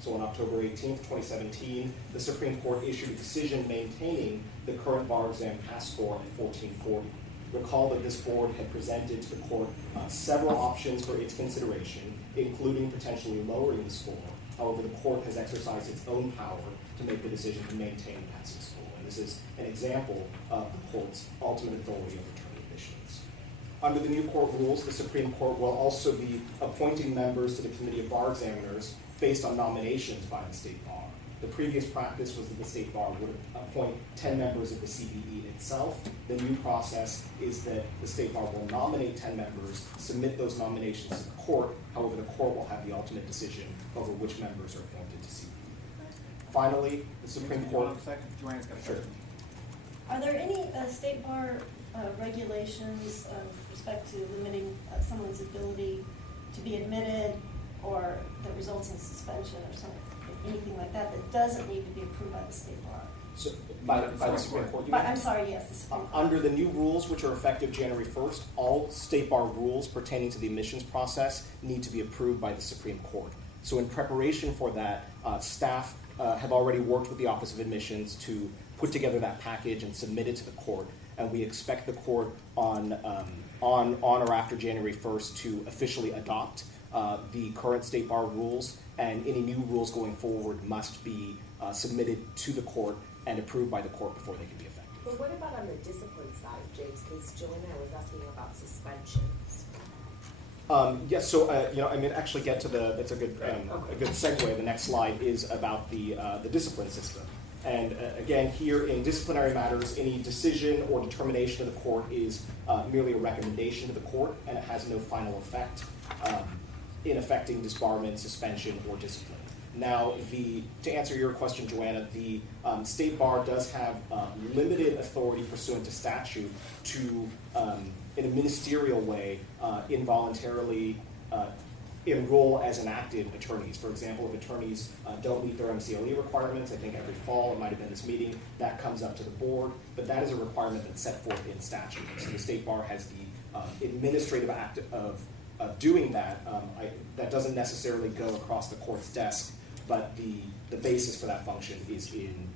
So on October 18th, 2017, the Supreme Court issued a decision maintaining the current bar exam pass score at 1440. Recall that this board had presented to the court several options for its consideration, including potentially lowering the score. However, the court has exercised its own power to make the decision to maintain the passing score. And this is an example of the court's ultimate authority over attorney admissions. Under the new court rules, the Supreme Court will also be appointing members to the Committee of Bar Examiners based on nominations by the State Bar. The previous practice was that the State Bar would appoint 10 members of the CBE itself. The new process is that the State Bar will nominate 10 members, submit those nominations to the court. However, the court will have the ultimate decision over which members are appointed to CBE. Finally, the Supreme Court... Sure. Are there any State Bar regulations with respect to limiting someone's ability to be admitted, or that results in suspension or something, anything like that, that doesn't need to be approved by the State Bar? So, by the Supreme Court, you But, mean? I'm sorry, yes, the Supreme Court. Under the new rules, which are effective January 1st, all state bar rules pertaining to the admissions process need to be approved by the Supreme Court. So in preparation for that, staff have already worked with the Office of Admissions to put together that package and submit it to the court. And we expect the court on or after January 1st to officially adopt the current state bar rules, and any new rules going forward must be submitted to the court and approved by the court before they can be effective. But what about on the discipline side, James? Because Joanna was asking about suspensions. Yes, so I mean, actually get to that's a good segue. The next slide is about the discipline system. And again, here in disciplinary matters, any decision or determination of the court is merely a recommendation to the court, and it has no final effect in affecting disbarment, suspension, or discipline. Now, to answer your question, Joanna, the state bar does have limited authority pursuant to statute to, in a ministerial way, involuntarily enroll as enacted attorneys. For example, if attorneys don't meet their MCLE requirements, I think every fall, it might have been this meeting, that comes up to the board, but that is a requirement that's set forth in statute. So the state bar has the administrative act of doing that. That doesn't necessarily go across the court's desk, but the basis for that function is in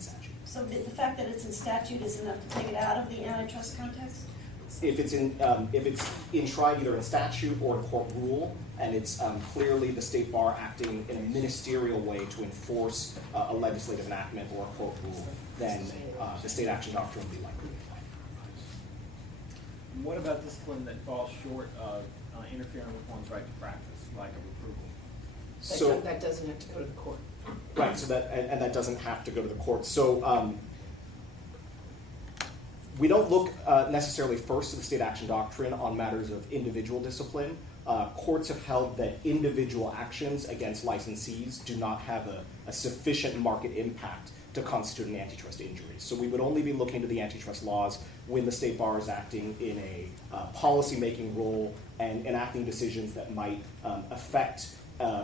statute. So the fact that it's in statute is enough to take it out of the antitrust context? If it's enshrined either in statute or in court rule, and it's clearly the state bar acting in a ministerial way to enforce a legislative enactment or a court rule, then the state action doctrine would be likely to apply. What about discipline that falls short of interfering with one's right to practice, like of approval? So that doesn't have to go to the court. Right. So that that doesn't have to go to the court. So we don't look necessarily first to the state action doctrine on matters of individual discipline. Courts have held that individual actions against licensees do not have a sufficient market impact to constitute an antitrust injury. So we would only be looking to the antitrust laws when the state bar is acting in a policy-making role and enacting decisions that might affect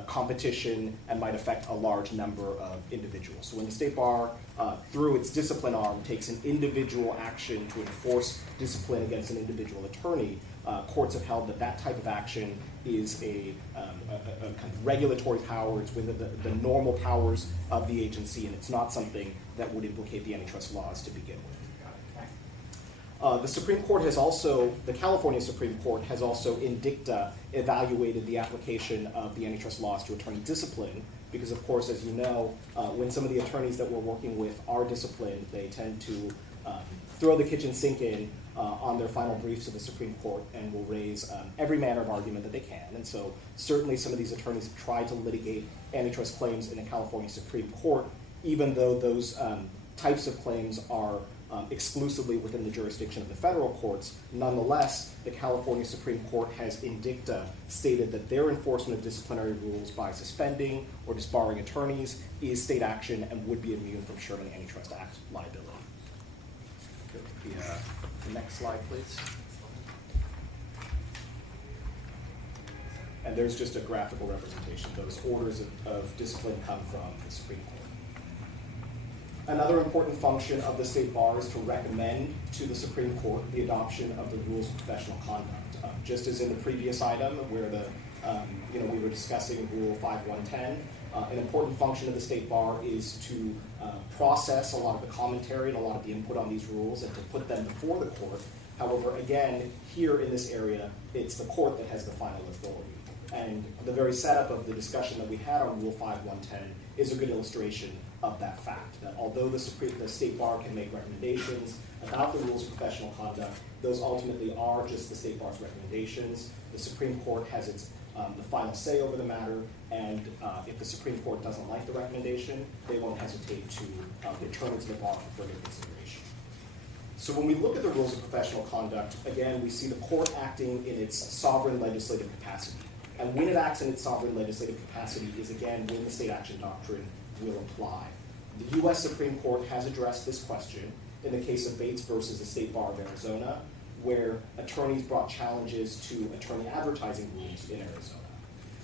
competition and might affect a large number of individuals. So when the state bar, through its discipline arm, takes an individual action to enforce discipline against an individual attorney, courts have held that that type of action is a kind of regulatory power. It's within the normal powers of the agency, and it's not something that would implicate the antitrust laws to begin with. The Supreme Court has also, the California Supreme Court has also in dicta evaluated the application of the antitrust laws to attorney discipline, because of course, as you know, when some of the attorneys that we're working with are disciplined, they tend to throw the kitchen sink in on their final briefs to the Supreme Court and will raise every manner of argument that they can. And so certainly some of these attorneys have tried to litigate antitrust claims in the California Supreme Court, even though those types of claims are exclusively within the jurisdiction of the federal courts. Nonetheless, the California Supreme Court has in dicta stated that their enforcement of disciplinary rules by suspending or disbarring attorneys is state action and would be immune from Sherman Antitrust Act liability. The next slide, please. And there's just a graphical representation. Those orders of discipline come from the Supreme Court. Another important function of the state bar is to recommend to the Supreme Court the adoption of the rules of professional conduct. Just as in the previous item where we were discussing Rule 5110, an important function of the state bar is to process a lot of the commentary and a lot of the input on these rules and to put them before the court. However, again, here in this area, it's the court that has the final authority. And the very setup of the discussion that we had on Rule 5110 is a good illustration of that fact, that although the state bar can make recommendations about the rules of professional conduct, those ultimately are just the state bar's recommendations. The Supreme Court has the final say over the matter, and if the Supreme Court doesn't like the recommendation, they won't hesitate to return it to the bar for further consideration. So when we look at the rules of professional conduct, again, we see the court acting in its sovereign legislative capacity. And when it acts in its sovereign legislative capacity is, again, when the state action doctrine will apply. The U.S. Supreme Court has addressed this question in the case of Bates versus the State Bar of Arizona, where attorneys brought challenges to attorney advertising rules in Arizona.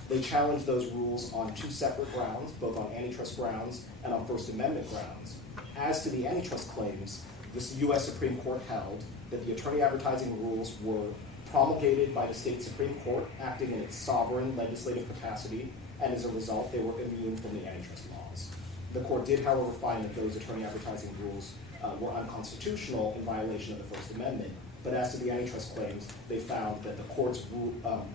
They challenged those rules on two separate grounds, both on antitrust grounds and on First Amendment grounds. As to the antitrust claims, this U.S. Supreme Court held that the attorney advertising rules were promulgated by the state Supreme Court, acting in its sovereign legislative capacity, and as a result, they were immune from the antitrust laws. The court did, however, find that those attorney advertising rules were unconstitutional in violation of the First Amendment, but as to the antitrust claims, they found that the court's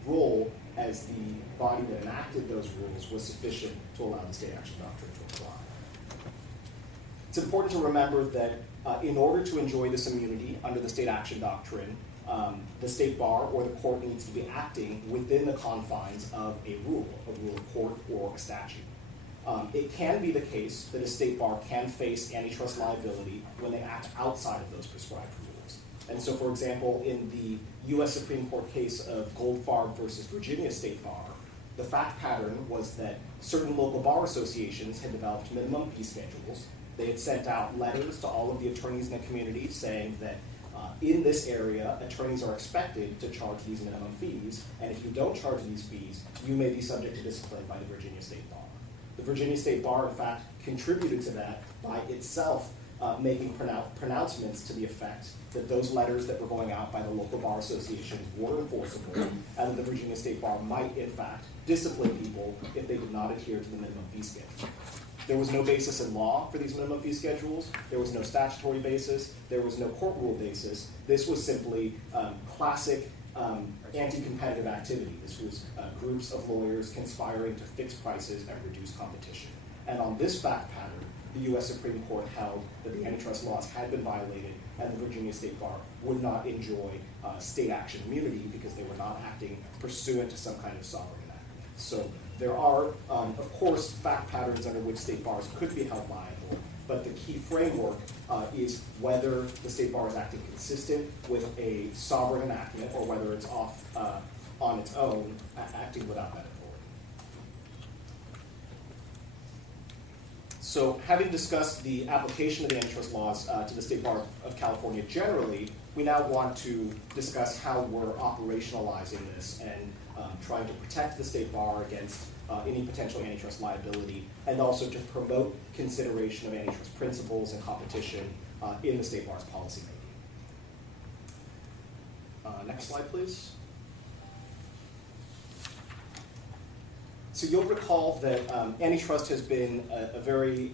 role as the body that enacted those rules was sufficient to allow the state action doctrine to apply. It's important to remember that in order to enjoy this immunity under the state action doctrine, the state bar or the court needs to be acting within the confines of a rule of court or a statute. It can be the case that a state bar can face antitrust liability when they act outside of those prescribed rules. And so, for example, in the U.S. Supreme Court case of Goldfarb versus Virginia State Bar, the fact pattern was that certain local bar associations had developed minimum fee schedules. They had sent out letters to all of the attorneys in the community saying that in this area, attorneys are expected to charge these minimum fees, and if you don't charge these fees, you may be subject to discipline by the Virginia State Bar. The Virginia State Bar, in fact, contributed to that by itself making pronouncements to the effect that those letters that were going out by the local bar associations were enforceable, and that the Virginia State Bar might, in fact, discipline people if they did not adhere to the minimum fee schedule. There was no basis in law for these minimum fee schedules. There was no statutory basis. There was no court rule basis. This was simply classic anti-competitive activity. This was groups of lawyers conspiring to fix prices and reduce competition. And on this fact pattern, the U.S. Supreme Court held that the antitrust laws had been violated and the Virginia State Bar would not enjoy state action immunity because they were not acting pursuant to some kind of sovereign enactment. So there are, of course, fact patterns under which state bars could be held liable, but the key framework is whether the state bar is acting consistent with a sovereign enactment or whether it's off on its own, acting without that authority. So having discussed the application of the antitrust laws to the State Bar of California generally, we now want to discuss how we're operationalizing this and trying to protect the State Bar against any potential antitrust liability, and also to promote consideration of antitrust principles and competition in the State Bar's policymaking. Next slide, please. So you'll recall that antitrust has been a very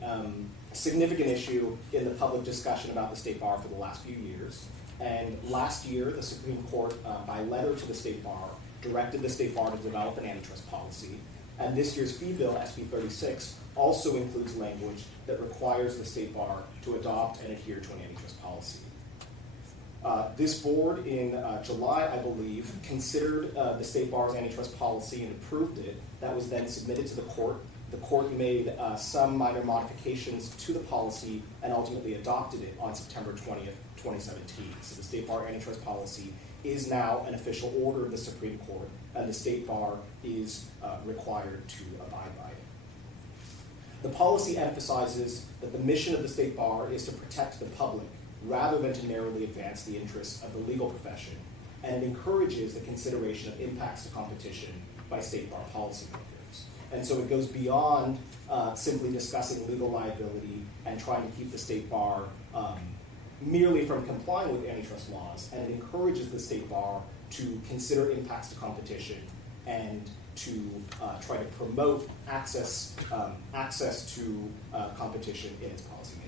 significant issue in the public discussion about the State Bar for the last few years. And last year, the Supreme Court, by letter to the State Bar, directed the State Bar to develop an antitrust policy. And this year's fee bill, SB 36, also includes language that requires the State Bar to adopt and adhere to an antitrust policy. This board in July, I believe, considered the State Bar's antitrust policy and approved it. That was then submitted to the court. The court made some minor modifications to the policy and ultimately adopted it on September 20th, 2017. So the State Bar antitrust policy is now an official order of the Supreme Court, and the State Bar is required to abide by it. The policy emphasizes that the mission of the State Bar is to protect the public rather than to narrowly advance the interests of the legal profession, and it encourages the consideration of impacts to competition by State Bar policymakers. And so it goes beyond simply discussing legal liability and trying to keep the State Bar merely from complying with antitrust laws, and it encourages the State Bar to consider impacts to competition and to try to promote access to competition in its policymaking.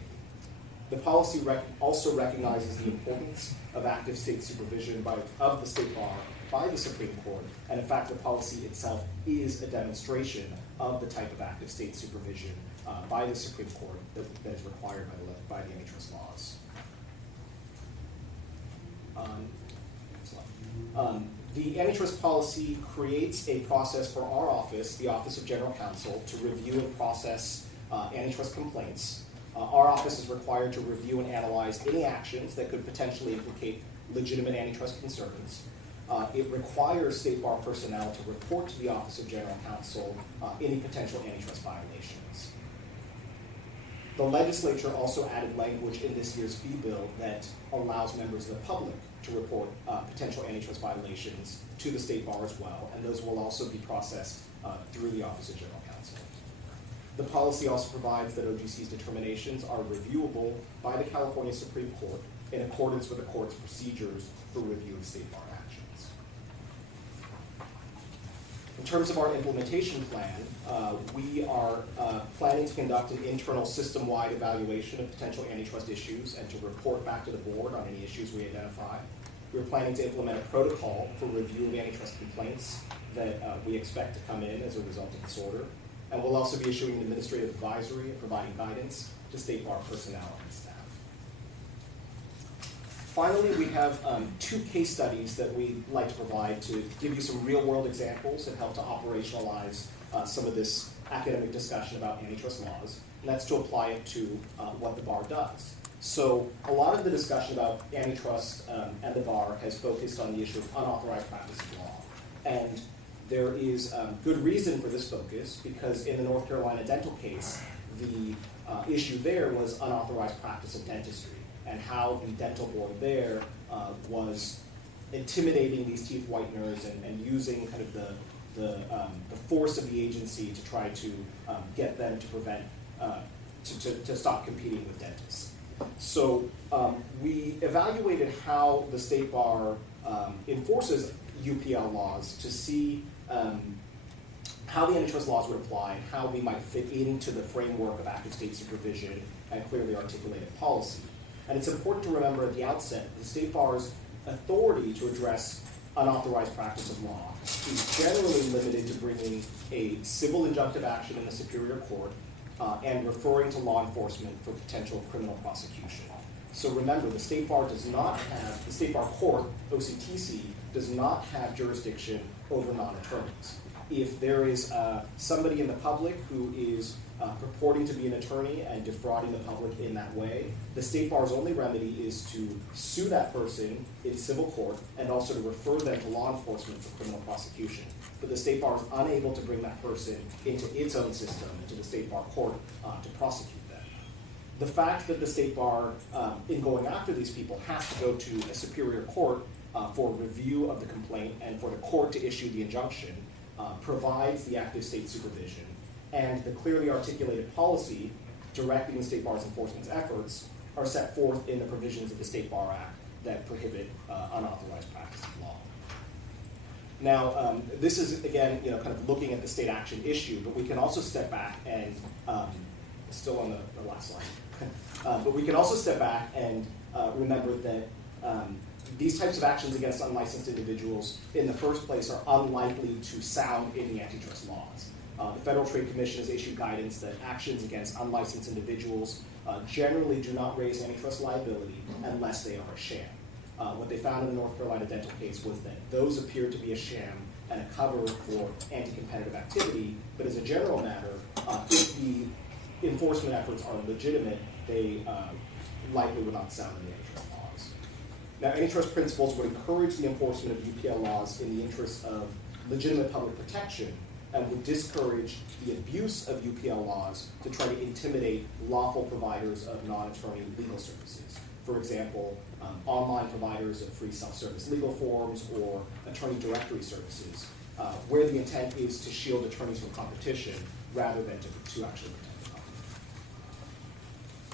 The policy also recognizes the importance of active state supervision of the State Bar by the Supreme Court, and in fact the policy itself is a demonstration of the type of active state supervision by the Supreme Court that is required by the antitrust laws. The antitrust policy creates a process for our office, the Office of General Counsel, to review and process antitrust complaints. Our office is required to review and analyze any actions that could potentially implicate legitimate antitrust concerns. It requires State Bar personnel to report to the Office of General Counsel any potential antitrust violations. The legislature also added language in this year's fee bill that allows members of the public to report potential antitrust violations to the State Bar as well, and those will also be processed through the Office of General Counsel. The policy also provides that OGC's determinations are reviewable by the California Supreme Court in accordance with the court's procedures for review of state bar actions. In terms of our implementation plan, we are planning to conduct an internal system-wide evaluation of potential antitrust issues and to report back to the board on any issues we identify. We're planning to implement a protocol for review of antitrust complaints that we expect to come in as a result of this order. And we'll also be issuing an administrative advisory and providing guidance to state bar personnel and staff. Finally, we have 2 case studies that we'd like to provide to give you some real-world examples and help to operationalize some of this academic discussion about antitrust laws, and that's to apply it to what the bar does. So a lot of the discussion about antitrust and the bar has focused on the issue of unauthorized practice of law. And there is good reason for this focus because in the North Carolina dental case, the issue there was unauthorized practice of dentistry and how the dental board there was intimidating these teeth whiteners and using kind of the force of the agency to try to get them to prevent, to stop competing with dentists. So we evaluated how the state bar enforces UPL laws to see how the antitrust laws would apply and how we might fit into the framework of active state supervision and clearly articulated policy. And it's important to remember at the outset the state bar's authority to address unauthorized practice of law is generally limited to bringing a civil injunctive action in the Superior Court and referring to law enforcement for potential criminal prosecution. So remember, the state bar does not have, the state bar court, OCTC, does not have jurisdiction over non-attorneys. If there is somebody in the public who is purporting to be an attorney and defrauding the public in that way, the state bar's only remedy is to sue that person in civil court and also to refer them to law enforcement for criminal prosecution. But the state bar is unable to bring that person into its own system, into the state bar court, to prosecute them. The fact that the state bar, in going after these people, has to go to a superior court for review of the complaint and for the court to issue the injunction provides the active state supervision, and the clearly articulated policy directing the state bar's enforcement efforts are set forth in the provisions of the State Bar Act that prohibit unauthorized practice of law. Now, this is, again, kind of looking at the state action issue, but we can also step back and, still on the last slide, but we can also step back and remember that these types of actions against unlicensed individuals in the first place are unlikely to sound in the antitrust laws. The Federal Trade Commission has issued guidance that actions against unlicensed individuals generally do not raise antitrust liability unless they are a sham. What they found in the North Carolina dental case was that those appeared to be a sham and a cover for anti-competitive activity, but as a general matter, if the enforcement efforts are legitimate, they likely would not sound in the antitrust laws. Now, antitrust principles would encourage the enforcement of UPL laws in the interest of legitimate public protection and would discourage the abuse of UPL laws to try to intimidate lawful providers of non-attorney legal services. For example, online providers of free self-service legal forms or attorney directory services, where the intent is to shield attorneys from competition rather than to actually protect the public.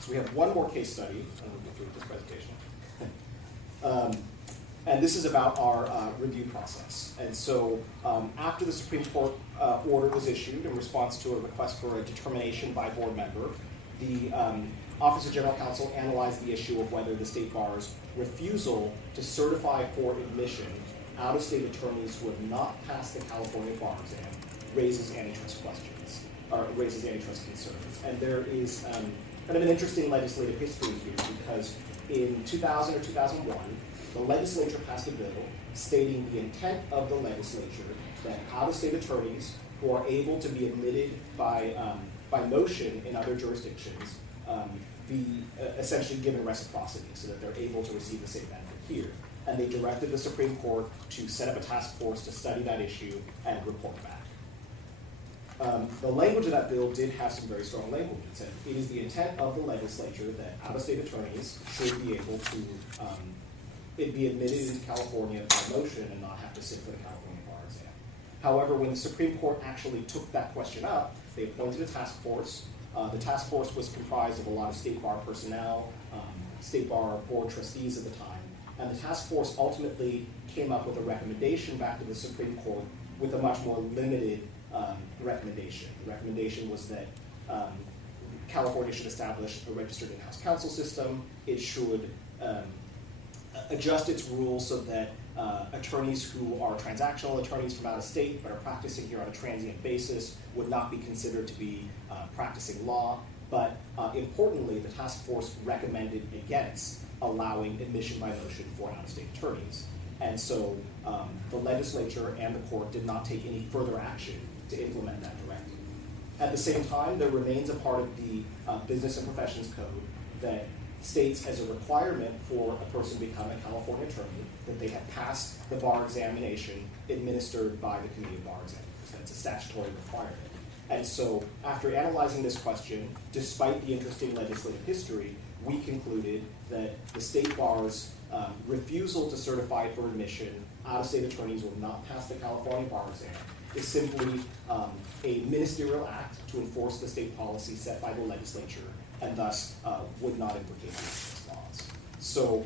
So we have one more case study, and we'll get through this presentation. And this is about our review process. And so after the Supreme Court order was issued in response to a request for a determination by a board member, the Office of General Counsel analyzed the issue of whether the state bar's refusal to certify for admission out-of-state attorneys who have not passed the California bar exam raises antitrust questions, or raises antitrust concerns. And there is kind of an interesting legislative history here because in 2000 or 2001, the legislature passed a bill stating the intent of the legislature that out-of-state attorneys who are able to be admitted by motion in other jurisdictions be essentially given reciprocity so that they're able to receive the same benefit here. And they directed the Supreme Court to set up a task force to study that issue and report back. The language of that bill did have some very strong language. It said it is the intent of the legislature that out-of-state attorneys should be able to be admitted into California by motion and not have to sit for the California bar exam. However, when the Supreme Court actually took that question up, they appointed a task force. The task force was comprised of a lot of state bar personnel, state bar board trustees at the time, and the task force ultimately came up with a recommendation back to the Supreme Court with a much more limited recommendation. The recommendation was that California should establish a registered in-house counsel system. It should adjust its rules so that attorneys who are transactional attorneys from out of state but are practicing here on a transient basis would not be considered to be practicing law. But importantly, the task force recommended against allowing admission by motion for out-of-state attorneys. And so the legislature and the court did not take any further action to implement that directive. At the same time, there remains a part of the Business and Professions Code that states as a requirement for a person to become a California attorney that they have passed the bar examination administered by the Committee of Bar Examiners. That's a statutory requirement. And so after analyzing this question, despite the interesting legislative history, we concluded that the state bar's refusal to certify for admission out-of-state attorneys will not pass the California bar exam is simply a ministerial act to enforce the state policy set by the legislature and thus would not implicate the antitrust laws. So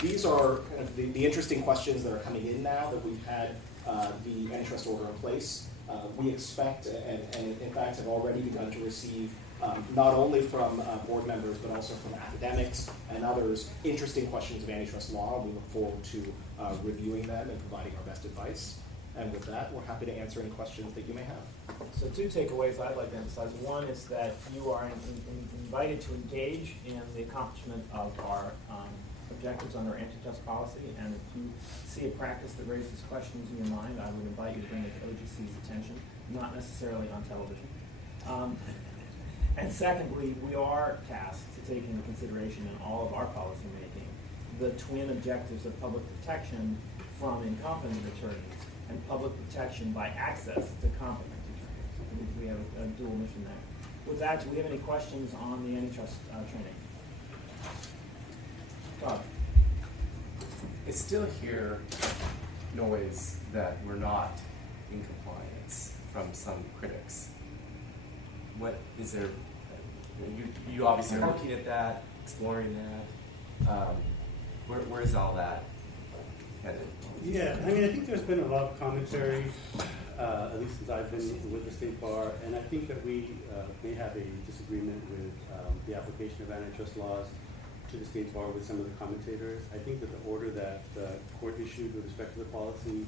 these are kind of the interesting questions that are coming in now that we've had the antitrust order in place. We expect and in fact have already begun to receive not only from board members but also from academics and others interesting questions of antitrust law. We look forward to reviewing them and providing our best advice. And with that, we're happy to answer any questions that you may have. So 2 takeaways I'd like to emphasize. One is that you are invited to engage in the accomplishment of our objectives under antitrust policy, and if you see a practice that raises questions in your mind, I would invite you to bring it to OGC's attention, not necessarily on television. And secondly, we are tasked to take into consideration in all of our policy making the twin objectives of public protection from incompetent attorneys and public protection by access to competent attorneys. We have a dual mission there. With that, do we have any questions on the antitrust training? Todd? I still hear noise that we're not in compliance from some critics. What is there? You obviously are looking at that, exploring that. Where is all that headed? Yeah, I mean, I think there's been a lot of commentary, at least since I've been with the State Bar, and I think that we may have a disagreement with the application of antitrust laws to the State Bar with some of the commentators. I think that the order that the court issued with respect to the policy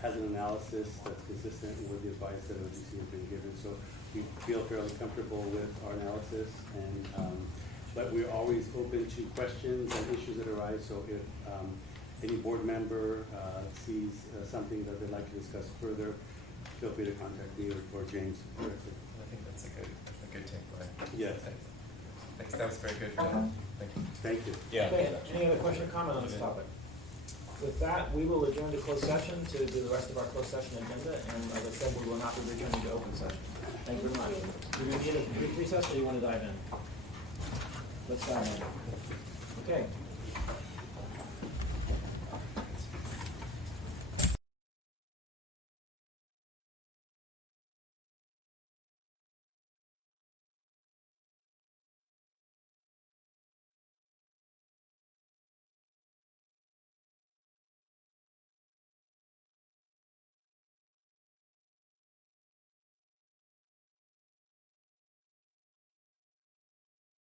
has an analysis that's consistent with the advice that OGC has been given. So we feel fairly comfortable with our analysis, and but we're always open to questions and issues that arise. So if any board member sees something that they'd like to discuss further, feel free to contact me or James directly. I think that's a good takeaway. Yeah. Thanks. That was very good. Thank you. Thank you. Yeah. Okay. Any other question or comment on this topic? With that, we will adjourn to closed session to do the rest of our closed session agenda, and as I said, we will not be returning to open session. Thank you very much. You're going to get a brief recess, or you want to dive in? Let's dive in. Okay.